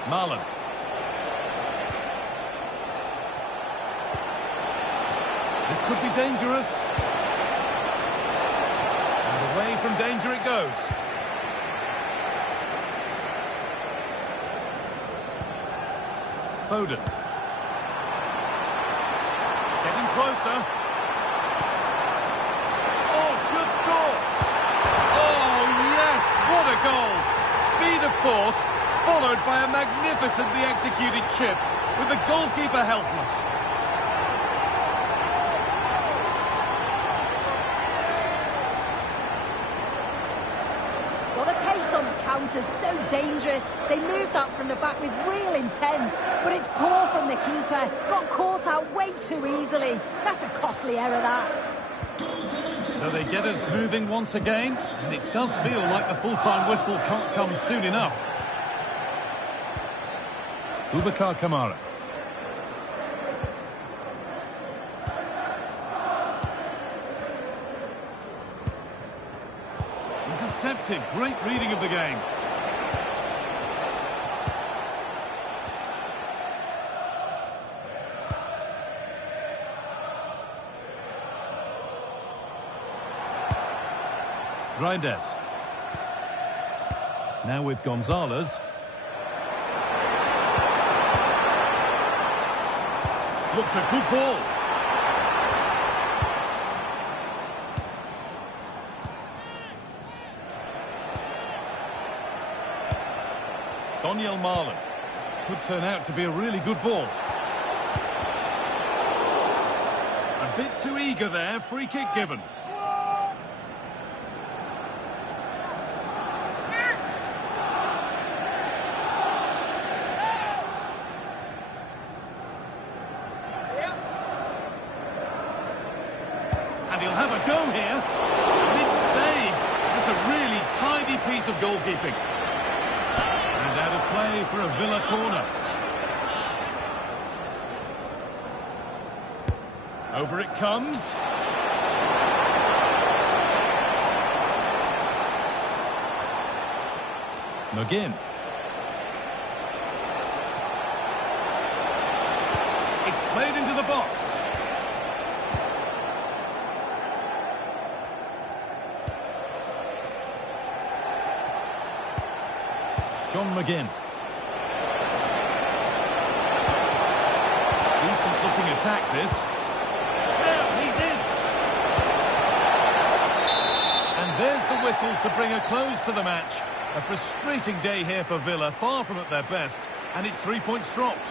Marlon. This could be dangerous. And away from danger it goes. Foden. Getting closer. Oh, should score. Oh, yes, what a goal. Speed of thought, followed by a magnificently executed chip, with the goalkeeper helpless. Well, the pace on the counter's so dangerous. They moved that from the back with real intent. But it's poor from the keeper. Got caught out way too easily. That's a costly error, that. So they get us moving once again, and it does feel like the full-time whistle can't come soon enough. Boubacar Kamara. intercepted. Great reading of the game. Reinders. Now with Gonzalez. Looks a good ball. Daniel Marlon. Could turn out to be a really good ball. A bit too eager there. Free kick given. And he'll have a go here. And it's saved. That's a really tidy piece of goalkeeping. And out of play for a Villa corner. Over it comes. McGinn. It's played into the box. John McGinn. Decent looking attack this. There, he's in. And there's the whistle to bring a close to the match. A frustrating day here for Villa, far from at their best, and it's 3 points dropped.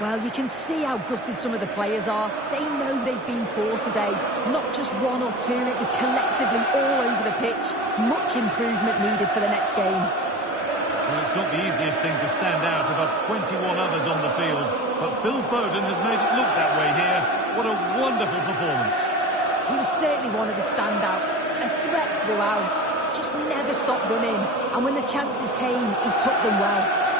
Well, you can see how gutted some of the players are. They know they've been poor today. Not just one or two, it was collectively all over the pitch. Much improvement needed for the next game. Well, it's not the easiest thing to stand out above 21 others on the field, but Phil Foden has made it look that way here. What a wonderful performance. He was certainly one of the standouts, a threat throughout, just never stopped running, and when the chances came, he took them well.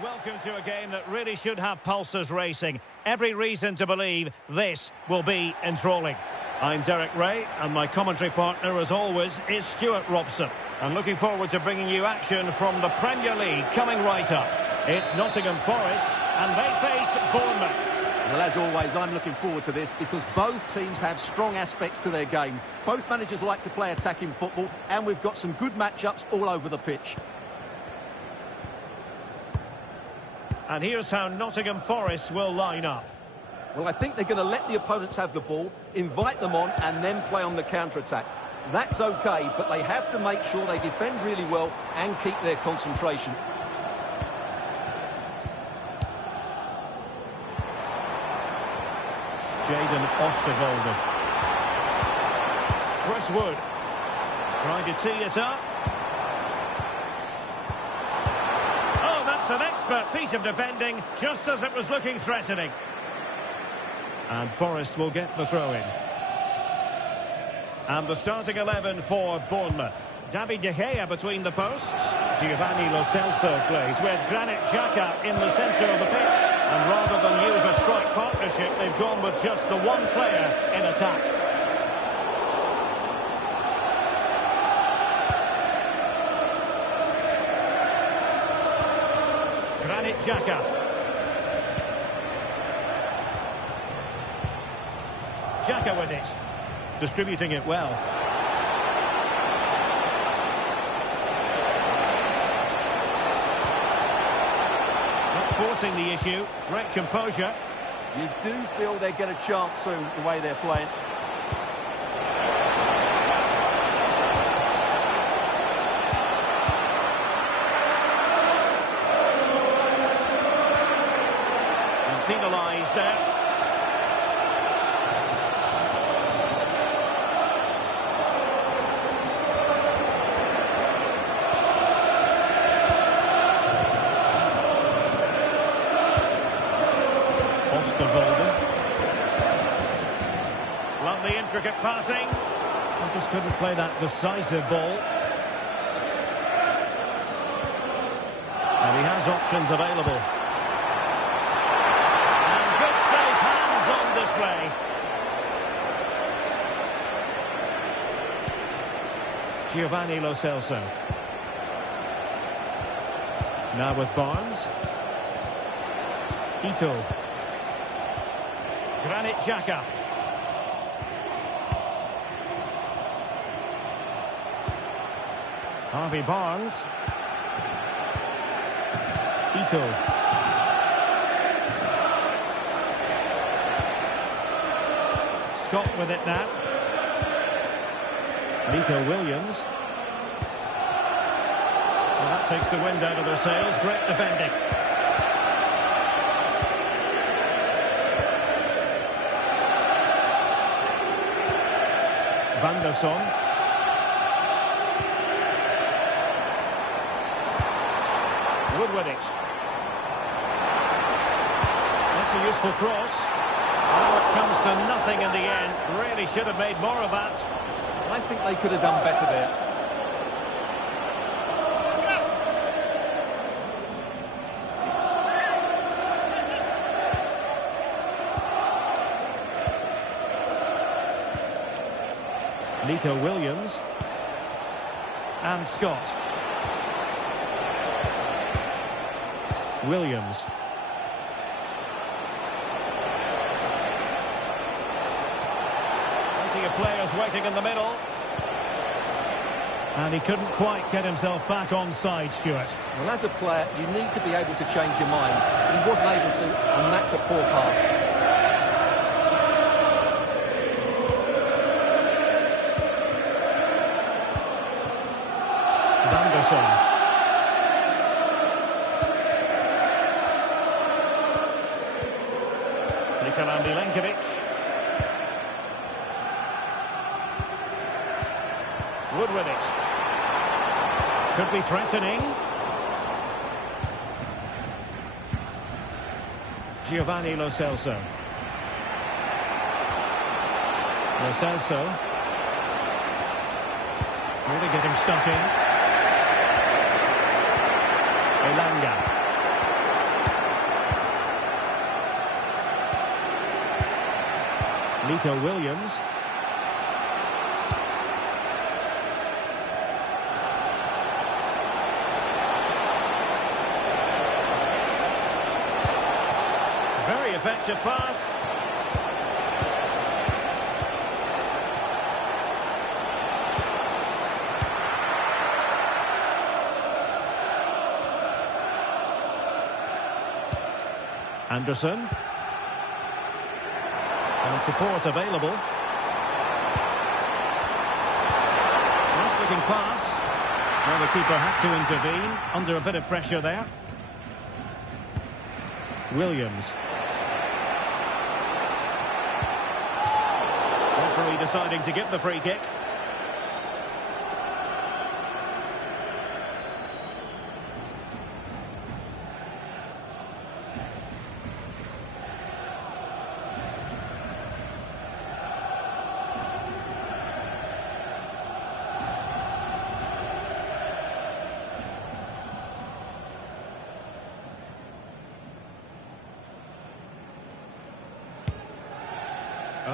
Welcome to a game that really should have pulses racing. Every reason to believe this will be enthralling. I'm Derek Ray, and my commentary partner, as always, is Stuart Robson. I'm looking forward to bringing you action from the Premier League coming right up. It's Nottingham Forest, and they face Bournemouth. Well, as always, I'm looking forward to this because both teams have strong aspects to their game. Both managers like to play attacking football, and we've got some good matchups all over the pitch. And here's how Nottingham Forest will line up. Well, I think they're going to let the opponents have the ball, invite them on, and then play on the counter-attack. That's okay, but they have to make sure they defend really well and keep their concentration. Jadon Osterwolde. Chris Wood. Trying to tee it up. Oh, that's an expert piece of defending, just as it was looking threatening. And Forrest will get the throw-in. And the starting 11 for Bournemouth. David De Gea between the posts. Giovanni Lo Celso plays with Granit Xhaka in the centre of the pitch. And rather than use a strike partnership, they've gone with just the one player in attack. Granit Xhaka. Xhaka with it. Distributing it well. Not forcing the issue. Great composure. You do feel they get a chance soon, the way they're playing. And penalised there. Lovely intricate passing. I just couldn't play that decisive ball. And he has options available. And good safe hands on display. Giovanni Lo Celso. Now with Barnes. Ito. Granit Xhaka. Harvey Barnes. Ito. Scott with it now. Nico Williams. Well, that takes the wind out of their sails. Great defending. Van der Son. Wood with it. That's a useful cross. Oh, it comes to nothing in the end. Really should have made more of that. I think they could have done better there. Nico Williams. And Scott. Williams. Plenty of players waiting in the middle. And he couldn't quite get himself back on side, Stuart. Well, as a player, you need to be able to change your mind. He wasn't able to, and that's a poor pass. Van der Son. Nikola Milenkovic. Wood with it. Could be threatening. Giovanni Lo Celso. Lo Celso. Really getting stuck in. Elanga. Nico Williams. Very effective pass. Anderson. And support available. Nice looking pass. Well, the keeper had to intervene under a bit of pressure there. Williams. Referee deciding to give the free kick.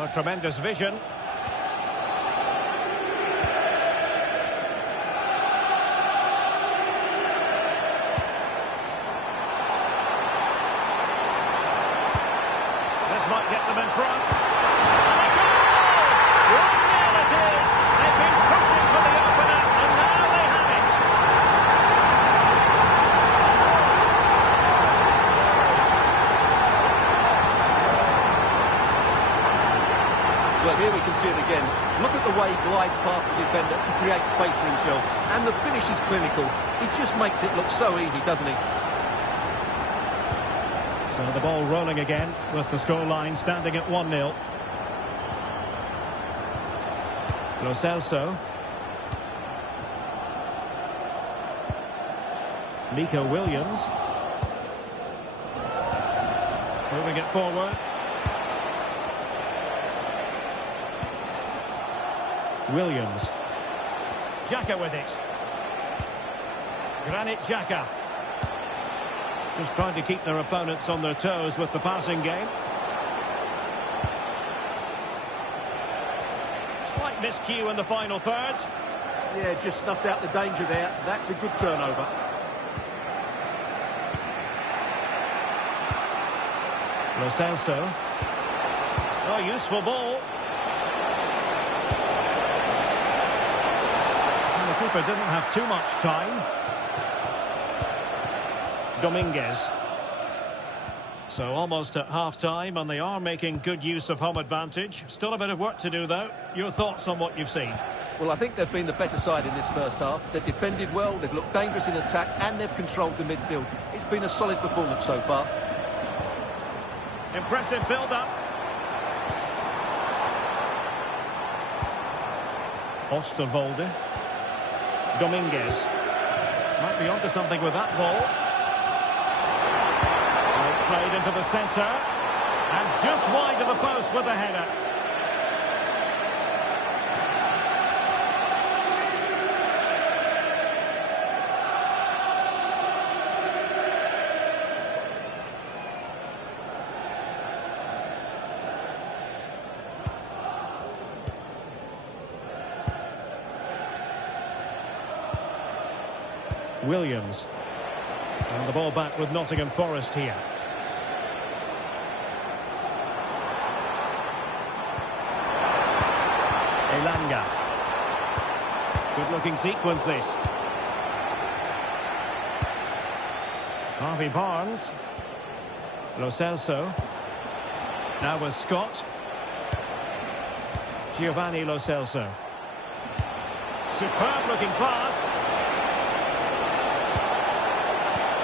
Oh, tremendous vision. This might get them in front. And a goal! 1-0 it is. They've been pushing for the opener, and now they have it. Well, here we can see it again. Look at the way he glides past the defender to create space for himself. And the finish is clinical. He just makes it look so easy, doesn't he? So the ball rolling again with the scoreline standing at 1-0. Lo Celso. Nico Williams. Moving it forward. Williams. Xhaka with it. Granit Xhaka. Just trying to keep their opponents on their toes with the passing game. Slight miscue in the final third. Yeah, just snuffed out the danger there. That's a good turnover. Lo Celso. Oh, useful ball. And the keeper didn't have too much time. Dominguez. So almost at half-time, and they are making good use of home advantage. Still a bit of work to do, though. Your thoughts on what you've seen? Well, I think they've been the better side in this first half. They've defended well, they've looked dangerous in attack, and they've controlled the midfield. It's been a solid performance so far. Impressive build-up. Osterwolde. Dominguez. Might be onto something with that ball. It's played into the centre. And just wide of the post with the header. Williams. And the ball back with Nottingham Forest here. Elanga. Good looking sequence this. Harvey Barnes. Lo Celso. Now with Scott. Giovanni Lo Celso. Superb looking pass.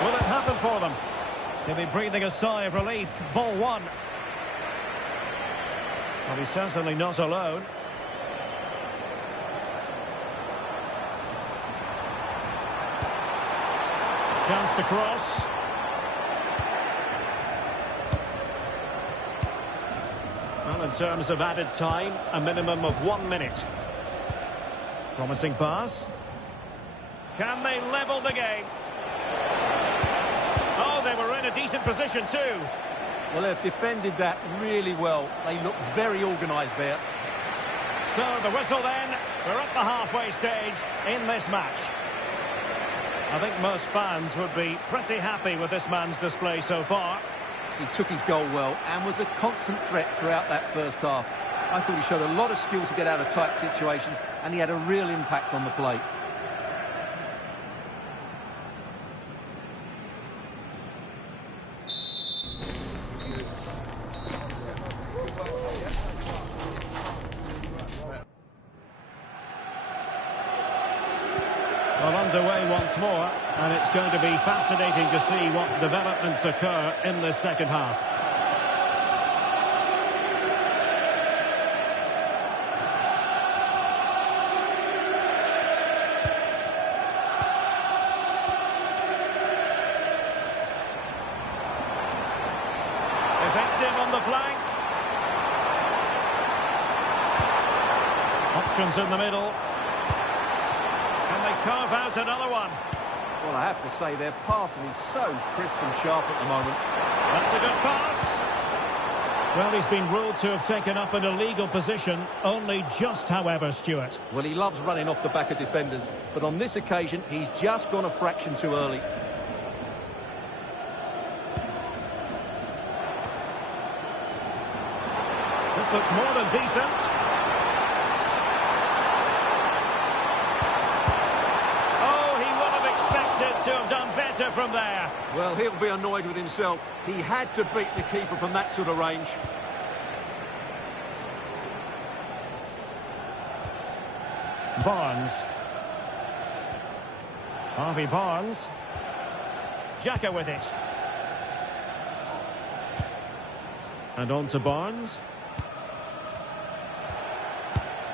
Will it happen for them? They'll be breathing a sigh of relief. Ball one. Well, he's certainly not alone. Chance to cross. Well, in terms of added time, a minimum of 1 minute. Promising pass. Can they level the game? Oh, they were in a decent position too. Well, they've defended that really well. They look very organised there. So the whistle then. We're at the halfway stage in this match. I think most fans would be pretty happy with this man's display so far. He took his goal well and was a constant threat throughout that first half. I thought he showed a lot of skill to get out of tight situations, and he had a real impact on the plate. Well, underway once more, and it's going to be fascinating to see what developments occur in this second half. Effective on the flank. Options in the middle. Can they carve out another one? Well, I have to say their passing is so crisp and sharp at the moment. That's a good pass. Well, he's been ruled to have taken up an illegal position, only just, however, Stuart. Well, he loves running off the back of defenders, but on this occasion, he's just gone a fraction too early. This looks more than decent. Oh, he would have expected to have done better from there. Well, he'll be annoyed with himself. He had to beat the keeper from that sort of range. Barnes. Harvey Barnes. Xhaka with it. And on to Barnes.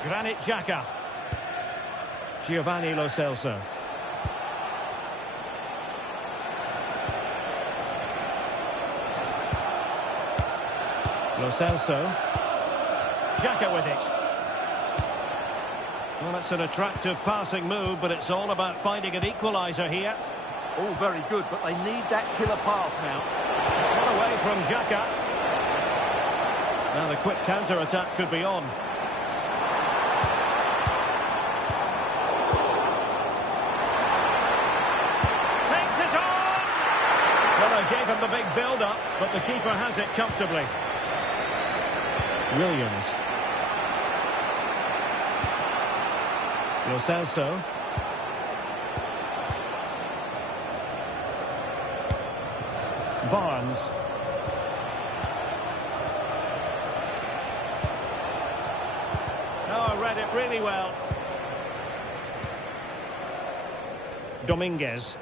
Granit Xhaka. Giovanni Lo Celso. Lo Celso. Xhaka with it. Well, that's an attractive passing move, but it's all about finding an equaliser here. All very good, but they need that killer pass now. Got away from Xhaka. Now the quick counter-attack could be on. Takes it on! Well, they gave him the big build-up, but the keeper has it comfortably. Williams. Lo Celso. Barnes. Oh, I read it really well. Dominguez.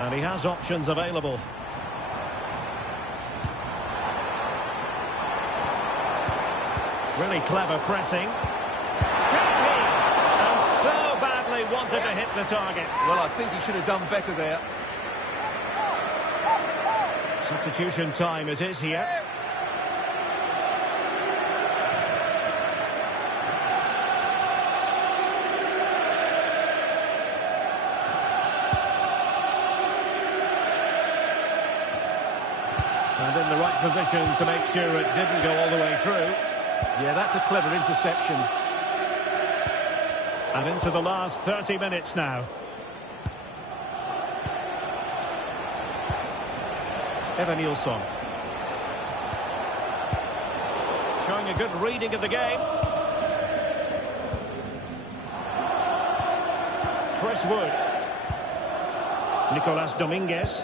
And he has options available. Really clever pressing. And so badly wanted to hit the target. Well, I think he should have done better there. Substitution time it is here. And in the right position to make sure it didn't go all the way through. Yeah, that's a clever interception. And into the last 30 minutes now. Evan Nilsson. Showing a good reading of the game. Chris Wood. Nicolas Dominguez.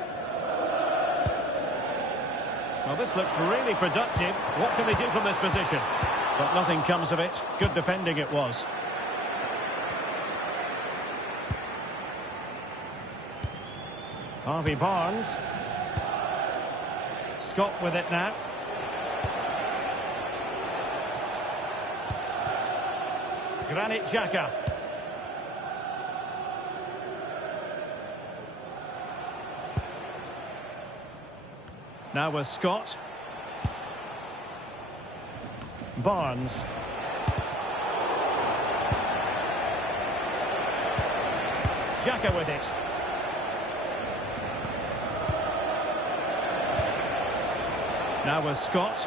Well, this looks really productive. What can they do from this position? But nothing comes of it. Good defending it was. Harvey Barnes. Scott with it now. Granit Xhaka. Now with Scott. Barnes. Xhaka with it. Now with Scott.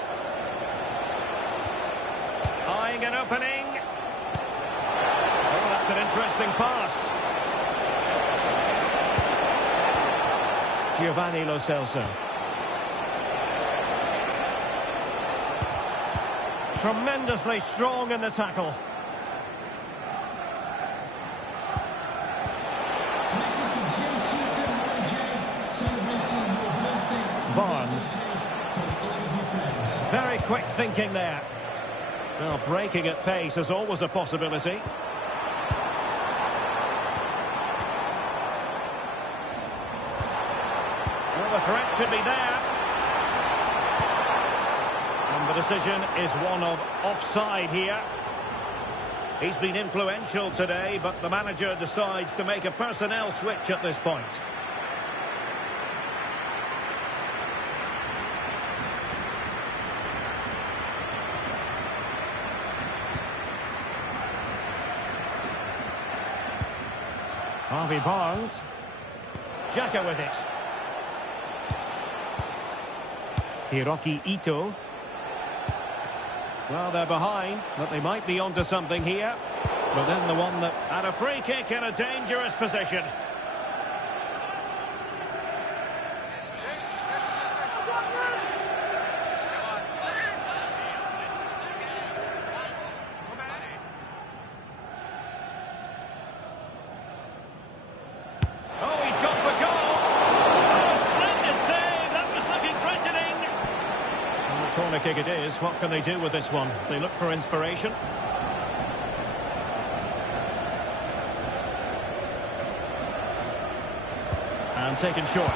Eyeing an opening. Oh, that's an interesting pass. Giovanni Lo Celso. Tremendously strong in the tackle. Barnes. Very quick thinking there. Well, breaking at pace is always a possibility. Well, the threat could be there. And the decision is one of offside here. He's been influential today, but the manager decides to make a personnel switch at this point. Harvey Barnes. Xhaka with it. Hiroki Ito. Well, they're behind, but they might be onto something here. But then the one that had a free kick in a dangerous position. Corner kick it is. What can they do with this one as they look for inspiration? And taken short.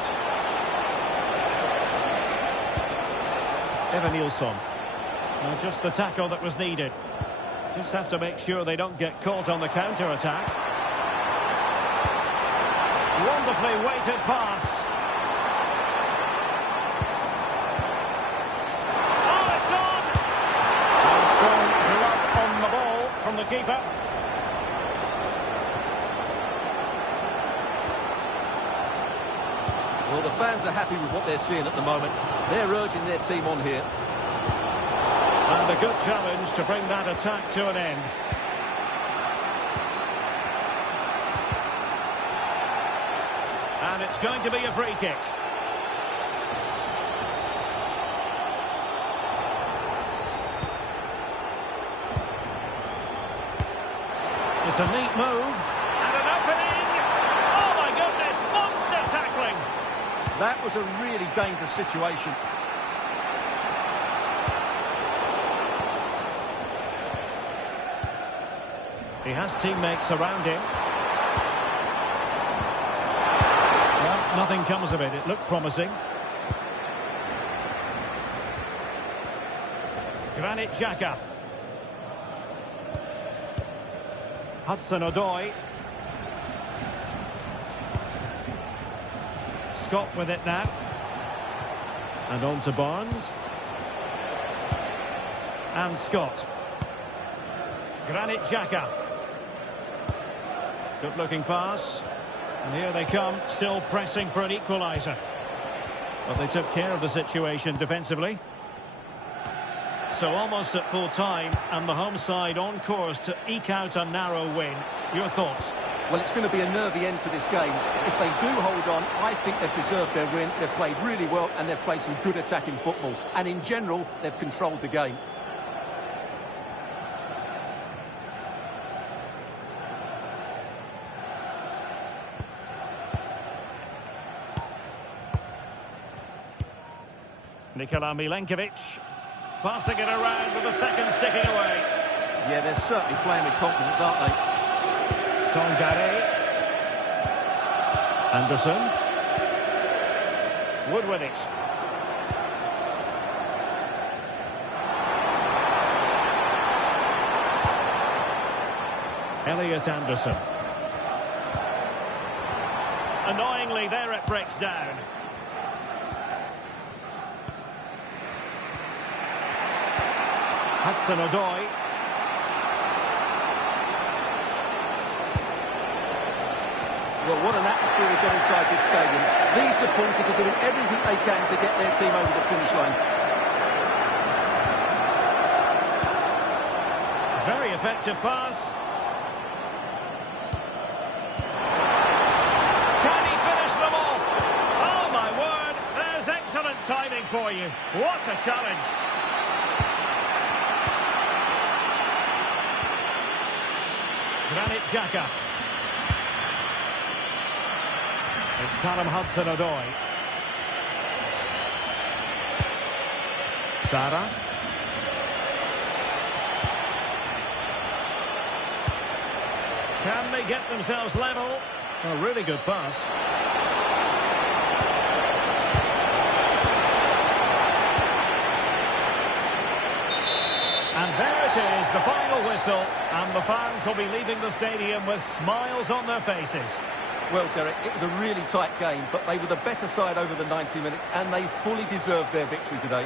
Evanilson. Well, just the tackle that was needed. Just have to make sure they don't get caught on the counter-attack. Wonderfully weighted pass. From the keeper. Well, the fans are happy with what they're seeing at the moment. They're urging their team on here. And a good challenge to bring that attack to an end. And it's going to be a free kick. It's a neat move, and an opening. Oh my goodness, monster tackling. That was a really dangerous situation. He has teammates around him. Well, nothing comes of it. It looked promising. Granit Xhaka. Hudson-Odoi. Scott with it now. And on to Barnes. And Scott. Granit Xhaka. Good looking pass. And here they come, still pressing for an equaliser. But they took care of the situation defensively. So almost at full time, and the home side on course to eke out a narrow win. Your thoughts? Well, it's going to be a nervy end to this game. If they do hold on, I think they've deserved their win. They've played really well, and they've played some good attacking football. And in general, they've controlled the game. Nikola Milenkovic. Passing it around with the second sticking away. Yeah, they're certainly playing with confidence, aren't they? Songare. Anderson. Wood with it. Elliot Anderson. Annoyingly, there it breaks down. Hudson-Odoi. Well, what an atmosphere we've got inside this stadium. These supporters are doing everything they can to get their team over the finish line. Very effective pass. Can he finish them off? Oh, my word. There's excellent timing for you. What a challenge. Granit Xhaka. It's Callum Hudson-Odoi. Sara. Can they get themselves level? A really good pass. And there it is, the final whistle, and the fans will be leaving the stadium with smiles on their faces. Well, Derek, it was a really tight game, but they were the better side over the 90 minutes, and they fully deserved their victory today.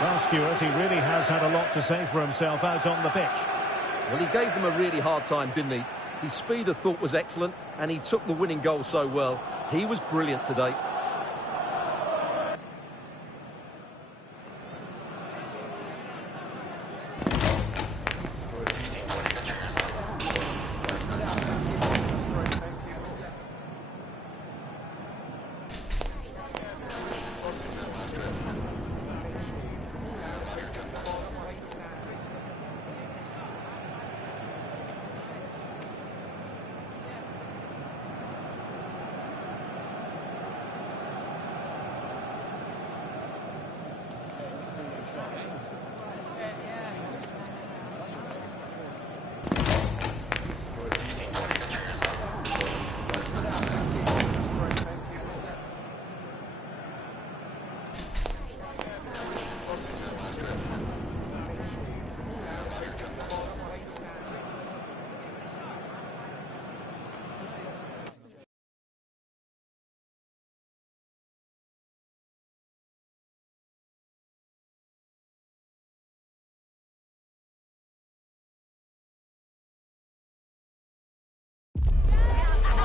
Well, Stuart, he really has had a lot to say for himself out on the pitch. Well, he gave them a really hard time, didn't he? His speed of thought was excellent, and he took the winning goal so well. He was brilliant today.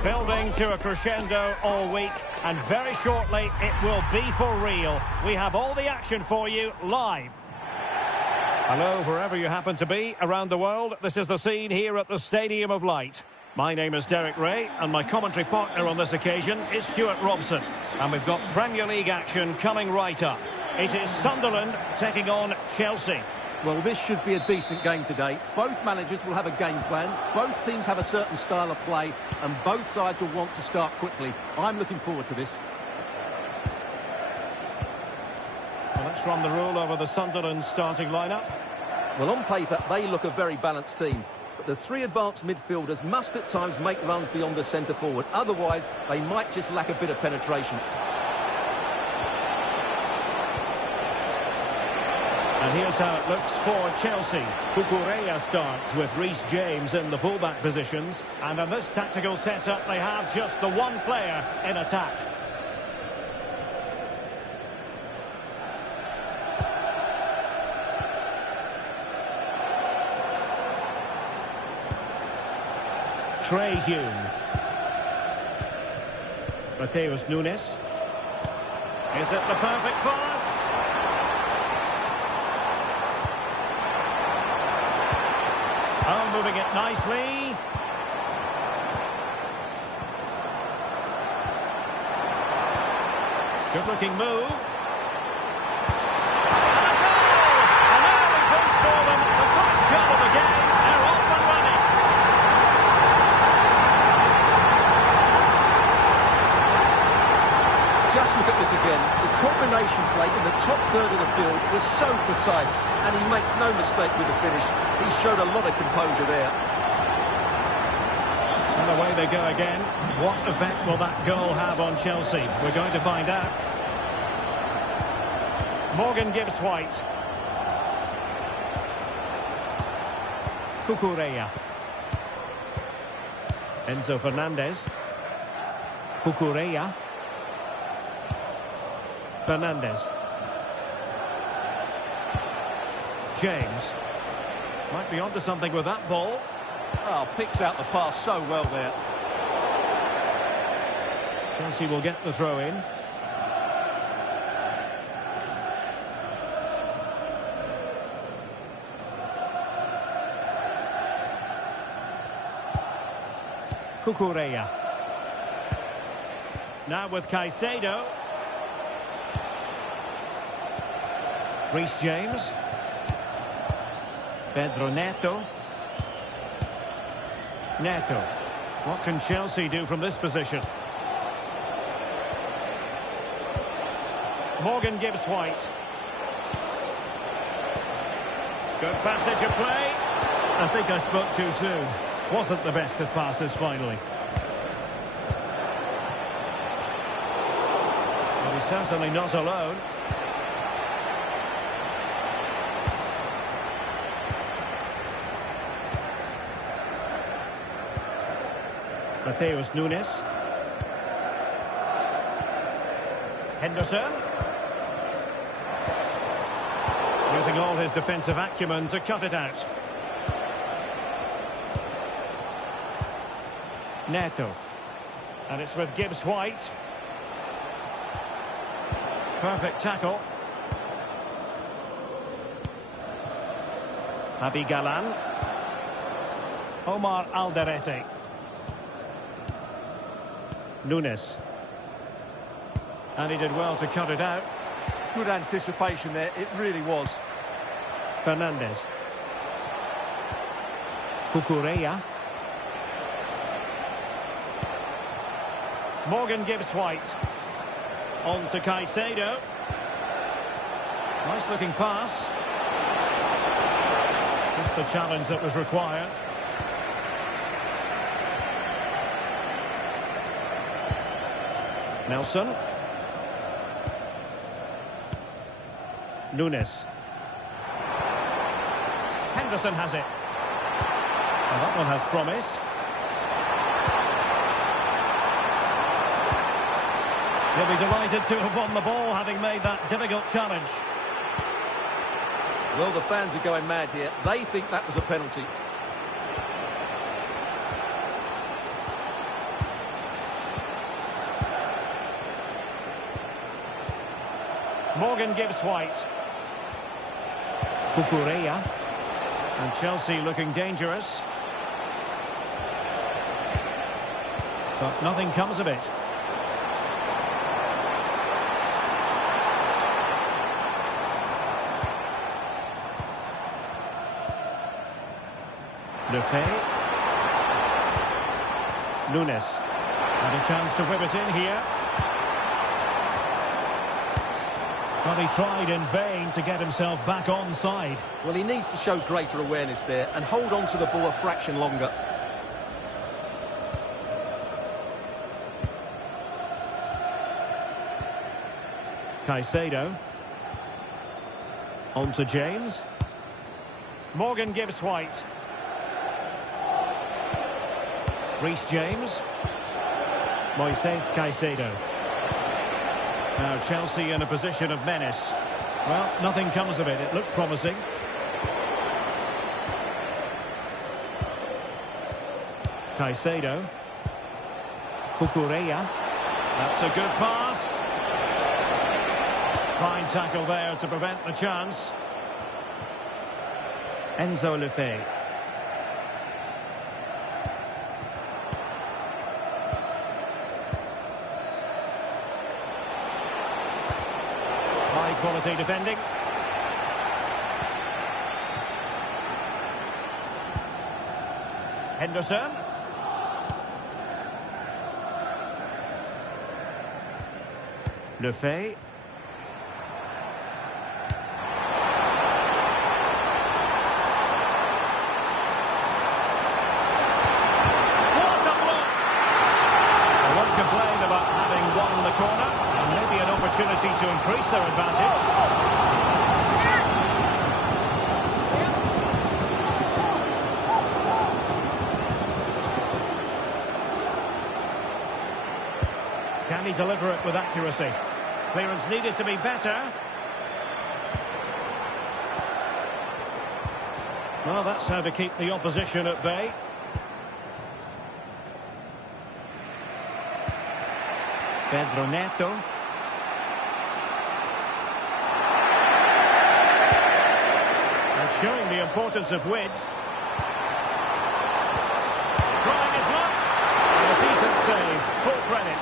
Building to a crescendo all week, and very shortly it will be for real. We have all the action for you live. Hello, wherever you happen to be around the world. This is the scene here at the Stadium of Light. My name is Derek Ray, and my commentary partner on this occasion is Stuart Robson. And we've got Premier League action coming right up. It is Sunderland taking on Chelsea. Well, this should be a decent game today. Both managers will have a game plan. Both teams have a certain style of play, and both sides will want to start quickly. I'm looking forward to this. Well, let's run the rule over the Sunderland starting lineup. Well, on paper, they look a very balanced team. But the three advanced midfielders must at times make runs beyond the centre forward. Otherwise, they might just lack a bit of penetration. And here's how it looks for Chelsea. Cucurella starts with Reece James in the fullback positions. And in this tactical setup, they have just the one player in attack. Trey Hume. Mateus Nunes. Is it the perfect pass? Oh, moving it nicely. Good-looking move. And a goal! And now we boost for them. The first goal of the game. They're off and running. Just look at this again. The combination play in the top third of the field was so precise, and he makes no mistake with the finish. He showed a lot of composure there. And away they go again. What effect will that goal have on Chelsea? We're going to find out. Morgan gives White. Cucurella. Enzo Fernandez. Cucurella. Fernandez. James. Might be onto something with that ball. Oh, picks out the pass so well there. Chelsea will get the throw in. Cucurella. Now with Caicedo. Reece James. Pedro Neto. Neto. What can Chelsea do from this position? Morgan gives White. Good passage of play. I think I spoke too soon. Wasn't the best of passes finally. But he's certainly not alone. Mateus Nunes. Henderson. Using all his defensive acumen to cut it out. Neto. And it's with Gibbs-White. Perfect tackle. Abigalan. Omar Alderete. Nunes. And he did well to cut it out. Good anticipation there, it really was. Fernandez. Cucurella. Morgan Gibbs-White. On to Caicedo. Nice looking pass. Just the challenge that was required. Nelson. Nunes. Henderson has it. And that one has promise. He'll be delighted to have won the ball, having made that difficult challenge. Well, the fans are going mad here. They think that was a penalty. Morgan Gibbs-White. Cucurella. And Chelsea looking dangerous. But nothing comes of it. Lefebvre. Nunes. And a chance to whip it in here. But he tried in vain to get himself back onside. Well, he needs to show greater awareness there and hold on to the ball a fraction longer. Caicedo. On to James. Morgan Gibbs-White. Reece James. Moises Caicedo. Now Chelsea in a position of menace. Well, nothing comes of it. It looked promising. Caicedo. Cucurella. That's a good pass. Fine tackle there to prevent the chance. Enzo Lefebvre. High quality defending. Henderson. Lefebvre. Corner, and maybe an opportunity to increase their advantage. Can he deliver it with accuracy? Clearance needed to be better. Well, that's how to keep the opposition at bay. Pedro Neto. And showing the importance of width. Trying his luck. And a decent save. Full credit.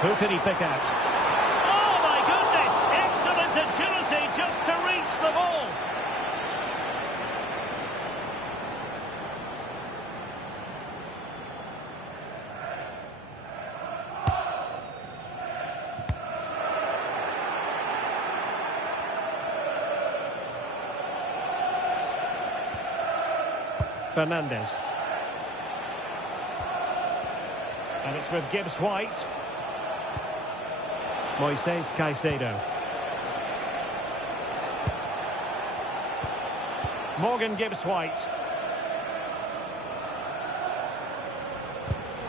Who can he pick out? Oh my goodness! Excellent agility just to reach the ball. Fernandez. And it's with Gibbs-White. Moises Caicedo. Morgan Gibbs-White.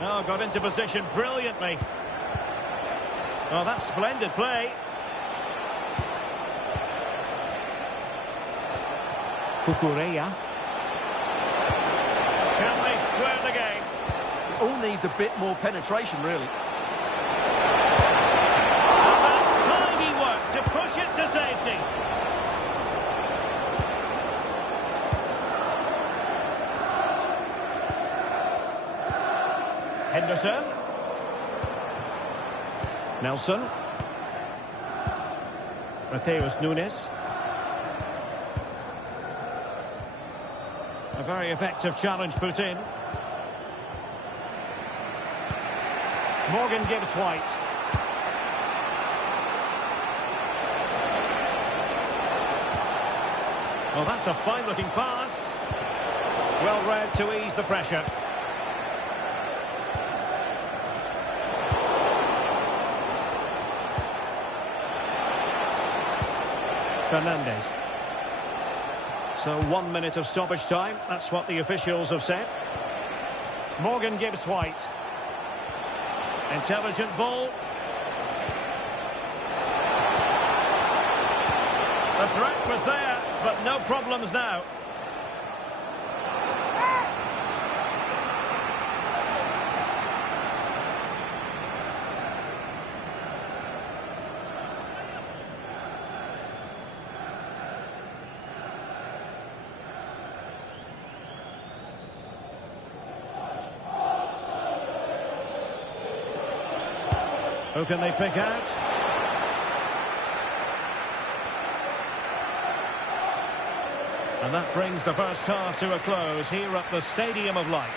Oh, got into position brilliantly. Oh, that's splendid play. Cucurella. Can they square the game? It all needs a bit more penetration, really. And that's tidy work to push it to safety. Henderson. Nelson. Mateus Nunes. A very effective challenge put in. Morgan gives White. Well, that's a fine-looking pass. Well read to ease the pressure. Fernandes. So 1 minute of stoppage time. That's what the officials have said. Morgan gives White. Intelligent ball. The threat was there, but no problems now. Who can they pick out? And that brings the first half to a close here at the Stadium of Light.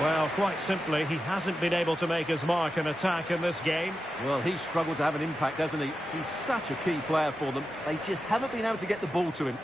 Well, quite simply, he hasn't been able to make his mark and attack in this game. Well, he's struggled to have an impact, hasn't he? He's such a key player for them. They just haven't been able to get the ball to him.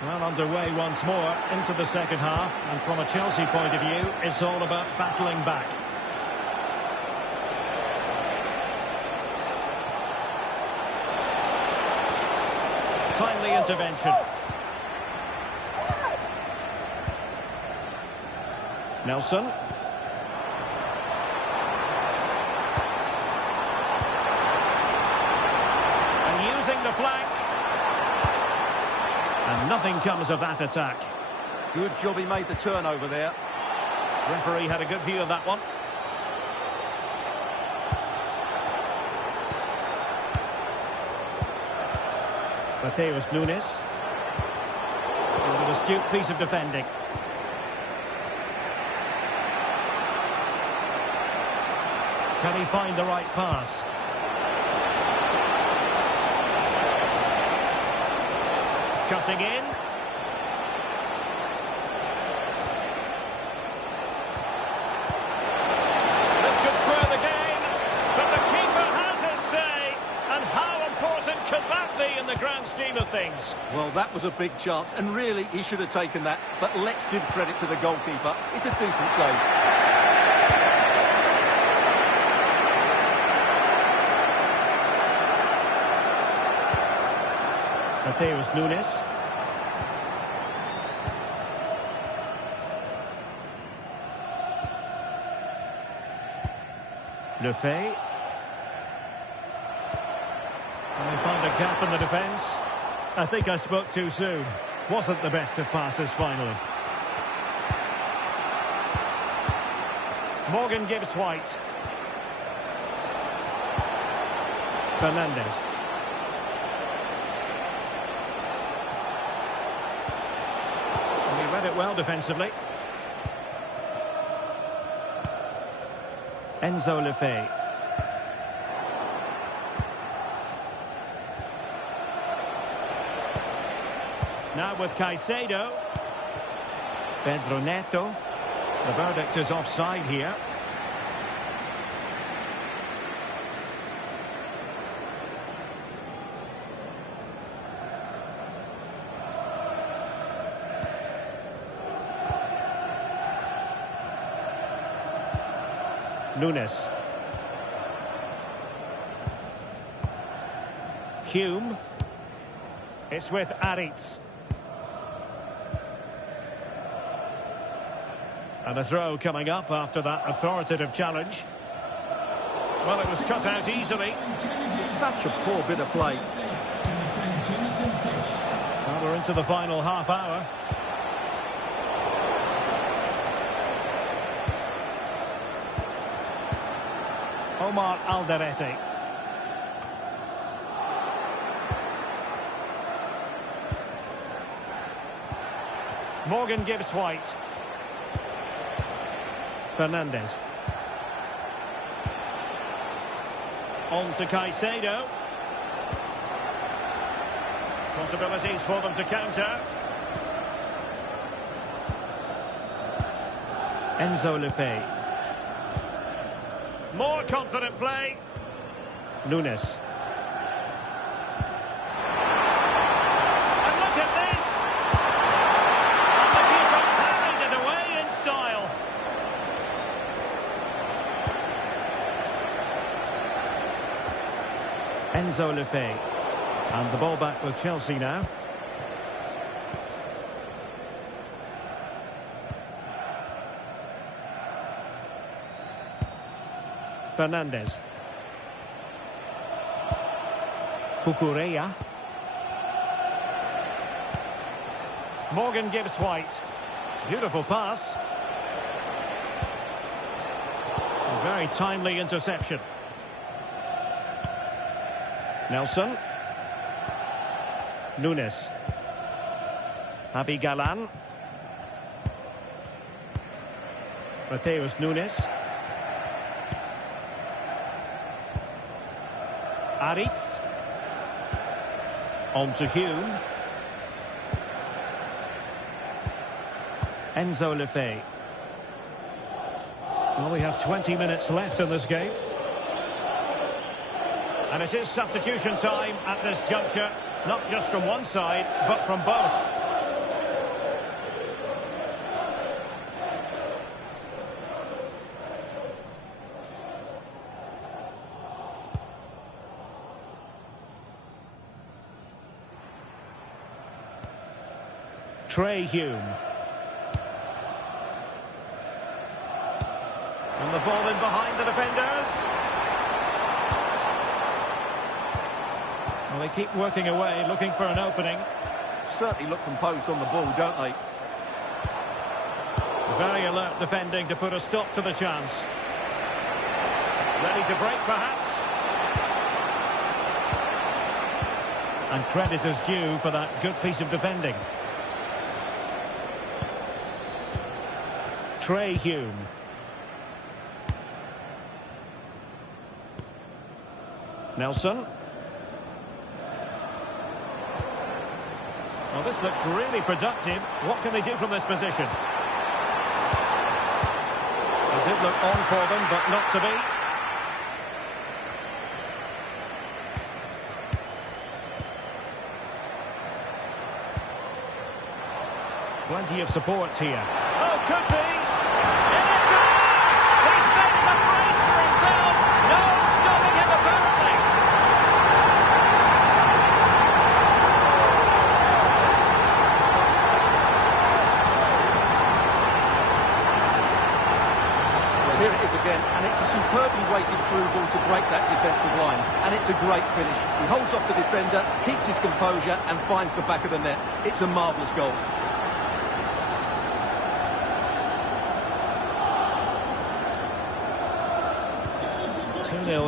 Well, underway once more into the second half, and from a Chelsea point of view, it's all about battling back. Timely intervention. Nelson. And using the flank. And nothing comes of that attack. Good job he made the turnover there. Referee had a good view of that one. Mateus Nunes. An astute piece of defending. Can he find the right pass? Cutting in. This could square the game, but the keeper has his say. And how important could that be in the grand scheme of things? Well, that was a big chance, and really, he should have taken that. But let's give credit to the goalkeeper. It's a decent save. Mateus Nunes. Lefebvre. And they found a gap in the defence. I think I spoke too soon. Wasn't the best of passes finally. Morgan gives White. Fernandes. And he read it well defensively. Enzo Lefebvre. Now with Caicedo. Pedro Neto. The verdict is offside here. Nunes. Hume. It's with Aritz. And a throw coming up after that authoritative challenge. Well, it was cut out easily. Such a poor bit of play. Well, we're into the final half hour. Omar Alderete. Morgan Gibbs-White. Fernandes. On to Caicedo. Possibilities for them to counter. Enzo Lefebvre. More confident play. Nunes. And look at this! And the keeper carried it away in style. Enzo Lefebvre. And the ball back with Chelsea now. Fernandes. Cucurella. Morgan Gibbs-White. Beautiful pass. A very timely interception. Nelson. Nunes. Javi Galan. Mateus Nunes. Aritz. On to Hume. Enzo Lefebvre. Well, we have 20 minutes left in this game. And it is substitution time at this juncture. Not just from one side, but from both. Trey Hume. And the ball in behind the defenders. Well, they keep working away, looking for an opening. Certainly look composed on the ball, don't they? Very alert defending to put a stop to the chance. Ready to break, perhaps. And credit is due for that good piece of defending. Trey Hume. Nelson. Well, this looks really productive. What can they do from this position? It did look on for them, but not to be. Plenty of support here. Oh, could be! And it goes! He's made a brace for himself! No stopping him, apparently! Here it is again, and it's a superbly weighted through ball to break that defensive line. And it's a great finish. He holds off the defender, keeps his composure, and finds the back of the net. It's a marvellous goal.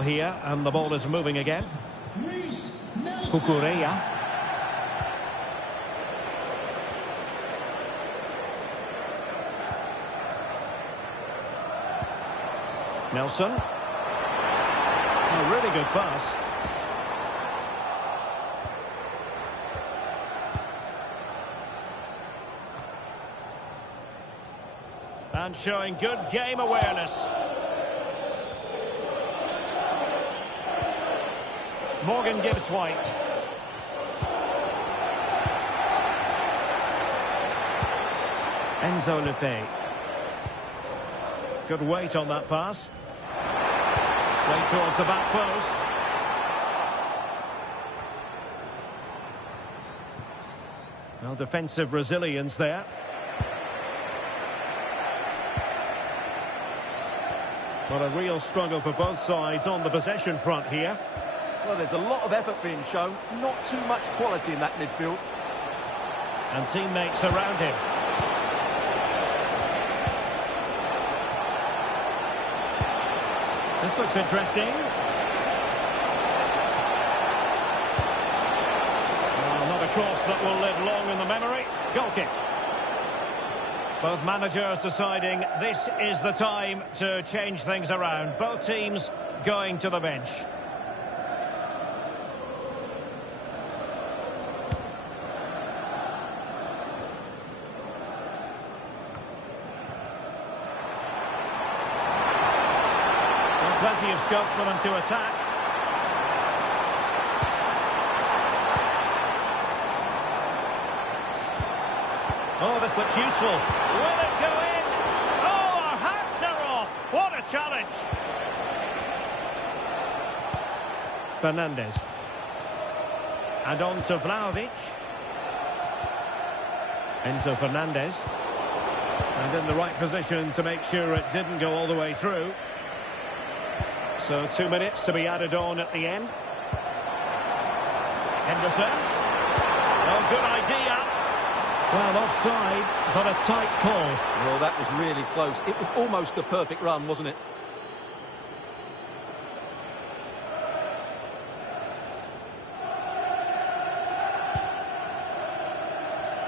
Here, and the ball is moving again. Cucurella. Nelson. A really good pass. And showing good game awareness. Morgan Gibbs-White. Enzo Lefebvre. Good weight on that pass. Played towards the back post. Well, defensive resilience there. But a real struggle for both sides on the possession front here. Well, there's a lot of effort being shown, not too much quality in that midfield. And teammates around him. This looks interesting. Well, not a cross that will live long in the memory. Goal kick. Both managers deciding this is the time to change things around. Both teams going to the bench. Plenty of scope for them to attack. Oh, this looks useful. Will it go in? Oh, our hats are off. What a challenge. Fernandes. And on to Vlahovic. Enzo Fernandez. And in the right position to make sure it didn't go all the way through. So 2 minutes to be added on at the end. Henderson. Oh, good idea. Well, offside, but a tight call. Well, that was really close. It was almost the perfect run, wasn't it?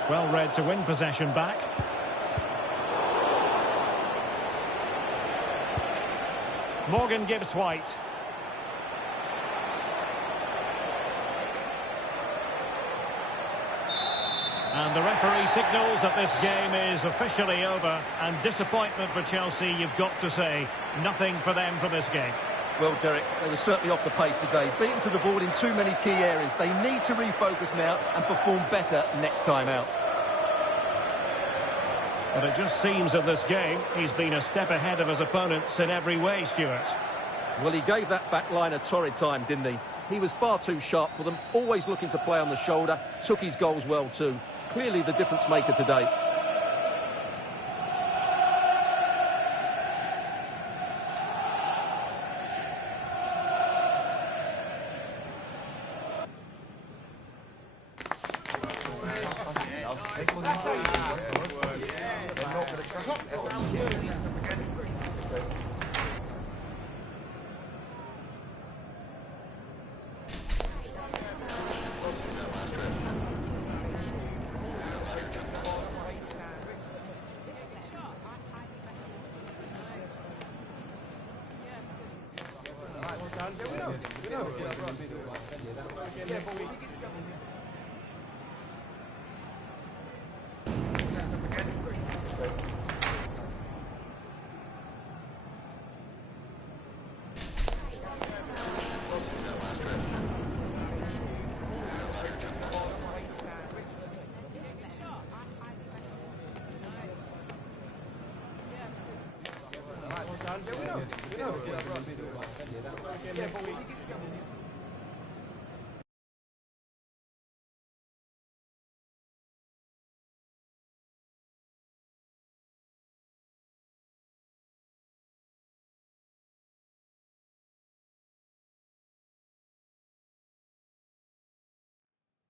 Well read to win possession back. Morgan Gibbs White. And the referee signals that this game is officially over. And disappointment for Chelsea, you've got to say. Nothing for them for this game. Well, Derek, they were certainly off the pace today. Beaten to the board in too many key areas. They need to refocus now and perform better next time out. But it just seems in this game he's been a step ahead of his opponents in every way, Stuart. Well, he gave that back line a torrid time, didn't he? He was far too sharp for them, always looking to play on the shoulder, took his goals well too. Clearly the difference maker today.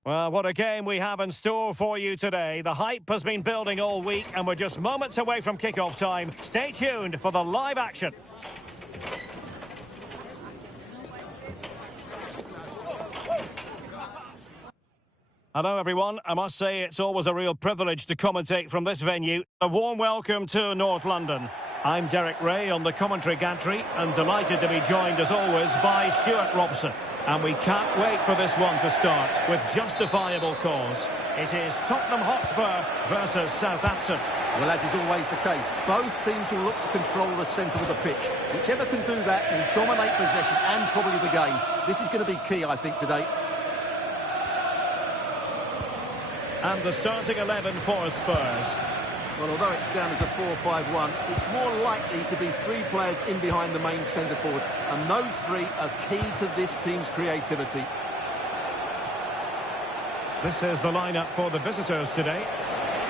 Well, what a game we have in store for you today. The hype has been building all week and we're just moments away from kick-off time. Stay tuned for the live action. Hello everyone, I must say it's always a real privilege to commentate from this venue. A warm welcome to North London. I'm Derek Ray on the commentary gantry and delighted to be joined as always by Stuart Robson. And we can't wait for this one to start with justifiable cause. It is Tottenham Hotspur versus Southampton. Well, as is always the case, both teams will look to control the centre of the pitch. Whichever can do that will dominate possession and probably the game. This is going to be key, I think, today. And the starting 11 for Spurs. Well, although it's down as a 4-5-1, it's more likely to be three players in behind the main centre forward. And those three are key to this team's creativity. This is the lineup for the visitors today.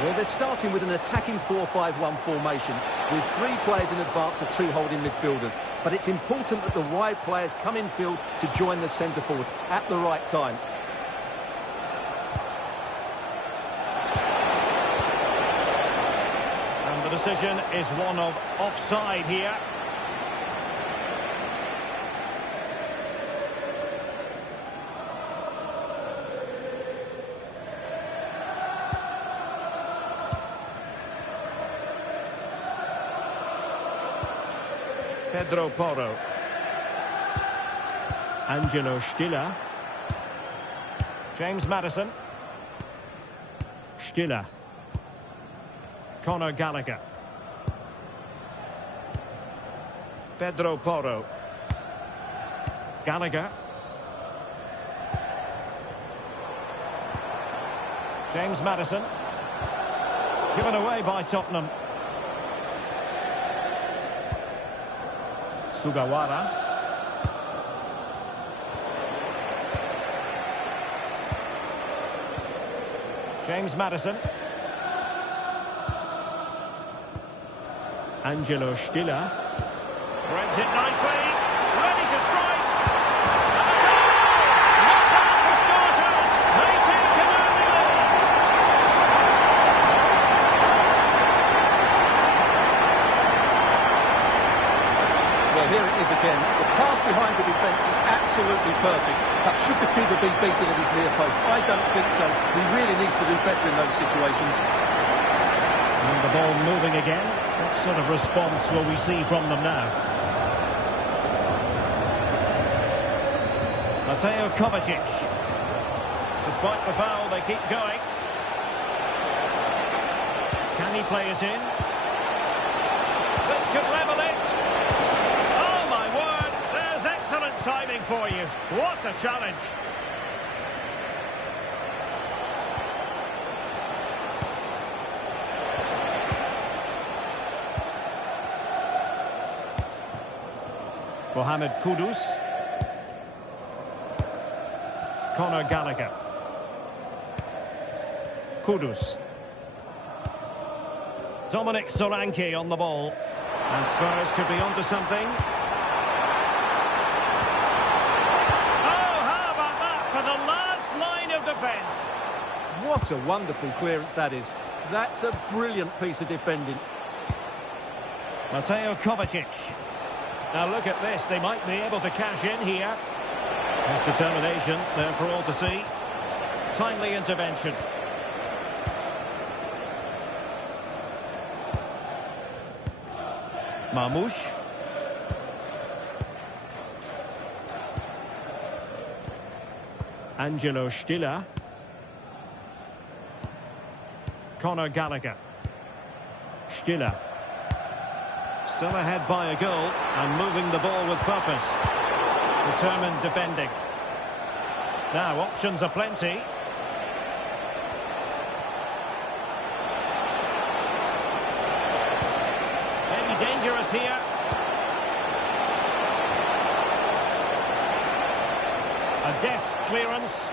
Well, they're starting with an attacking 4-5-1 formation with 3 players in advance of 2 holding midfielders. But it's important that the wide players come in field to join the centre forward at the right time. And the decision is one of offside here. Pedro Porro. Angelo Stiller. James Maddison. Stiller. Conor Gallagher. Pedro Porro. Gallagher. James Maddison. Given away by Tottenham. Sugawara. James Maddison. Angelo Stiller. Threads it nicely. Ready to strike. And a goal! Not bad for starters. They take an early lead. Well, here it is again. The pass behind the defence is absolutely perfect. But should the keeper be beaten at his near post? I don't think so. He really needs to do better in those situations. And the ball moving again. What sort of response will we see from them now? Mateo Kovacic. Despite the foul, they keep going. Can he play it in? This could level it. Oh my word, there's excellent timing for you. What a challenge. Mohamed Kudus. Conor Gallagher. Kudus. Dominic Solanke on the ball. And Spurs could be onto something. Oh, how about that for the last line of defence? What a wonderful clearance that is. That's a brilliant piece of defending. Mateo Kovacic. Now look at this, they might be able to cash in here. With determination there for all to see. Timely intervention. Marmoush. Angelo Stiller. Conor Gallagher. Stiller. Still ahead by a goal and moving the ball with purpose. Determined defending. Now options are plenty. Maybe dangerous here. A deft clearance.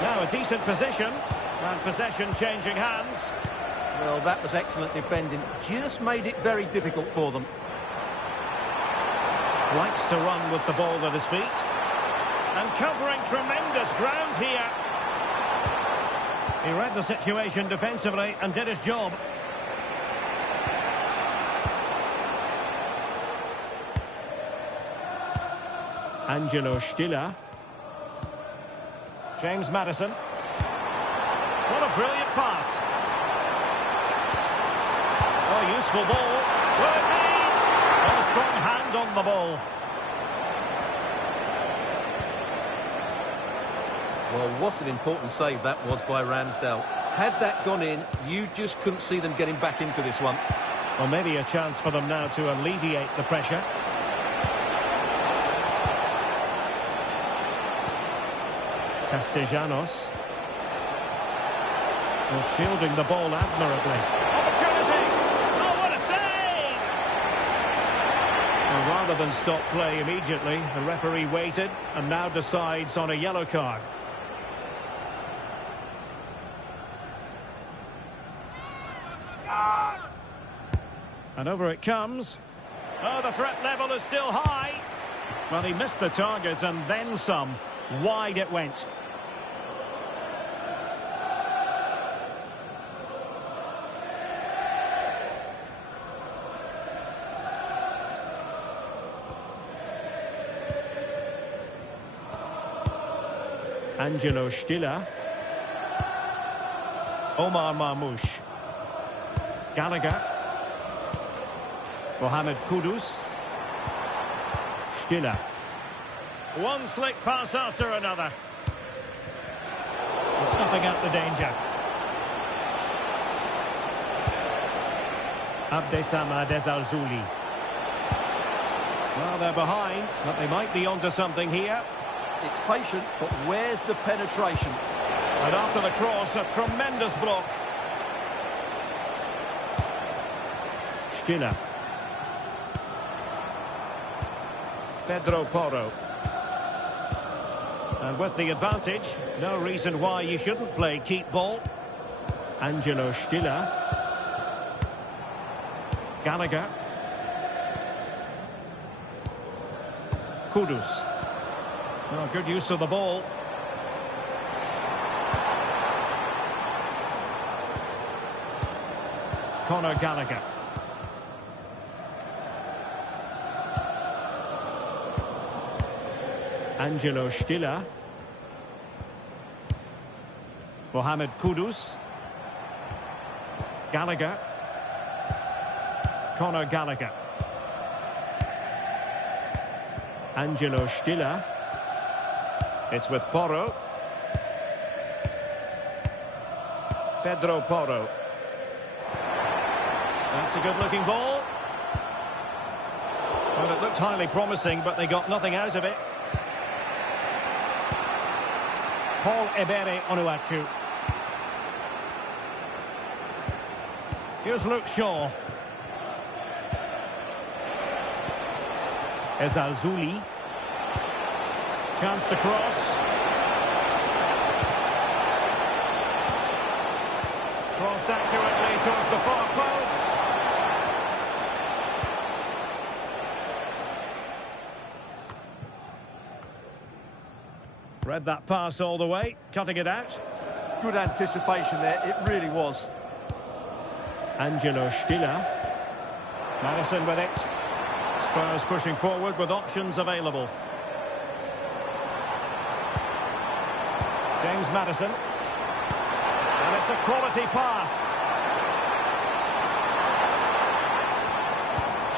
Now a decent position, and possession changing hands. Well, that was excellent defending. Just made it very difficult for them. Likes to run with the ball at his feet. And covering tremendous ground here. He read the situation defensively and did his job. Angelo Stiller. James Maddison. What a brilliant pass. Oh, useful ball. Will it be? Oh, strong hand on the ball. Well, what an important save that was by Ramsdale. Had that gone in, you just couldn't see them getting back into this one. Well, maybe a chance for them now to alleviate the pressure. Castellanos. Well, shielding the ball admirably. Opportunity! Oh, what a save! Rather than stop play immediately, the referee waited and now decides on a yellow card. And over it comes. Oh, the threat level is still high. Well, he missed the target and then some. Wide it went. Angelo Stiller. Omar Marmoush. Gallagher. Mohamed Kudus. Stiller. One slick pass after another. Snuffing out the danger. Abdessamad Al-Zouli. Well, they're behind, but they might be onto something here. It's patient, but where's the penetration? And after the cross, a tremendous block. Stiller. Pedro Porro. And with the advantage, no reason why you shouldn't play keep ball. Angelo Stiller. Gallagher. Kudus. Oh, good use of the ball. Conor Gallagher. Angelo Stiller. Mohamed Kudus. Gallagher. Conor Gallagher. Angelo Stiller. It's with Porro. Pedro Porro. That's a good-looking ball. Well, it looked highly promising, but they got nothing out of it. Paul Ebere Onuachu. Here's Luke Shaw. Al-Zouli. Chance to cross. Crossed accurately towards the far post. Read that pass all the way, cutting it out. Good anticipation there, it really was. Angelo Stiller. Madison with it. Spurs pushing forward with options available. James Maddison. And it's a quality pass.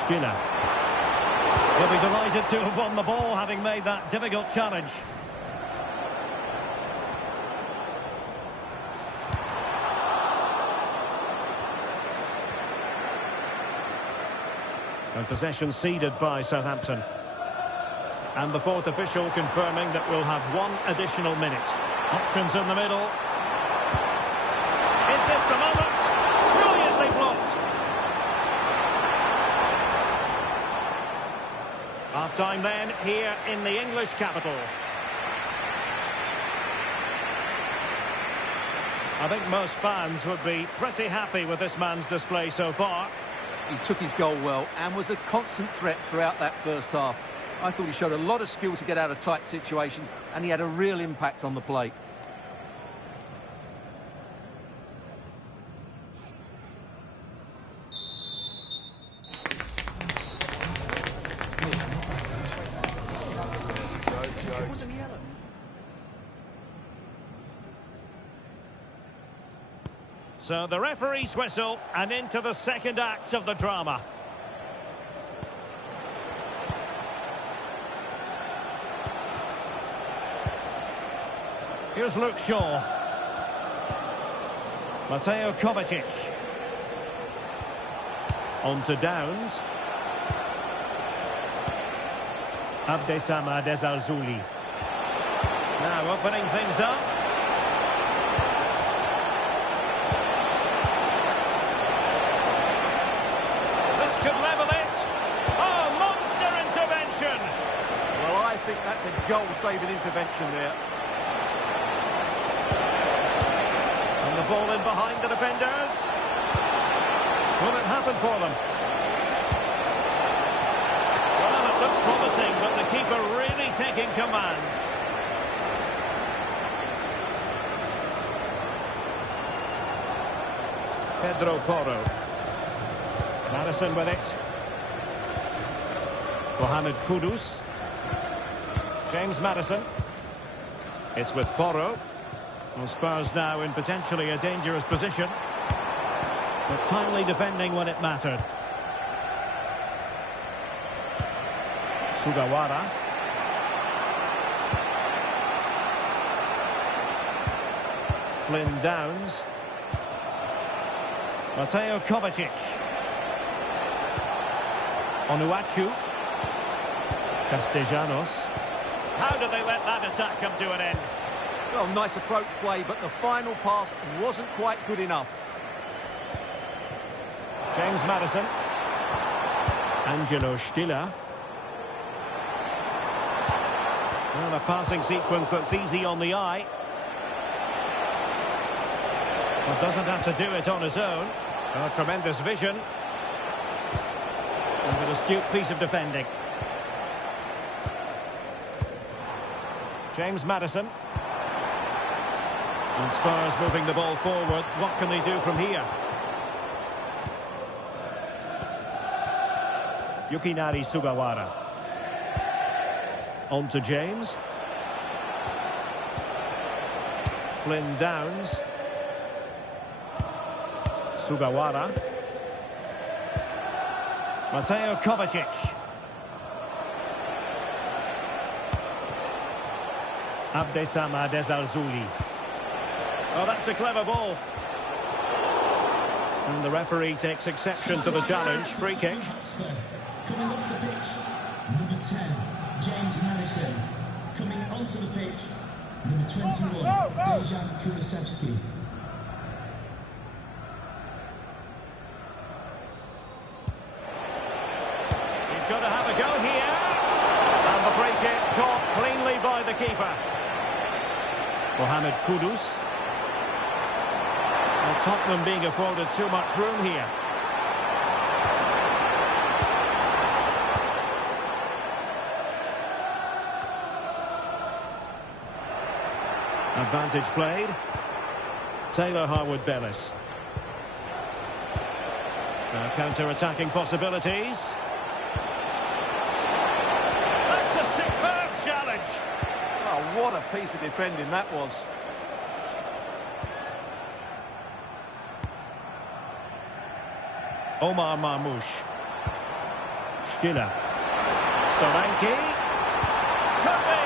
Stiller. He'll be delighted to have won the ball, having made that difficult challenge. And possession ceded by Southampton. And the fourth official confirming that we'll have one additional minute. Options in the middle. Is this the moment? Brilliantly blocked. Half-time then, here in the English capital. I think most fans would be pretty happy with this man's display so far. He took his goal well and was a constant threat throughout that first half. I thought he showed a lot of skill to get out of tight situations, and he had a real impact on the plate. So the referee's whistle, and into the second act of the drama. Here's Luke Shaw. Mateo Kovacic. On to Downs. Abdessamad Al-Zouli. Now opening things up. This could level it. Oh, monster think that's a goal-saving intervention there. And the ball in behind the defenders. Will it happen for them? Well, it looked promising, but the keeper really taking command. Pedro Porro. Madison with it. Mohamed Kudus. James Madison. It's with Porro. Well, Spurs now in potentially a dangerous position. But timely defending when it mattered. Sugawara. Flynn Downs. Mateo Kovacic. Onuachu. Castellanos. How do they let that attack come to an end? Well, nice approach play, but the final pass wasn't quite good enough. James Madison. Angelo Stiller. Well, a passing sequence that's easy on the eye. But doesn't have to do it on his own. A tremendous vision. And an astute piece of defending. James Madison. And Spurs moving the ball forward. What can they do from here? Yukinari Sugawara. On to James. Flynn Downs. Sugawara. Mateo Kovacic. Abdessamad Ezalzouli. Oh, that's a clever ball. And the referee takes exception to the challenge. Free kick. Coming off the pitch, number 10, James Madison. Coming onto the pitch, number 21, Dejan Kulusevski. He's going to have a go here. And the free kick caught cleanly by the keeper. Mohamed Kudus. Well, Tottenham being afforded too much room here. Advantage played. Taylor Harwood-Bellis. Now counter-attacking possibilities. That's a superb challenge. Oh, what a piece of defending that was. Omar Marmoush. Stiller. Solanke. Could be.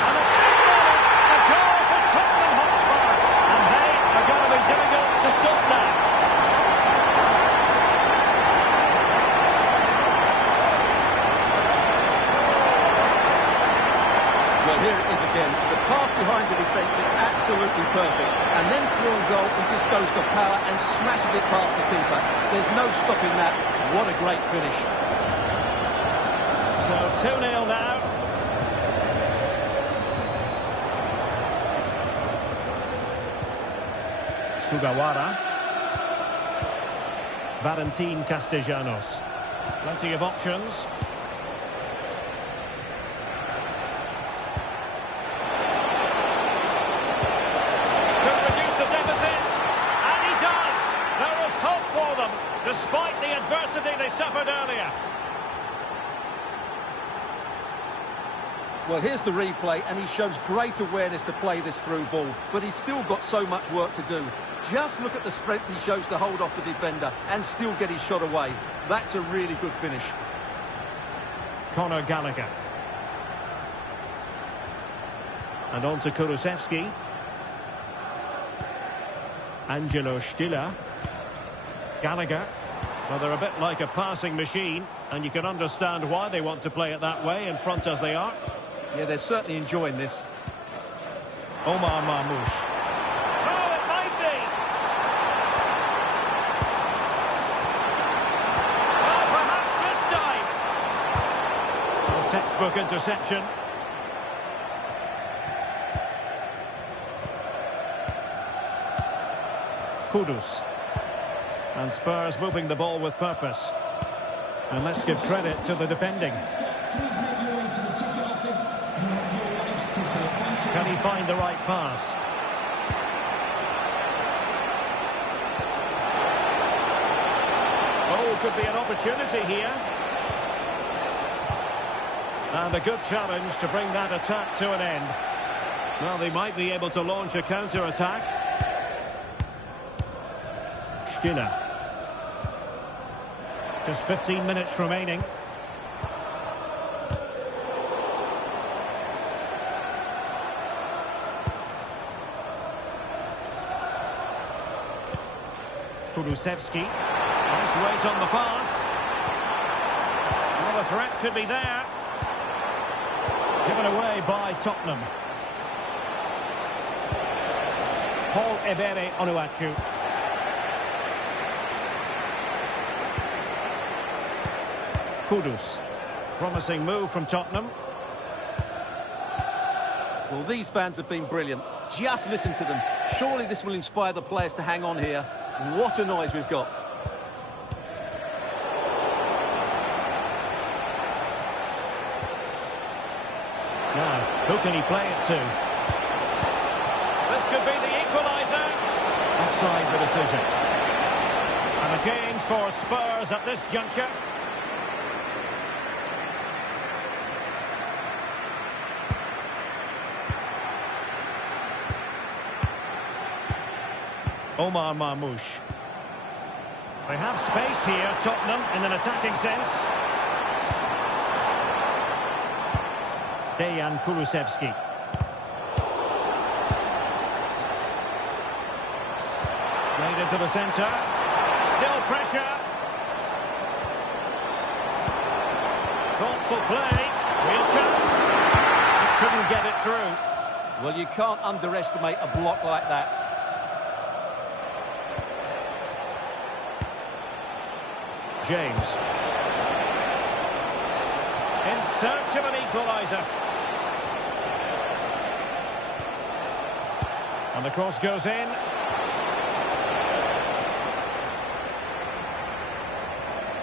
And it's been managed. A goal for Tottenham Hotspur. And they are going to be difficult to stop now. Well, here it is again. The pass behind the defence is absolutely perfect. And then through on goal, he just goes for power and smashes it past the keeper. There's no stopping that. What a great finish. So 2-0 now. Sugawara. Valentin Castellanos. Plenty of options. Could reduce the deficit. And he does. There was hope for them, despite the adversity they suffered earlier. Well, here's the replay, and he shows great awareness to play this through ball, but he's still got so much work to do. Just look at the strength he shows to hold off the defender and still get his shot away. That's a really good finish. Conor Gallagher. And on to Kulusevski. Angelo Stiller. Gallagher. Well, they're a bit like a passing machine, and you can understand why they want to play it that way, in front as they are. Yeah, they're certainly enjoying this. Omar Marmoush. Oh, it might be! Well, perhaps this time! Well, textbook interception. Kudus. And Spurs moving the ball with purpose. And let's give credit to the defending. Please make your way to the ticket office. You have your wife's ticket. Thank you. Can he find the right pass? Oh, could be an opportunity here. And a good challenge to bring that attack to an end. Well, they might be able to launch a counter-attack. Skinner. Just 15 minutes remaining. Kulusevski. Nice weight on the pass. Well, the threat could be there. Given away by Tottenham. Paul Ebere Onuachu. Kudus. Promising move from Tottenham. Well, these fans have been brilliant. Just listen to them. Surely this will inspire the players to hang on here. What a noise we've got. Now, who can he play it to? This could be the equaliser. Offside the decision. And a change for Spurs at this juncture. Omar Marmoush. They have space here, Tottenham, in an attacking sense. Dejan Kulusevski. Played into the centre. Still pressure. Thoughtful play. Real chance. Just couldn't get it through. Well, you can't underestimate a block like that. James. In search of an equaliser. And the cross goes in.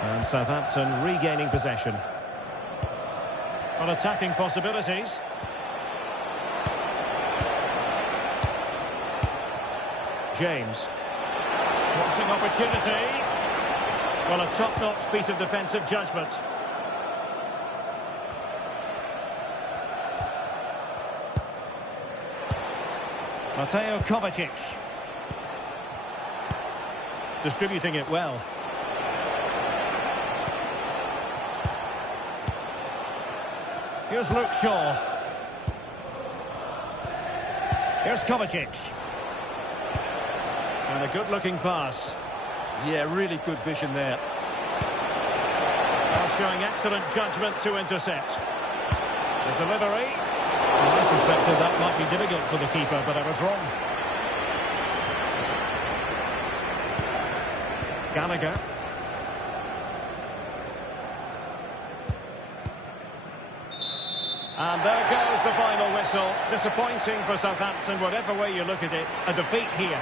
And Southampton regaining possession. On attacking possibilities. James. Crossing opportunity. Well, a top-notch piece of defensive judgment. Mateo Kovacic. Distributing it well. Here's Luke Shaw. Here's Kovacic. And a good-looking pass. Yeah, really good vision there. Well, showing excellent judgment to intercept. The delivery. Well, I suspected that might be difficult for the keeper, but I was wrong. Gallagher. And there goes the final whistle. Disappointing for Southampton, whatever way you look at it. A defeat here.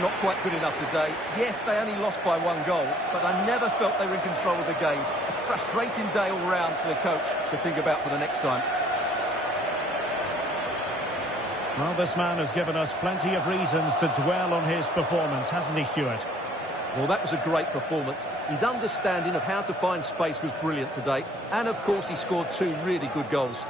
Not quite good enough today. Yes, they only lost by 1 goal, but I never felt they were in control of the game. A frustrating day all round for the coach to think about for the next time. Well, this man has given us plenty of reasons to dwell on his performance, hasn't he, Stuart? Well, that was a great performance. His understanding of how to find space was brilliant today. And, of course, he scored 2 really good goals.